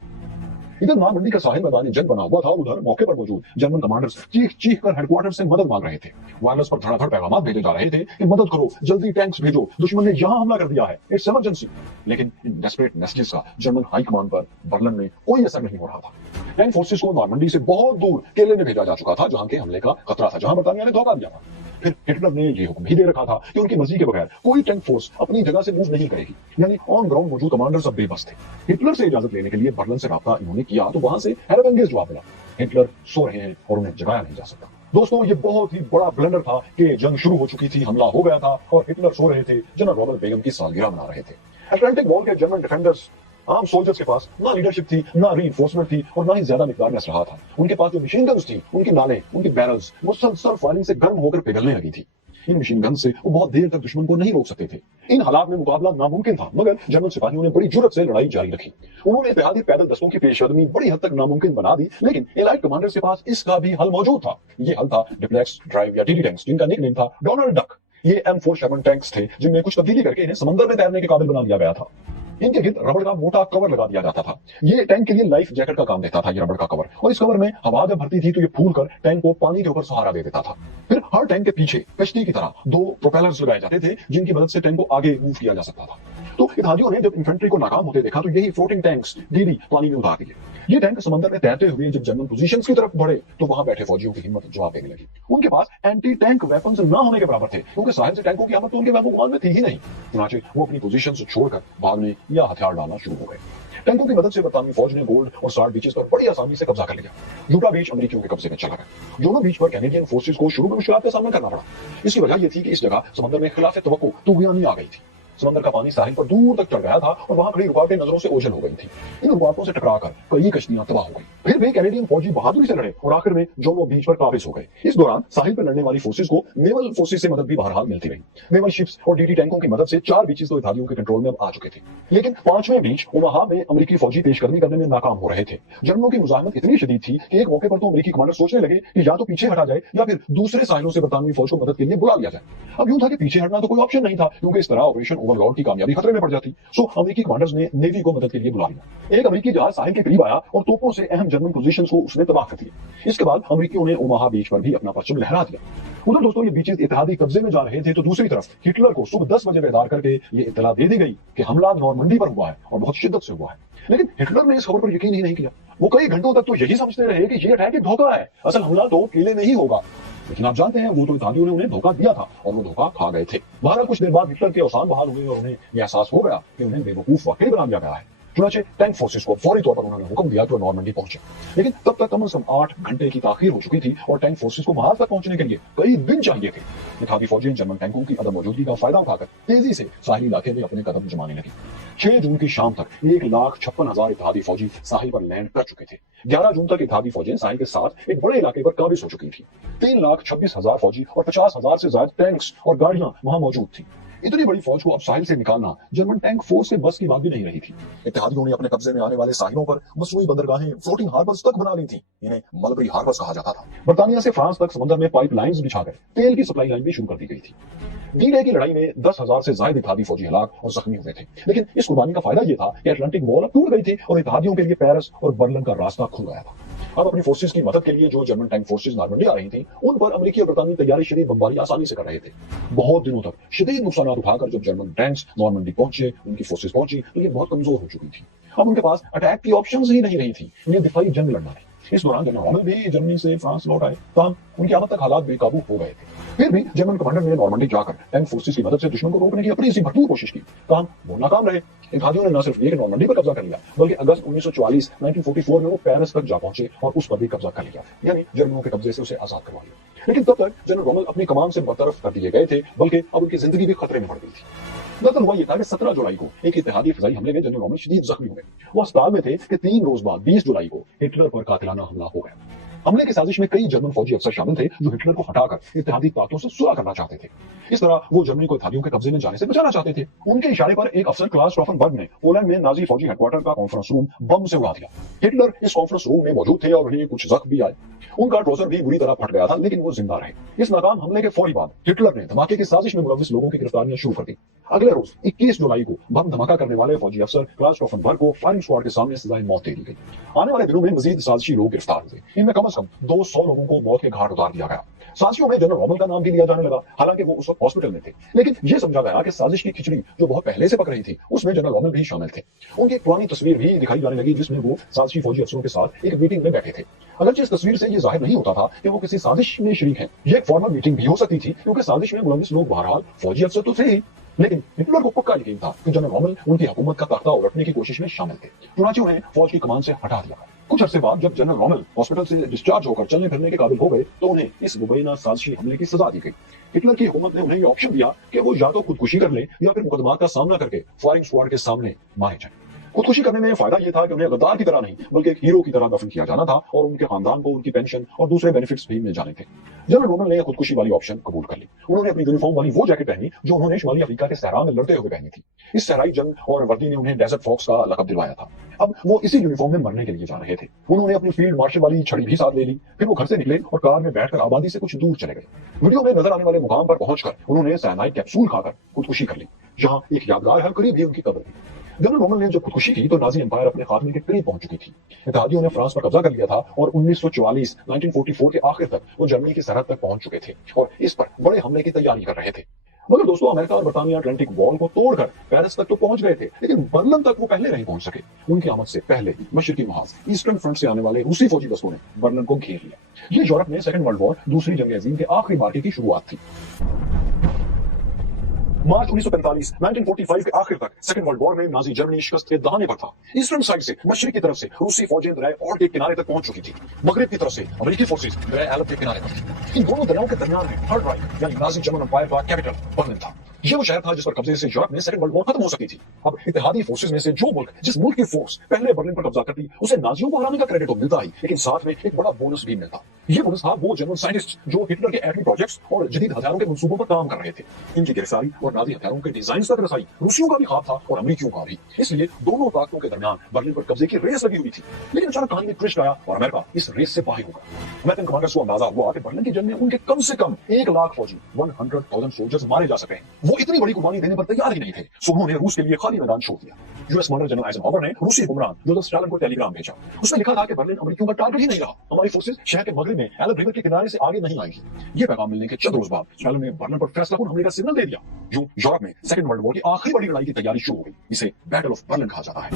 इधर नॉर्मंडी का साहिल मैदान जंग बना हुआ था। उधर मौके पर मौजूद जर्मन कमांडर्स चीख चीख कर हेडक्वार्टर से मदद मांग रहे थे। वायरलेस पर धड़ाधड़ पैगाम भेजे जा रहे थे कि मदद करो, जल्दी टैंक्स भेजो, दुश्मन ने यहां हमला कर दिया है, इट्स इमरजेंसी। लेकिन इन डेस्परेट मैसेजेस का जर्मन हाई कमांड पर बर्लिन में कोई असर नहीं हो रहा था। टैंक फोर्सेस को नॉर्मंडी से बहुत दूर केले में भेजा जा चुका था, जहां के हमले का खतरा था, जहां बरतानिया ने धोखा दिया था। फिर हिटलर ने ये हुक्म भी दे रखा था कि उनकी मर्जी के बगैर कोई टैंक फोर्स अपनी जगह से मूव नहीं करेगी, यानी ऑन ग्राउंड मौजूद कमांडर सब बेबस थे। हिटलर से इजाजत लेने के लिए बर्लिन से राब्ता इन्होंने किया तो वहां से हैरतअंगेज जवाब मिला, हिटलर सो रहे हैं और उन्हें जगाया नहीं जा सकता। दोस्तों, ये बहुत ही बड़ा ब्लंडर था कि जंग शुरू हो चुकी थी, हमला हो गया था और हिटलर सो रहे थे, जनरल रॉबर्ट बेगम की सालगिरह मना रहे थे। अटलांटिक वॉल के जर्मन डिफेंडर्स आम सोल्जर्स के पास ना लीडरशिप थी, ना रीइंफोर्समेंट थी और ना ही ज्यादा मिकदार में असलहा था। उनके पास जो मशीन गन्स थी, उनकी नालें, उनकी बैरल्स मुसलसल फायरिंग से गर्म होकर पिघलने लगी थी। इन मशीन गन से वो बहुत देर तक दुश्मन को नहीं रोक सकते थे। इन हालात में मुकाबला नामुमकिन था, मगर जर्मन सिपाहियों ने बड़ी जुर्रत से लड़ाई जारी रखी। उन्होंने इत्तेहादी पैदल दस्तों की पेशकदमी बड़ी हद तक नामुमकिन बना दी, लेकिन एलाइड कमांडर्स के पास इसका भी हल मौजूद था। ये हल था डिप्लेक्स ड्राइव या डीडी टैंक्स, जिनका निकनेम था डोनाल्ड डक। ये M4 शर्मन टैंक्स थे, जिनमें कुछ तब्दीली करके इन्हें समंदर में तैरने के काबिल बना दिया गया था। इनके गिर्द रबड़ का मोटा कवर लगा दिया जाता था। ये टैंक के लिए लाइफ जैकेट का काम देता था, ये रबड़ का कवर, और इस कवर में हवा जब भरती थी तो ये फूल कर टैंक को पानी के ऊपर सहारा दे देता था। फिर हर टैंक के पीछे कश्ती की तरह 2 प्रोपेलर्स लगाए जाते थे, जिनकी मदद से टैंक को आगे मूव किया जा सकता था। तो इत्तेहादियों ने जब इन्फेंट्री को नाकाम होते देखा तो यही फ्लोटिंग टैंक्स डीडी पानी में उतार दिए। ये टैंक समंदर में तैरते हुए जब जर्मन पोजीशंस की तरफ बढ़े तो वहां बैठे फौजियों की हिम्मत जवाब देने लगी। उनके पास एंटी टैंक वेपन्स ना होने के बराबर थे, क्योंकि साहिल से टैंकों की आमद तो उनके महबूबान में थी ही नहीं। चुनाचे वो अपनी पोजीशन से छोड़कर भागने या हथियार डालना शुरू हो गए। टैंकों की मदद से बरतानवी फौज ने गोल्ड और साल्ट बीचेस पर बड़ी आसानी से कब्जा कर लिया। यूटा बीच अमेरिकियों के कब्जे में चला गया। दोनों बीच पर कैनेडियन फोर्सेस को शुरू में मुश्किलात का सामना करना पड़ा। इसकी वजह यह थी कि इस जगह समंदर में खिलाफ तवक्को तूगियानी आ गई थी। समंदर का पानी साहिल पर दूर तक चढ़ गया था और वहां खड़ी रुकावटें नजरों से ओझल हो गई थी। इन रुकावटों से टकराकर कई कश्तियां तबाह हो गई। फिर भी कैनेडियन फौजी बहादुरी से लड़े और आखिर में जोनो बीच पर काबिज हो गए। इस दौरान साहिल पर लड़ने वाली फोर्सेस को नेवल फोर्सेस से मदद भी बहरहाल मिलती रही। नेवल शिप्स और डीडी टैंकों की मदद से 4 बीचेस तो इत्तेहादियों के कंट्रोल में अब आ चुके थे, लेकिन 5वें बीच ओमाहा में अमेरिकी फौजी पेशकदमी करने में नाकाम हो रहे थे। जर्मनों की मुजाहिमत इतनी शदीद थी कि एक मौके पर तो अमेरिकी कमांडर सोचने लगे कि या तो पीछे हटा जाए या फिर दूसरे साहिलों से बरतानवी फौज को मदद के लिए बुला लिया जाए। अब यूं था कि पीछे हटना तो कोई ऑप्शन नहीं था, क्योंकि इस तरह ऑपरेशन ओवरलॉर्ड की कामयाबी खतरे में पड़ जाती। सो अमेरिकी कमांडर्स ने नेवी को मदद के लिए बुला लिया। एक अमेरिकी जहाज साहिल के करीब आया और तोपों से अहम जर्मन पोजीशंस को उसने तबाह कर दिया। इसके बाद अमेरिकियों ने ओमाहा बीच पर भी अपना परचम लहरा दिया। उधर दोस्तों, ये बीचेस इत्तेहादी कब्जे में जा रहे थे तो दूसरी तरफ हिटलर को सुबह 10 बजे बेदार करके ये इत्तला दे दी गई कि हमला नॉर्मंडी पर हुआ है और बहुत शिद्दत से हुआ है। लेकिन हिटलर ने इस खबर पर यकीन ही नहीं किया। वो कई घंटों तक तो यही समझते रहे कि ये अटैक एक धोखा है, असल हमला तो किले में ही होगा। लेकिन आप जानते हैं, वो तो इत्तेहादियों ने उन्हें धोखा दिया था और वो धोखा खा गए थे। बहरहाल कुछ देर बाद हिटलर के औसान बहाल हुए और उन्हें यह एहसास हो गया कि उन्हें बेवकूफ वाकई बना दिया गया है। चुनाचे टैंक फोर्सेस को फौरी तौर पर उन्होंने हुक्म दिया कि वो नॉर्मंडी पहुंचे। लेकिन तब तक कम से कम 8 घंटे की ताखीर हो चुकी थी और टैंक फोर्सेस को महाज तक पहुंचने के लिए कई दिन चाहिए थे। इत्तेहादी फौजी जर्मन टैंकों की अदम मौजूदगी का फायदा उठाकर तेजी से साहिली इलाके में अपने कदम जमाने लगी। 6 जून की शाम तक 1,56,000 इत्तेहादी फौजी साहिल पर लैंड कर चुके थे। 11 जून तक इत्तेहादी फौजें साहिल के साथ एक बड़े इलाके पर काबिज हो चुकी थी। 3,26,000 फौजी और 50,000 से ज्यादा टैंक्स और गाड़ियां वहां मौजूद थी। इतनी बड़ी फौज को अब साहिल से निकालना जर्मन टैंक फोर्स से बस की बात भी नहीं रही थी। इत्तेहादियों ने अपने कब्जे में आने वाले साहिलों पर मसनूई बंदरगाहें, फ्लोटिंग हार्बर्स तक बना ली थी। इन्हें मलबरी हार्बर्स कहा जाता था। बर्तानिया से फ्रांस तक समंदर में पाइपलाइंस बिछाकर तेल की सप्लाई लाइन भी शुरू कर दी गई थी। डी-डे की लड़ाई में 10,000 से ज्यादा इत्तेहादी फौजी हलाक और जख्मी हुए थे। लेकिन इस कुर्बानी का फायदा यह था कि अटलांटिक वॉल अब टूट गई थी और इत्तेहादियों के लिए पेरिस और बर्लिन का रास्ता खुल गया था। अब अपनी फोर्सेस की मदद के लिए जो जर्मन टैंक फोर्सेस नॉर्मंडी आ रही थी, उन पर अमेरिकी और बरतानी तैयारी शदीद बमबारी आसानी से कर रहे थे। बहुत दिनों तक शदीद नुकसान उठाकर जब जर्मन टैंक्स नॉर्मंडी पहुंचे, उनकी फोर्सेस पहुंची तो ये बहुत कमजोर हो चुकी थी। अब उनके पास अटैक की ऑप्शंस ही नहीं रही थी, इन्हें दिफाई जंग लड़ना थी। इस दौरान जनरल रॉमेल भी जर्मनी से फ्रांस लौट आए, तब उनकी आमद तक हालात बेकाबू हो गए थे। फिर भी जर्मन कमांडर ने नॉर्मंडी जाकर टैंक फोर्सेस की मदद से दुश्मन को रोकने की अपनी सी भरपूर कोशिश की। काम वो नाकाम रहे। इत्तेहादियों ने न सिर्फ ये कि नॉर्मंडी पर कब्जा कर लिया, बल्कि अगस्त 1944 में वो पेरिस तक जा पहुंचे और उस पर भी कब्जा कर लिया, यानी जर्मनों के कब्जे से उसे आजाद करवा लिया। लेकिन तब तक जनरल रॉमेल अपनी कमान से बरतरफ कर दिए गए थे, बल्कि अब उनकी जिंदगी भी खतरे में पड़ गई थी। दरअसल हुआ यह था कि 17 जुलाई को एक इत्तेहादी फिजाई हमले में जनरल रॉमेल शदीद जख्मी हुए। वो अस्पताल में थे कि 3 रोज बाद 20 जुलाई को हिटलर पर कातिलाना हमला हो गया। हमले की साजिश में कई जर्मन फौजी अफसर शामिल थे जो हिटलर को हटाकर इत्तेहादी ताकतों से सुलह करना चाहते थे। इस तरह वो जर्मनी को इत्तेहादियों के कब्जे में जाने से बचाना चाहते थे। उनके इशारे पर एक अफसर क्लास स्टॉफनबर्ग ने पोलैंड में नाजी फौजी हेडक्वार्टर का कॉन्फ्रेंस रूम बम से उड़ा दिया। हिटलर इस कॉन्फ्रेंस रूम में मौजूद थे और उन्हें कुछ जख्म भी आए। उनका ट्राउजर भी बुरी तरह फट गया था, लेकिन वो जिंदा रहे। इस नाकाम हमले के फौरी बाद हिटलर ने धमाके की साजिश में मुलविस लोगों की गिरफ्तारियां शुरू कर दी। अगले रोज 21 जुलाई को बम धमाका करने वाले फौजी अफसर क्लास स्टॉफनबर्ग को फायरिंग स्क्वाड के सामने सजाए मौत दे दी गई। आने वाले दिनों में मजीद साजिशी लोग गिरफ्तार हुए। इनमें कम कम से कम 200 लोगों को मौत के घाट उतार दिया गया। साजिशों में जनरल रोमल का नाम भी लिया जाने लगा, हालांकि वो उस वक्त हॉस्पिटल में थे। लेकिन यह समझा गया कि साजिश की खिचड़ी जो बहुत पहले से पक रही थी उसमें जनरल रोमल भी शामिल थे। उनकी एक पुरानी तस्वीर भी दिखाई जाने लगी जिसमें वो साजिशी फौजी अफसरों के साथ एक मीटिंग में बैठे थे। अगरचे इस तस्वीर से यह जाहिर नहीं होता था कि वो किसी साजिश में शरीक हैं। ये एक फॉर्मल मीटिंग भी हो सकती थी क्योंकि साजिश में मुलविस लोग बहरहाल फौजी अफसर तो थे ही, लेकिन हिटलर को पक्का यकीन था कि जनरल रोमल उनकी हुकूमत का तख्ता उलटने की कोशिश में शामिल थे। चुनाचे उन्हें फौज की कमान से हटा दिया। कुछ अरसे बाद जब जनरल रोमल हॉस्पिटल से डिस्चार्ज होकर चलने फिरने के काबिल हो गए तो उन्हें इस मुबैना साजिशी हमले की सजा दी गई। हिटलर की हुकूमत ने उन्हें यह ऑप्शन दिया कि वो या तो खुदकुशी कर ले या फिर मुकदमात का सामना करके फायरिंग स्क्वाड के सामने मारे जाएं। खुदकुशी करने में फायदा यह था कि उन्हें गद्दार की तरह नहीं बल्कि एक हीरो की तरह दफन किया जाना था और उनके खानदान को उनकी पेंशन और दूसरे बेनिफिट्स भी मिल जाने थे। जनरल रोमल ने खुदकुशी वाली ऑप्शन कबूल कर ली। उन्होंने अपनी यूनिफॉर्म वाली वो जैकेट पहनी जो उन्होंने शुमाली अफ्रीका के सहरा में लड़ते हुए पहनी थी। इस सहराई जंग और वर्दी ने उन्हें डेजर्ट फॉक्स का लक़ब दिलवाया था। अब वो इसी यूनिफॉर्म में मरने के लिए जा रहे थे। उन्होंने अपनी फील्ड मार्शल वाली छड़ी भी साथ ले ली। फिर वो घर से निकले और कार में बैठकर आबादी से कुछ दूर चले गए। वीडियो में नजर आने वाले मुकाम पर पहुंचकर उन्होंने साइनाइड कैप्सूल खाकर खुदकुशी कर ली, जहां एक यादगार है करीब ही उनकी कब्र थी। जनरल रोमल ने जब खुदकुशी की तो नाजी एम्पायर अपने खात्मे के करीब पहुंच चुकी थी। इत्तेहादियों ने फ्रांस पर कब्जा कर लिया था और 1944 के आखिर तक वो जर्मनी की सरहद तक पहुंच चुके थे और इस पर बड़े हमले की तैयारी कर रहे थे। मगर दोस्तों, अमेरिका और बरतानिया अटलांटिक वॉल को तोड़कर पेरिस तक तो पहुंच गए थे, लेकिन बर्लिन तक वो पहले नहीं पहुंच सके। उनकी आमद से पहले मशरकी मुहाज ईस्टर्न फ्रंट से आने वाले रूसी फौजी दस्तों ने बर्लिन को घेर लिया। ये यूरोप में सेकंड वर्ल्ड वॉर, दूसरी जंग अजीम के आखिरी मार्के की शुरुआत थी। मार्च 1945 के आखिर तक सेकंड वर्ल्ड वॉर में नाजी जर्मनी शिकस्त के दहाने पर था। ईस्टर्न साइड से मशरिक की तरफ से रूसी फौजें दरिया और के किनारे तक पहुंच चुकी थी। मगरिब की तरफ से अमेरिकी फोर्सेस दरिया एलब के किनारे पर थी। इन दोनों दरियाओं के दरमियान में थर्ड राइख यानी नाजी जर्मन एम्पायर का कैपिटल बर्लिन था। ये वो शहर था जिस पर कब्जे से यूरोप में सेकंड वर्ल्ड वॉर खत्म हो सकती थी। अब इत्तेहादी फोर्सेस में से जिस मुल्क की फोर्स पहले बर्लिन पर कब्जा करती उसे नाजियों को हराने का क्रेडिट तो मिलता ही, लेकिन साथ में एक बड़ा बोनस भी मिलता। ये बोनस था वो जर्मन साइंटिस्ट जो हिटलर के एटमी प्रोजेक्ट्स और जदीद हथियारों के मंसूबों पर काम कर रहे थे। इनकी गिरफ्तारी और नाजी हथियारों के डिजाइन तक रसाई रूसियों का भी ख्वाब था और अमेरिकियों का भी। इसलिए दोनों ताकतों के दरमियान बर्लिन पर कब्जे की रेस लगी हुई थी। लेकिन अचानक कहानी में ट्विस्ट आया और अमेरिका इस रेस से बाहर होगा। अमेरिकन कमांडर्स को अंदाजा हुआ कि बर्लिन की जंग में उनके कम से कम 1 लाख फौजी 100,000 सोल्जर्स मारे जा सके। वो इतनी बड़ी कुर्बानी देने पर तैयार ही नहीं थे, सो उन्होंने रूस के लिए खाली मैदान छोड़ दिया। यूएस कमांडर जनरल आइजनहावर ने रूसी हुक्मरान जोसेफ स्टालिन को टेलीग्राम भेजा। उसमें लिखा था कि बर्लिन अमेरिकियों का टारगेट ही नहीं रहा, हमारी फोर्सेस शहर के मगरिब में एलब रिवर के किनारे से आगे नहीं आएंगी। ये पैगाम मिलने के चंद रोज बाद स्टालिन ने बर्लिन पर फैसलाकुन हमले का सिग्नल दे दिया, जो यूरोप में सेकंड वर्ल्ड वॉर की आखिरी बड़ी लड़ाई की तैयारी शुरू हो गई। इसे बैटल ऑफ बर्लिन कहा जाता है।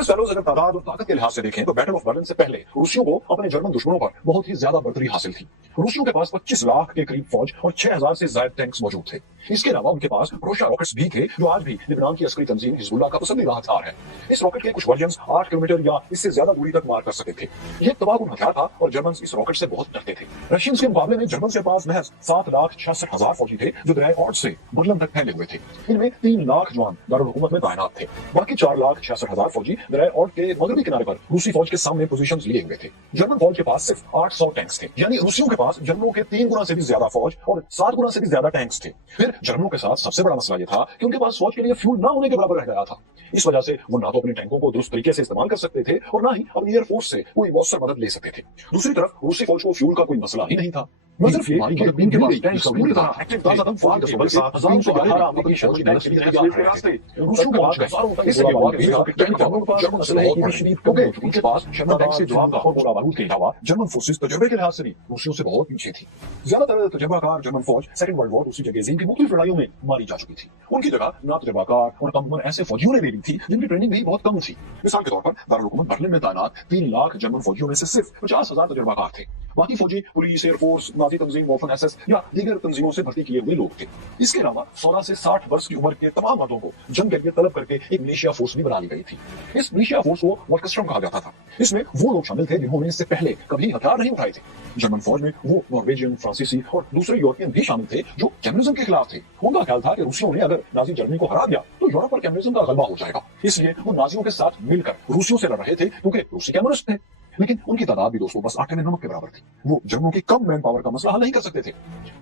फेलोज अगर तादाद और ताकत के लिहाज से देखें तो बैटल ऑफ बर्लिन से पहले रूसियों को अपने जर्मन दुश्मनों पर बहुत ही ज्यादा बढ़तरी हासिल थी। रूसियों के पास 25 लाख के करीब फौज और 6000 से ज्यादा टैंक्स मौजूद थे। इसके अलावा उनके पास क्रोशा रॉकेट्स भी थे, जो आज भी लेबनान की अस्करी तंजीम हिजबुल्लाह का पसंदीदा हथियार है। इस रॉकेट के कुछ वर्जन 8 किलोमीटर या इससे ज्यादा दूरी तक मार कर सकते थे। यह तबाहकुन हथियार था और जर्मन इस रॉकेट से बहुत डरते थे। रशियंस के मुकाबले में जर्मन के पास महज 7,66,000 फौजी थे, जो दरिया ऑर्ड से बर्लिन तक फैले हुए थे। इनमें 3 लाख जवान दारुल हुकूमत में तैनात थे। बाकी 4,66,000 फौजी दरिया ऑर्ड के मगरबी किनारे पर रूसी फौज के सामने पोजीशंस लिए हुए थे। जर्मन फौज के पास सिर्फ 800 टैंक्स थे, यानी रूसियों के पास जर्मनों के 3 गुना से भी ज्यादा फौज और 7 गुना से भी ज्यादा टैंक्स थे। फिर जर्मनों के साथ सबसे बड़ा मसला यह था कि उनके पास फौज के लिए फ्यूल ना होने के बराबर रह गया था। इस वजह से वो ना तो अपने टैंकों को दुरुस्त तरीके से इस्तेमाल कर सकते थे और ना ही अपनी एयरफोर्स से कोई मौसर मदद ले सकते थे। दूसरी तरफ रूसी फौज को फ्यूल का कोई मसला ही नहीं था। न सिर्फ ये कि इनके पास टैंक्स पूरी तरह एक्टिव थे, फौज के बल्कि 7,311 अमेरिकी फौजी डायरेक्ट के लिए तैयार थे। रूसियों के पास हजारों टैंक इसलिए बाद में कि टैंक जर्मन पर जर्मन असलहे की शदीद कमी हो चुकी थी। पास शर्मा टैंक से जवाब और गोला बारूद के अलावा जर्मन फोर्सेस तजुर्बे के लिहाज से भी रूसियों से बहुत पीछे थी। ज्यादातर तजुर्बाकार जर्मन फौज सेकंड वर्ल्ड वॉर दूसरी जंग अज़ीम की मुख्तलिफ लड़ाइयों में मारी जा चुकी थी। उनकी जगह ना तजुर्बाकार और कमर ऐसे फौजियों ने ले ली थी जिनकी ट्रेनिंग भी बहुत कम थी। मिसाल के तौर पर दारुल हुकूमत बर्लिन में तैनात 3 लाख जर्मन फौजियों में से सिर्फ 50,000 तजुर्बाकार थे। बाकी फौजी पुलिस, एयरफोर्स, नाजी तंजीम, वॉफन एसएस या दीगर तंजीमों से भर्ती किए हुए लोग थे। इसके अलावा 16 से 60 वर्ष की उम्र के तमाम मर्दों को जंग के लिए तलब करके एक मिलिशिया फोर्स भी बना ली गई थी। इस मिलिशिया फोर्स को वर्कस्ट्रम कहा जाता था। इसमें वो लोग शामिल थे जिन्होंने इससे पहले कभी हथियार नहीं उठाए थे। जर्मन फौज में वो नॉर्वेजियन, फ्रांसीसी और दूसरे यूरोपियन भी शामिल थे जो कम्युनिज्म के खिलाफ थे। उनका ख्याल था कि रूसियों ने अगर नाजी जर्मनी को हरा दिया तो यूरोप पर कम्युनिज्म का गलबा हो जाएगा। इसलिए वो नाजियों के साथ मिलकर रूसियों से लड़ रहे थे क्योंकि रूसी कम्युनिस्ट थे। लेकिन उनकी तादाद भी दोस्तों बस आटे में नमक के बराबर थी। वो जर्मनों की कम मैन पावर का मसला हल नहीं कर सकते थे।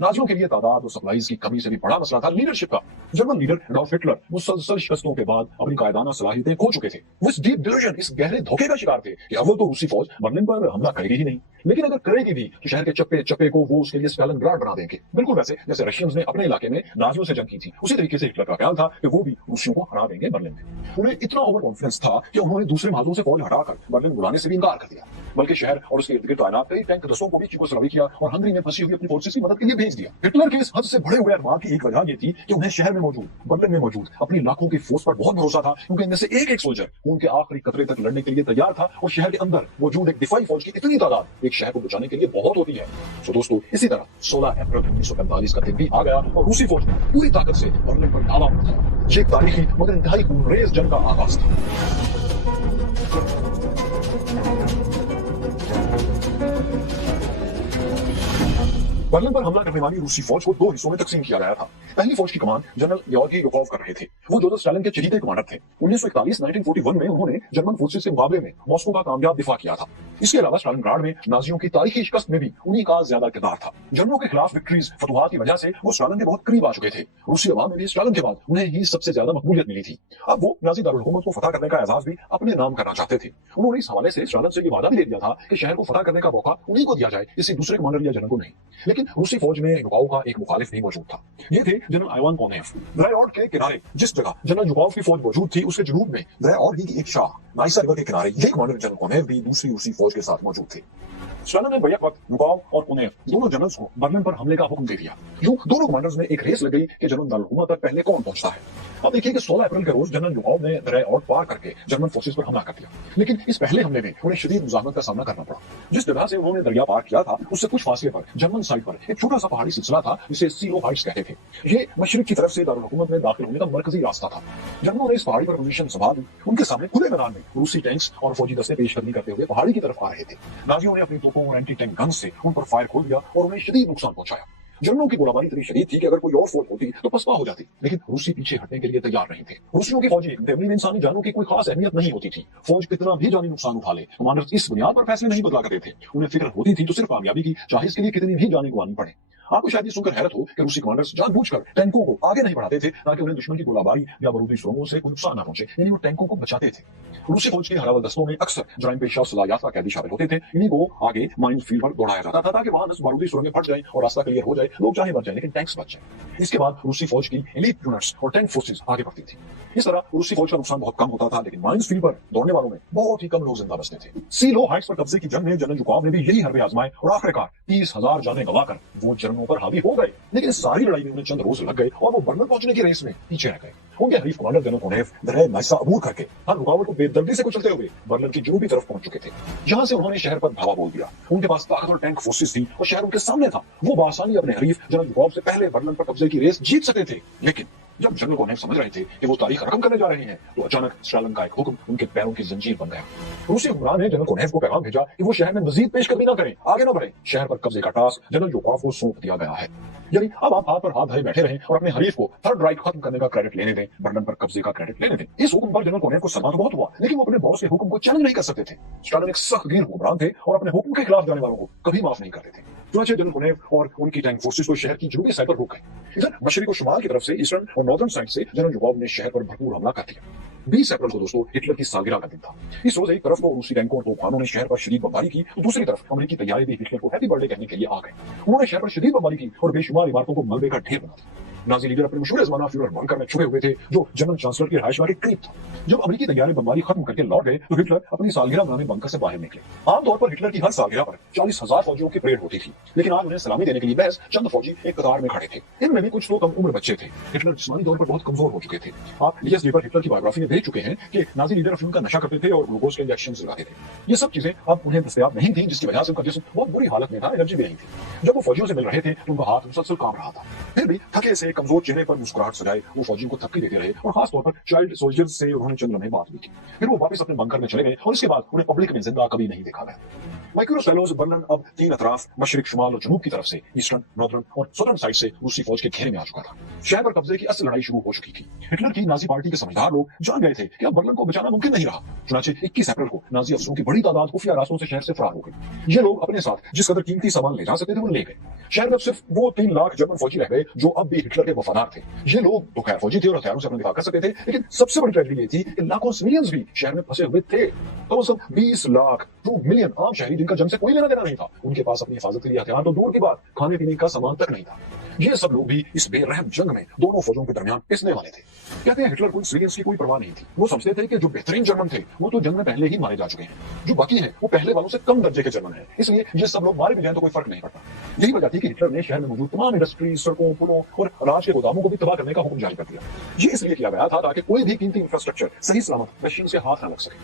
नाजियों के लिए तादाद और सप्लाईज की कमी से भी बड़ा मसला था लीडरशिप का। जर्मन लीडर एडॉल्फ हिटलर मुसलसल शिकस्तों के बाद अपनी कायदाना सलाहियतें खो चुके थे। वो इस डीप डिल्यूजन, इस गहरे धोखे का शिकार थे कि अव्वल तो रूसी फौज बर्लिन पर हमला करेगी ही नहीं, लेकिन अगर करेगी भी तो शहर के चप्पे चप्पे को वो उसके लिए स्टालिन ग्राड बना देंगे, बिल्कुल वैसे जैसे रशियंस ने अपने इलाके में नाजियों से जंग की थी। उसी तरीके से हिटलर का ख्याल था कि वो भी रूसियों को हरा देंगे बर्लिन में। उन्हें इतना ओवर कॉन्फिडेंस था कि उन्होंने दूसरे महाजों से फौज हटाकर बर्लिन बुलाने से भी इनकार कर दिया, बल्कि शहर और उसके इर्द गिर्द तैनात कई टैंक दस्तों को भी चीकोस्लोवाकिया किया और हंगरी में फंसी हुई अपनी फोर्सेस की मदद के लिए भेज दिया। हिटलर के इस हद से बढ़े हुए अरमान की एक वजह ये थी कि उन्हें शहर में मौजूद बर्लिन में मौजूद अपनी लाखों की फोर्स पर बहुत भरोसा था, क्योंकि इनमें से एक एक सोल्जर उनके आखिरी कतरे तक लड़ने के लिए तैयार था और शहर के अंदर मौजूद एक दिफाई फौज की इतनी तादाद एक शहर को बचाने के लिए बहुत होती है। तो दोस्तों, इसी तरह 16 अप्रैल 1945 का दिन भी आ गया और रूसी फौज ने पूरी ताकत से बर्लिन पर धावा बोल दिया। ये एक तारीखी मगर इंतहाई खूनरेज जंग का आगाज था। बर्लिन पर हमला करने वाली रूसी फौज को दो हिस्सों में तकसीम किया गया था। पहली फौज की कमान जनरल योर्गी युकोव कर रहे थे। वो जोसेफ स्टालिन के चहीते कमांडर थे। 1941 में उन्होंने जर्मन फोर्सेस के मुकाबले में मॉस्को का कामयाब दिफा किया था। इसके अलावा स्टालिनग्राड में नाजियों की तारीखी शिकस्त में भी उन्हीं का ज्यादा किरदार था। जर्मनों के खिलाफ विक्ट्रीज फतुहात की वजह से वो स्टालिन के बहुत करीब आ चुके थे। रूसी अवाम में भी स्टालिन के बाद उन्हें ही सबसे ज्यादा मकबूलियत मिली थी। अब वो नाजी दारुल हुकूमत को फतह करने का एजाज भी अपने नाम करना चाहते थे। उन्होंने इस हवाले से स्टालिन से ये वादा भी दे दिया था कि शहर को फतह करने का मौका उन्हीं को दिया जाए, किसी दूसरे कमांडर या जनरल को नहीं। लेकिन रूसी फौज में युकोव का एक मुखालिफ नहीं मौजूद था। ये थे जनरल आइवान कोनेव। द्रायोड के किनारे जिस जगह जनरल युकोव की फौज मौजूद थी, उसके जनूब में द्रायोड की एक शाह नाइसा रिवर के किनारे ये कमांडर जनरल कोनेव भी दूसरी रूसी फौज के साथ मौजूद थे। स्टालिन ने बैक वक्त युकोव और कोनेव दोनों जनरल्स को बर्लिन पर हमले का हुक्म दे दिया। यूं दोनों कमांडर्स में एक रेस लग गई कि जनरल दारुल हुकूमत तक पहले कौन पहुंचता है। अब देखिए कि 16 अप्रैल के रोज जनरल युकोव ने द्रायोड पार करके जर्मन फोर्सेस पर हमला कर दिया, लेकिन इस पहले हमले में उन्हें शदीद मुजाहमत का सामना करना पड़ा। जिस जगह से उन्होंने दरिया पार किया था उससे कुछ फासले पर जर्मन साइड पर एक छोटा सा पहाड़ी सिलसिला था जिसे सीलो हाइट्स कहते थे। ये मशरिक की तरफ से दारुल हुकूमत में दाखिल होने का मरकजी रास्ता था। जर्मनों ने इस पहाड़ी पर पोजीशन संभाली। उनके सामने खुले मैदान में रूसी टैंक्स और फौजी दस्ते पेशकदमी करते हुए पहाड़ी की तरफ आ रहे थे। नाजियों ने अपनी तोपों और एंटी टैंक गन्स से उन पर फायर खोल दिया और उन्हें शदीद नुकसान पहुंचाया। जर्मनों की गोलाबारी इतनी शदीद थी कि अगर कोई और फौज होती तो पसपा हो जाती, लेकिन रूसी पीछे हटने के लिए तैयार नहीं थे। रूसियों की फौजी में इंसानी जानों की कोई खास अहमियत नहीं होती थी। फौज कितना भी जानी नुकसान उठा ले, कमांडर्स इस बुनियाद पर फैसले नहीं बदला करते थे। उन्हें फिक्र होती थी तो सिर्फ कामयाबी की, चाहे इसके लिए कितनी भी जाने गंवानी पड़े। आपको शायद ये सुनकर हैरत हो कि रूसी कमांडर्स जानबूझकर टैंकों को आगे नहीं बढ़ाते थे ताकि उन्हें दुश्मन की गोलाबारी या बारूदी सुरंगों से कोई नुकसान न पहुंचे, यानी वो टैंकों को बचाते थे। रूसी फौज के हरावल दस्तों में अक्सर जराइम पेशा और सलाहियत का कैदी शामिल होते थे। इन्हीं को आगे माइन फील्ड पर दौड़ाया जाता था ताकि वहां बारूदी सुरंगें फट जाए और रास्ता क्लियर हो जाए, लोग चाहे बच जाए लेकिन टैंक्स बच जाए। इसके बाद रूसी फौज की एलीट यूनिट्स और टैंक फोर्सेस आगे बढ़ती थी। इस तरह रूसी फौज का नुकसान बहुत कम होता था, लेकिन माइंस फील्ड पर दौड़ने वालों में बहुत ही कम लोग जिंदा बचते थे। सीलो हाइट्स पर कब्जे की जंग में जनरल युकोव ने भी यही हरबे आजमाए और आखिरकार 30,000 जानें गंवाकर वो जर्मनों पर हावी हो गए। लेकिन इस सारी लड़ाई में उन्हें चंद रोज लग गए और वो बर्लिन पहुंचने की रेस में पीछे रह गए। उनके हरीफ कमांडर जनरल कोनेव दरिया नाइसा अबूर करके हर रुकावट को बेदर्दी से कुचलते हुए बर्लिन की जनूबी तरफ पहुंच चुके थे। यहां से उन्होंने शहर पर धावा बोल दिया। उनके पास ताकतवर टैंक फोर्सेस थी और शहर उनके सामने था। वो बासानी अपने हरीफ जनरल युकोव से पहले बर्लिन पर कब्जे की रेस जीत सकते थे। लेकिन जब जनरल कोनेव समझ रहे थे कि वो तारीख रकम करने जा रहे हैं, तो अचानक स्टालिन का एक हुक्म उनके पैरों की जंजीर बन गया। रूसी हुक्मरान ने जनरल कोनेव को पैगाम भेजा कि वो शहर में मजीद पेशकदमी न करें, आगे न बढ़े। शहर पर कब्जे का टास्क जनरल युकोव को सौंप दिया गया है। यानी अब आप हाथ पर हाथ धरे बैठे रहें और अपने हरीफ को थर्ड राइट खत्म करने का क्रेडिट लेने दें, बर्लिन पर कब्जे का क्रेडिट लेने दें। इस हुक्म पर जनरल कोनेव को सदमा तो बहुत हुआ, लेकिन वो अपने बॉस के हुक्म को चैलेंज नहीं कर सकते थे। स्टालिन एक सख्तगीर हुक्मरान थे और अपने हुक्म के खिलाफ जाने वालों को कभी माफ नहीं करते थे। चुनाचे जनरल कोनेव और उनकी टैंक फोर्सेस को शहर की जनूबी साइड पर रोक गए। इधर मशरिक और शुमाल की तरफ से ईस्टर्न और नॉर्दर्न साइड से जनरल युकोव ने शहर पर भरपूर हमला कर दिया। 20 अप्रैल को दोस्तों हिटलर की सालगिरह का दिन था। इस रोज एक तरफ तो रूसी टैंकों और तोफानों ने शहर पर शदीद बमबारी की, तो दूसरी तरफ अमेरिकी तैयारी भी हिटलर को हैप्पी बर्थडे कहने के लिए आ गए। उन्होंने शहर पर शदीद बमबारी की और बेशुमार इमारतों को मलबे का ढेर बना दिया। नाजी लीडर अपने मशहूर जमाना फ्यूरर बंकर में छुपे हुए थे, जो जर्मन चांसलर की रिहाइश के करीब था। जब अमेरिकी तैयारी बमबारी खत्म करके लौट गए तो हिटलर अपनी सालगिरह मनाने बंकर से बाहर निकले। आमतौर पर हिटलर की हर सालगिरह पर 40,000 फौजियों की परेड होती थी, लेकिन आज उन्हें सलामी देने के लिए महज चंद फौजी एक कतार में खड़े थे। इनमें भी कुछ तो कम उम्र बच्चे थे। हिटलर जिस्मानी तौर पर बहुत कमजोर हो चुके थे। आप लीएस लीबर हिटलर की बायोग्राफी में देख चुके हैं कि नाजी लीडर अफीम का नशा करते थे और ग्लूकोज के इंजेक्शन लगाते थे। ये सब चीजें अब उन्हें दस्तयाब नहीं थी, जिसकी वजह से उनका जिस्म बहुत बुरी हालत में था, एनर्जी भी नहीं थी। जब वो फौजियों से मिल रहे थे तो उनका हाथ मुसलसल कांप रहा था। फिर भी थके से कमजोर चेहरे पर मुस्कुराहट सजाए वो फौजियों को थपकी देते रहे और खास तौर पर चाइल्ड सोल्जर्स से उन्होंने चंद लम्हे बात भी की। फिर वो वापस अपने बंकर में चले गए और इसके बाद उन्हें पब्लिक में जिंदा कभी नहीं देखा गया। माइक्रो सेलोज बर्लिन अब तीन अतराफ मशरिक, शुमाल और जनूब की तरफ से ईस्टर्न, नॉर्दर्न और सदर्न साइड से रूसी फौज के घेरे में आ चुका था। शहर पर कब्जे की असल लड़ाई शुरू हो चुकी थी। हिटलर की नाजी पार्टी के समझदार लोग जान गए थे कि अब बर्लिन को बचाना मुमकिन नहीं रहा। चुनाचे 21 अप्रैल को नाजी अफसरों की बड़ी तादाद खुफिया रास्तों से शहर से फरार हो गई। ये लोग अपने साथ जिस कदर कीमती सामान ले जा सकते थे वो ले गए। शहर में सिर्फ वो 3 लाख जर्मन फौजी रह गए जो अब भी हिटलर हिटलर के वफादार थे। ये लोग तो खैर फौजी थे और हथियारों से अपना दिफा कर सकते थे, लेकिन सबसे बड़ी ट्रेजेडी ये थी कि लाखों सिविलियंस भी शहर में फंसे हुए थे। तो सब 20 लाख 2 मिलियन आम शहरी जिनका जंग से कोई लेना देना नहीं था, उनके पास अपनी हिफाजत के लिए हथियार तो दूर की बात, खाने पीने का सामान तक नहीं था। ये सब लोग भी इस बेरहम जंग में दोनों फौजों के दरमियान पिसने वाले थे। कहते हैं हिटलर को सिविलियंस की कोई परवाह नहीं थी। वो समझते थे कि जो बेहतरीन जर्मन थे वो तो जंग में पहले ही मारे जा चुके हैं, जो बाकी हैं वो पहले वालों से कम दर्जे के जर्मन हैं, इसलिए ये सब लोग मारे भी जाएं तो कोई फर्क नहीं पड़ता। यही वजह थी कि हिटलर ने शहर में मौजूद तमाम इंडस्ट्री, सड़कों, पुलों और अनाज के गोदामों को भी तबाह करने का हुक्म जारी कर दिया। ये इसलिए किया गया था ताकि कोई भी कीमती इंफ्रास्ट्रक्चर सही सलामत मशीन से हाथ न लग सके।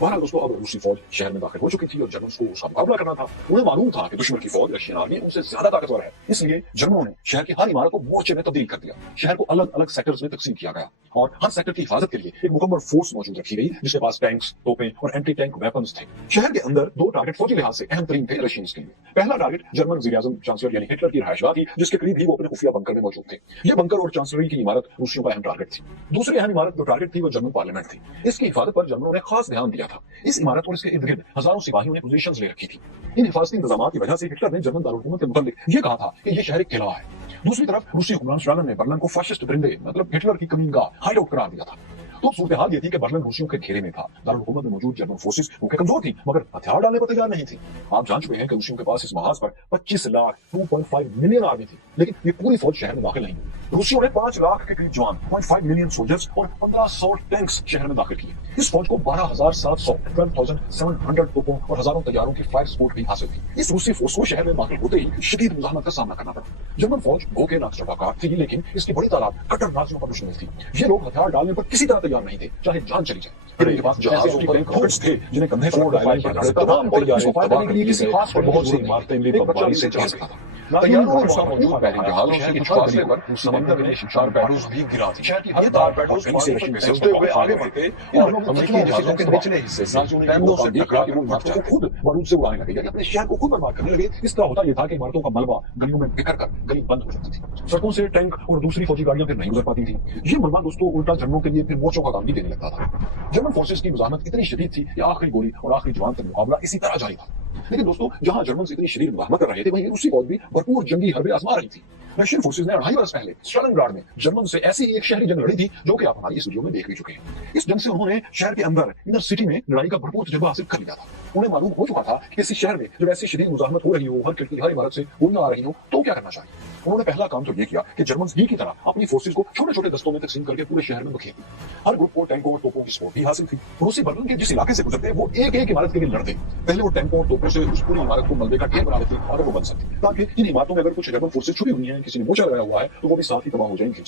बहरहाल दोस्तों, अब रूसी फौज शहर में दाखिल हो चुकी थी और जर्मन को उसका मुकाबला करना था। उन्हें मालूम था कि दुश्मन की फौज रशियन आर्मी उनसे ज्यादा ताकतवर है, इसलिए जर्मनों ने शहर की हर इमारत को मोर्चे में तब्दील कर दिया। शहर को अलग अलग सेक्टर्स में तकसीम किया गया और हर सेक्टर की हिफाजत के लिए एक मुकम्मल फोर्स मौजूद रखी गई, जिसके पास टैंक्स, तोपें और एंटी टैंक वेपन्स थे। शहर के अंदर दो टारगेट फौजी लिहाज से अहम तरीन थे रशियंस के लिए। पहला टारगेट जर्मन वज़ीर-ए-आज़म चांसलर यानी हिटलर की रहायशगाह थी, जिसके करीब ही वो अपने खुफिया बंकर में मौजूद थे। ये बंकर और चांसलरी की इमारत रूसियों का अहम टारगेट थी। दूसरी अहम इमारत जो टारगेट थी वो जर्मन पार्लियामेंट थी। इसकी हिफाजत पर जर्मनों ने खास ध्यान दिया था। इस इमारत और इसके इर्द गिर्द हजारों सिपाहियों ने पोजीशंस ले रखी थी। इन हिफाजती इंतजामात की वजह से हिटलर ने जर्मन दारुल-हुकूमत के मुतालिक ये कहा था कि ये शहर एक किला है। दूसरी तरफ रूसी हुक्मरान स्टालिन ने बर्लिन को फाशिस्ट परिंदे मतलब हिटलर की कमीनगाह हाइडआउट करार दिया था। तो सूरत हाल ये थी कि बर्लिन रूसियों के घेरे में था। दारुल हुकूमत में मौजूद जर्मन फोर्सेस मुख्य कमजोर थी, मगर हथियार डालने पर तैयार नहीं थी। आप जान चुके हैं कि रूसियों के पास इस महाज पर 25 लाख 2.5 मिलियन आर्मी थी, लेकिन ये पूरी फौज शहर में दाखिल नहीं हुई। रूसियों ने 5 लाख के करीब जवान 0.5 मिलियन सोल्जर्स और 1500 टैंक्स शहर में दाखिल किए। इस फौज को 12,700 तोपों और हजारों तैयारों की फायर सपोर्ट भी हासिल थी। इस रूसी फोर्स को शहर में दाखिल होते ही शदीद मुजाहमत का सामना करना पड़ा। जर्मन फौज भूखे नाक चढ़ाकार थी, लेकिन इसकी बड़ी तादाद कट्टर नाजियों पर मुश्तमिल थी। ये लोग हथियार डालने पर किसी तरह तैयार नहीं थे, चाहे जान चली जाए। इनके पास जहाजों पर रॉकेट्स थे जिन्हें कंधे पर फायर करना था और इसको फायर करने के लिए किसी खास और बहुत सी इमारतें भी बमबारी से चढ़ सकता था। तैयारों और मौजूद पहले जहाजों शहर के फासले पर समंदर में शिमशार बैटल्स भी गिरा थी। शहर की हर तार बैटल्स कहीं से रशियन से चलते हुए आगे बढ़ते और अमेरिकी जहाजों के निचले हिस्से से टैंकों से टकरा के इमारतों को खुद बारूद से उड़ाने लगे, यानी अपने शहर को खुद बर्बाद करने लगे। इस तरह होता यह था कि इमारतों का मलबा गलियों में बिखर कर गली बंद हो जाती थी। सड़कों से टैंक और दूसरी फौजी गाड़ियां फिर नहीं गुजर पाती थी। ये मलबा दोस्तों उल्टा जर्मनों के लिए फिर मोर्चों का काम भी देने लगता था। जर्मन फोर्सेस की मुजाहमत इतनी शदीद थी कि आखिरी गोली और आखिरी जवान तक मुकाबला इसी तरह जारी था। लेकिन दोस्तों, जहां जर्मन इतनी शदीद मुजाहमत कर रहे थे, वहीं रूसी फौज भी भरपूर जंगी हरबे आजमा रही थी। रशियन फोर्सेस ने 2.5 वर्ष पहले स्टालिनग्राड में जर्मन से ऐसी ही एक शहरी जंग लड़ी थी, जो कि आप हमारी इस वीडियो में देख भी चुके हैं। इस जंग से उन्होंने शहर के अंदर इनर सिटी में लड़ाई का भरपूर तजुर्बा हासिल कर लिया था। उन्हें मालूम हो चुका था कि किसी शहर में जब ऐसी शदीद मुजाहमत हो रही हो, हर खिड़की हर इमारत से गोलियां आ रही हो, तो क्या करना चाहिए। उन्होंने पहला काम तो ये किया कि जर्मन ही की तरह अपनी फोर्सेस को छोटे छोटे दस्तों में तकसीम करके पूरे शहर में बखेर दी। हर ग्रुप को टैंकों और तोपों की सपोर्ट भी हासिल थी। रूसी बर्लिन के जिस इलाके से गुजरते वो एक एक इमारत के लिए लड़ते। पहले वो टैंकों और तोपों से उस पूरी इमारत को मलबे का ढेर बना देते अगर वो बन सकती, ताकि इन इमारतों में अगर कुछ जर्मन फोर्सेस छुपी हुई हैं, किसी ने मोर्चा लगाया हुआ है, तो वो भी साथ ही तबाह हो जाएंगे।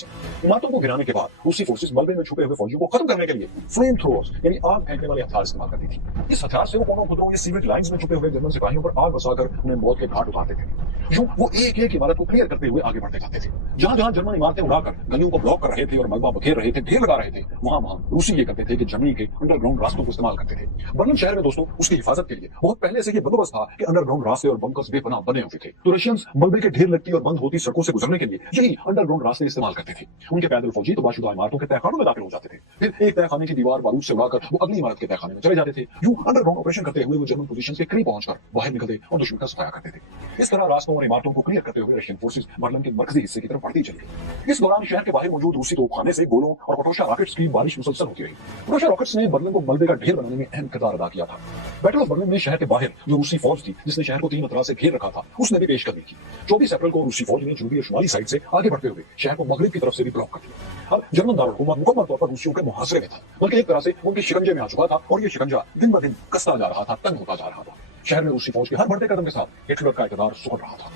इमारतों को गिराने के बाद रूसी फोर्सेस मलबे में छुपे हुए फौजियों को खत्म करने के लिए फ्लेम थ्रोअर्स यानी आग फेंकने वाले हथियार इस्तेमाल करती थी। इस हथियार से वो कोनों खुदरों या सीवेज लाइंस में छुपे हुए जर्मन सिपाहियों पर आग बसाकर उन्हें मौत के घाट उतारते थे। यूं वो एक एक इमारत को क्लियर करते हुए आगे बढ़ते जाते थे। जहां जहां जर्मन इमारतें उड़ाकर गलियों को ब्लॉक कर रहे थे और मलबा बखेर रहे थे, ढेर लगा रहे थे, वहां वहां रूसी ये करते थे कि जर्मनी के अंडरग्राउंड रास्तों को इस्तेमाल करते थे। बर्लिन शहर में दोस्तों उसकी हिफाजत के लिए बहुत पहले से ये बंदोबस्त था कि अंडरग्राउंड रास्ते और बंकर्स बेपनाह बने होते थे। तो रशियंस मलबे के ढेर लगती और बंद होती सड़कों से गुजरने के लिए यही अंडरग्राउंड रास्ते इस्तेमाल करते थे। उनके पैदल फौजी तबाशुदा इमारतों के तहखानों में दाखिल हो जाते थे, फिर एक तहखाने की दीवार बारूद से उड़ाकर वो अगली इमारत के तहखाने में चले जाते थे। यूं अंडरग्राउंड ऑपरेशन करते हुए वो जर्मन पोजीशन के करीब पहुंचकर बाहर निकलते और दुश्मन का सफाया करते थे। इस तरह रास्तों और इमारतों को क्लियर करते हुए रशियन फोर्सेस बर्लिन के मरकजी हिस्से की तरफ बढ़ती चली। इस दौरान शहर के बाहर मौजूद रूसी तोपखाने से गोलों और कटोशा रॉकेट्स की बारिश मुसलसल होती रही। कटोशा रॉकेट्स ने बर्लिन को मलबे का ढेर बनाने में अहम किरदार अदा किया था। बैटल ऑफ बर्लिन में शहर के बाहर जो रूसी फौज थी, जिसने शहर को 3 अतराफ से घेर रखा था, उसने भी पेशकदमी की। 24 अप्रैल को रूसी फौज ने जनूबी और शुमाली साइड से आगे बढ़ते हुए शहर को मगरिब की तरफ से भी ब्लॉक कर दिया। अब जर्मन दारुल-हुकूमत मुकम्मल तौर पर रूसियों के मुहासरे में था, बल्कि एक तरह से उनके शिकंजे में आ चुका था और ये शिकंजा दिन ब दिन कसता जा रहा था, तंग होता जा रहा था। शहर में रूसी फौज के हर बढ़ते कदम के साथ हिटलर का इक़्तिदार सुखड़ रहा था।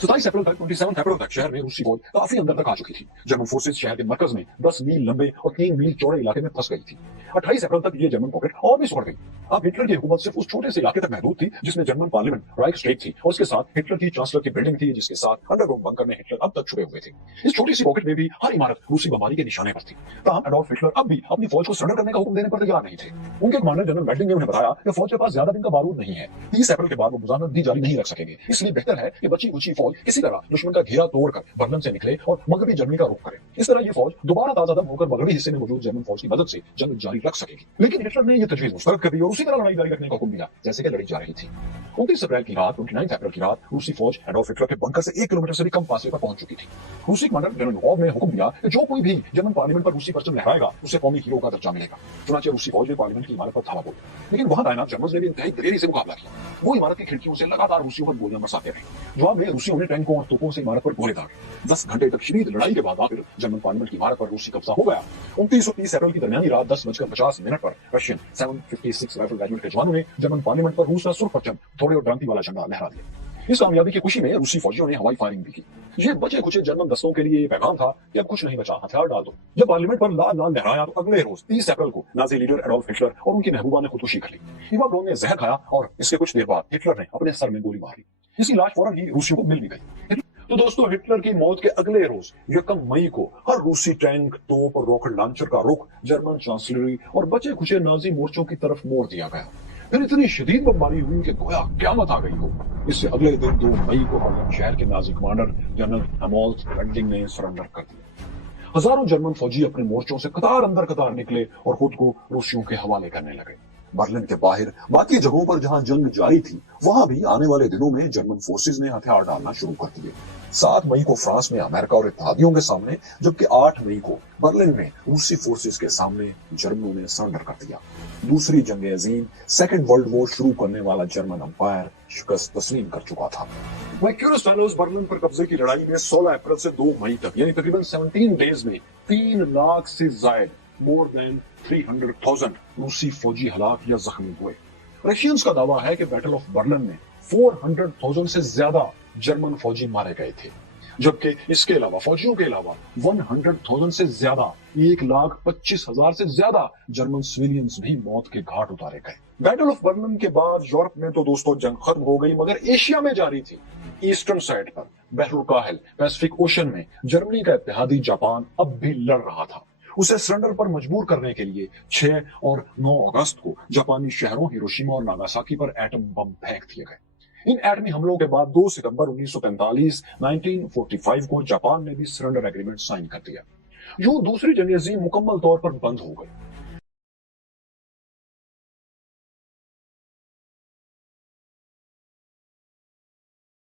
27 अप्रैल तक 27 अप्रैल तक शहर में रूसी फौज काफी अंदर तक आ चुकी थी। जर्मन फोर्सेस शहर के मरकज में 10 मील लंबे और 3 मील चौड़े इलाके में फंस गई थी। 28 अप्रैल तक ये जर्मन पॉकेट और भी सुखड़ गई। अब हिटलर की हुकूमत सिर्फ उस छोटे से इलाके तक महदूद थी जिसमें जर्मन पार्लियामेंट राइक्सटेग थी और उसके साथ हिटलर की चांसलर की बिल्डिंग थी, जिसके साथ अंडरग्राउंड बंकर में हिटलर अब तक छुपे हुए थे। इस छोटी सी पॉकेट में भी हर इमारत रूसी बमबारी के निशाने पर थी। ताहम एडोल्फ हिटलर अब भी अपनी फौज को सरेंडर करने का हुक्म देने पर तैयार नहीं थे। उनके कमांडर जनरल मेटलिंग ने उन्हें बताया कि फौज के पास ज्यादा दिन का बारूद नहीं है, 30 अप्रैल के बाद वो मुजाहमत भी जारी नहीं रख सकेंगे, इसलिए बेहतर है कि बची कुची फौज फौज किसी तरह दुश्मन का घेरा तोड़कर बर्लिन से निकले और मगरबी जर्मनी का रुख करे। इस तरह ये फौज दोबारा ताजादम होकर मगरबी हिस्से में मौजूद जर्मन फौज की मदद से जंग जारी रख सकेगी। लेकिन हिटलर ने यह तजवीज मुस्तरद कर दी और उसी तरह लड़ाई जारी रखने का हुक्म दिया जैसे कि लड़ी जा रही थी। 29 अप्रैल की रात 29 अप्रैल की रात रूसी फौज एडोल्फ हिटलर के बंकर से 1 किलोमीटर से भी कम फासले पर पहुंच चुकी थी। रूसी कमांडर जनरल नोवाव ने हुक्म दिया कि जो कोई भी जर्मन पार्लियामेंट पर रूसी परचम लहराएगा उसे कौमी हीरो का दर्जा मिलेगा। चुनांचे रूसी फौज ने पार्लियामेंट की इमारत पर धावा बोला, लेकिन वहां तैनात जर्मन ने भी इंतहाई दलेरी से मुकाबला किया। वो इमारत की खिड़कियों से लगातार रूसियों पर गोलियां बरसाते रहे। जवाब में रूसियों ने टैंकों और तोपों से इमारत पर गोले दागे। 10 घंटे तक शदीद लड़ाई के बाद आखिर जर्मन पार्लियामेंट की इमारत पर रूसी कब्जा हो गया। 29 और 30 अप्रैल की दरमियानी रात 10:50 पर रशियन 756 राइफल रेजिमेंट के जवानों ने जर्मन पार्लियामेंट पर रूस का सुर्ख परचम थोड़े और क्रांति वाला झंडा लहरा दिया। इस कामयाबी की खुशी में रूसी फौजियों ने हवाई फायरिंग भी की। ये बचे कुछ जर्मन दस्तों के लिए पैगाम था कि अब कुछ नहीं बचा, हथियार डाल दो। जब पार्लियामेंट पर लाल लाल लहराया तो अगले रोज 30 अप्रैल को नाजी लीडर एडोल्फ हिटलर और उनकी महबूबा ने खुदकुशी कर ली। इवा ब्राउन ने जहर खाया और इसके कुछ देर बाद हिटलर ने अपने सर में गोली मार ली। इसकी लाश फौरन ही रूसियों को मिल भी गई। तो दोस्तों, हिटलर की मौत के अगले रोज 1 मई को हर रूसी टैंक, तोप और रॉकेट लॉन्चर का रुख जर्मन चांसलरी और बचे खुचे नाजी मोर्चों की तरफ मोड़ दिया गया। फिर इतनी शदीद बमबारी हुई कि गोया क़यामत आ गई हो। इससे अगले दिन 2 मई को बर्लिन शहर के नाजी कमांडर जनरल हेमोल्ट रेडिंग ने सरेंडर कर दिया। हजारों जर्मन फौजी अपने मोर्चों से कतार अंदर कतार निकले और खुद को रूसियों के हवाले करने लगे। बर्लिन के बाहर बाकी जगहों पर जहां जंग जारी थी, वहां भी आने वाले दिनों में जर्मन फोर्सेज ने हथियार डालना शुरू कर दिए। 7 मई को फ्रांस में अमेरिका और इत्तेहादियों के सामने, जबकि 8 मई को बर्लिन में रूसी फोर्सेज के सामने जर्मनों ने सरेंडर कर दिया। दूसरी जंग अजीम, सेकेंड वर्ल्ड वॉर शुरू करने वाला जर्मन अंपायर शिकस्त तस्लीम कर चुका था। बर्लिन पर कब्जे की लड़ाई में 16 अप्रैल से 2 मई तक यानी तकरीबन 17 डेज में 3 लाख से ज्यादा मोर देन 300,000 रूसी फौजी हलाक या जख्मी हुए। रशियंस का दावा है कि बैटल ऑफ बर्लिन में 400,000 से ज्यादा जर्मन फौजी मारे गए थे, जबकि इसके अलावा फौजियों के अलावा 100,000 से ज्यादा 1,25,000 से ज्यादा जर्मन सिविलियंस भी मौत के घाट उतारे गए। बैटल ऑफ बर्लिन के बाद यूरोप में तो दोस्तों जंग खत्म हो गई, मगर एशिया में जारी थी। ईस्टर्न साइड पर बहरुल काहिल पैसिफिक ओशन में जर्मनी का इत्तेहादी जापान अब भी लड़ रहा था। उसे सरेंडर पर मजबूर करने के लिए 6 और 9 अगस्त को जापानी शहरों हिरोशिमा और नागासाकी पर एटम बम फेंक दिए गए। इन एटमी हमलों के बाद 2 सितंबर 1945 को जापान ने भी सरेंडर एग्रीमेंट साइन कर दिया। यूं दूसरी जंग अज़ीम मुकम्मल तौर पर बंद हो गई।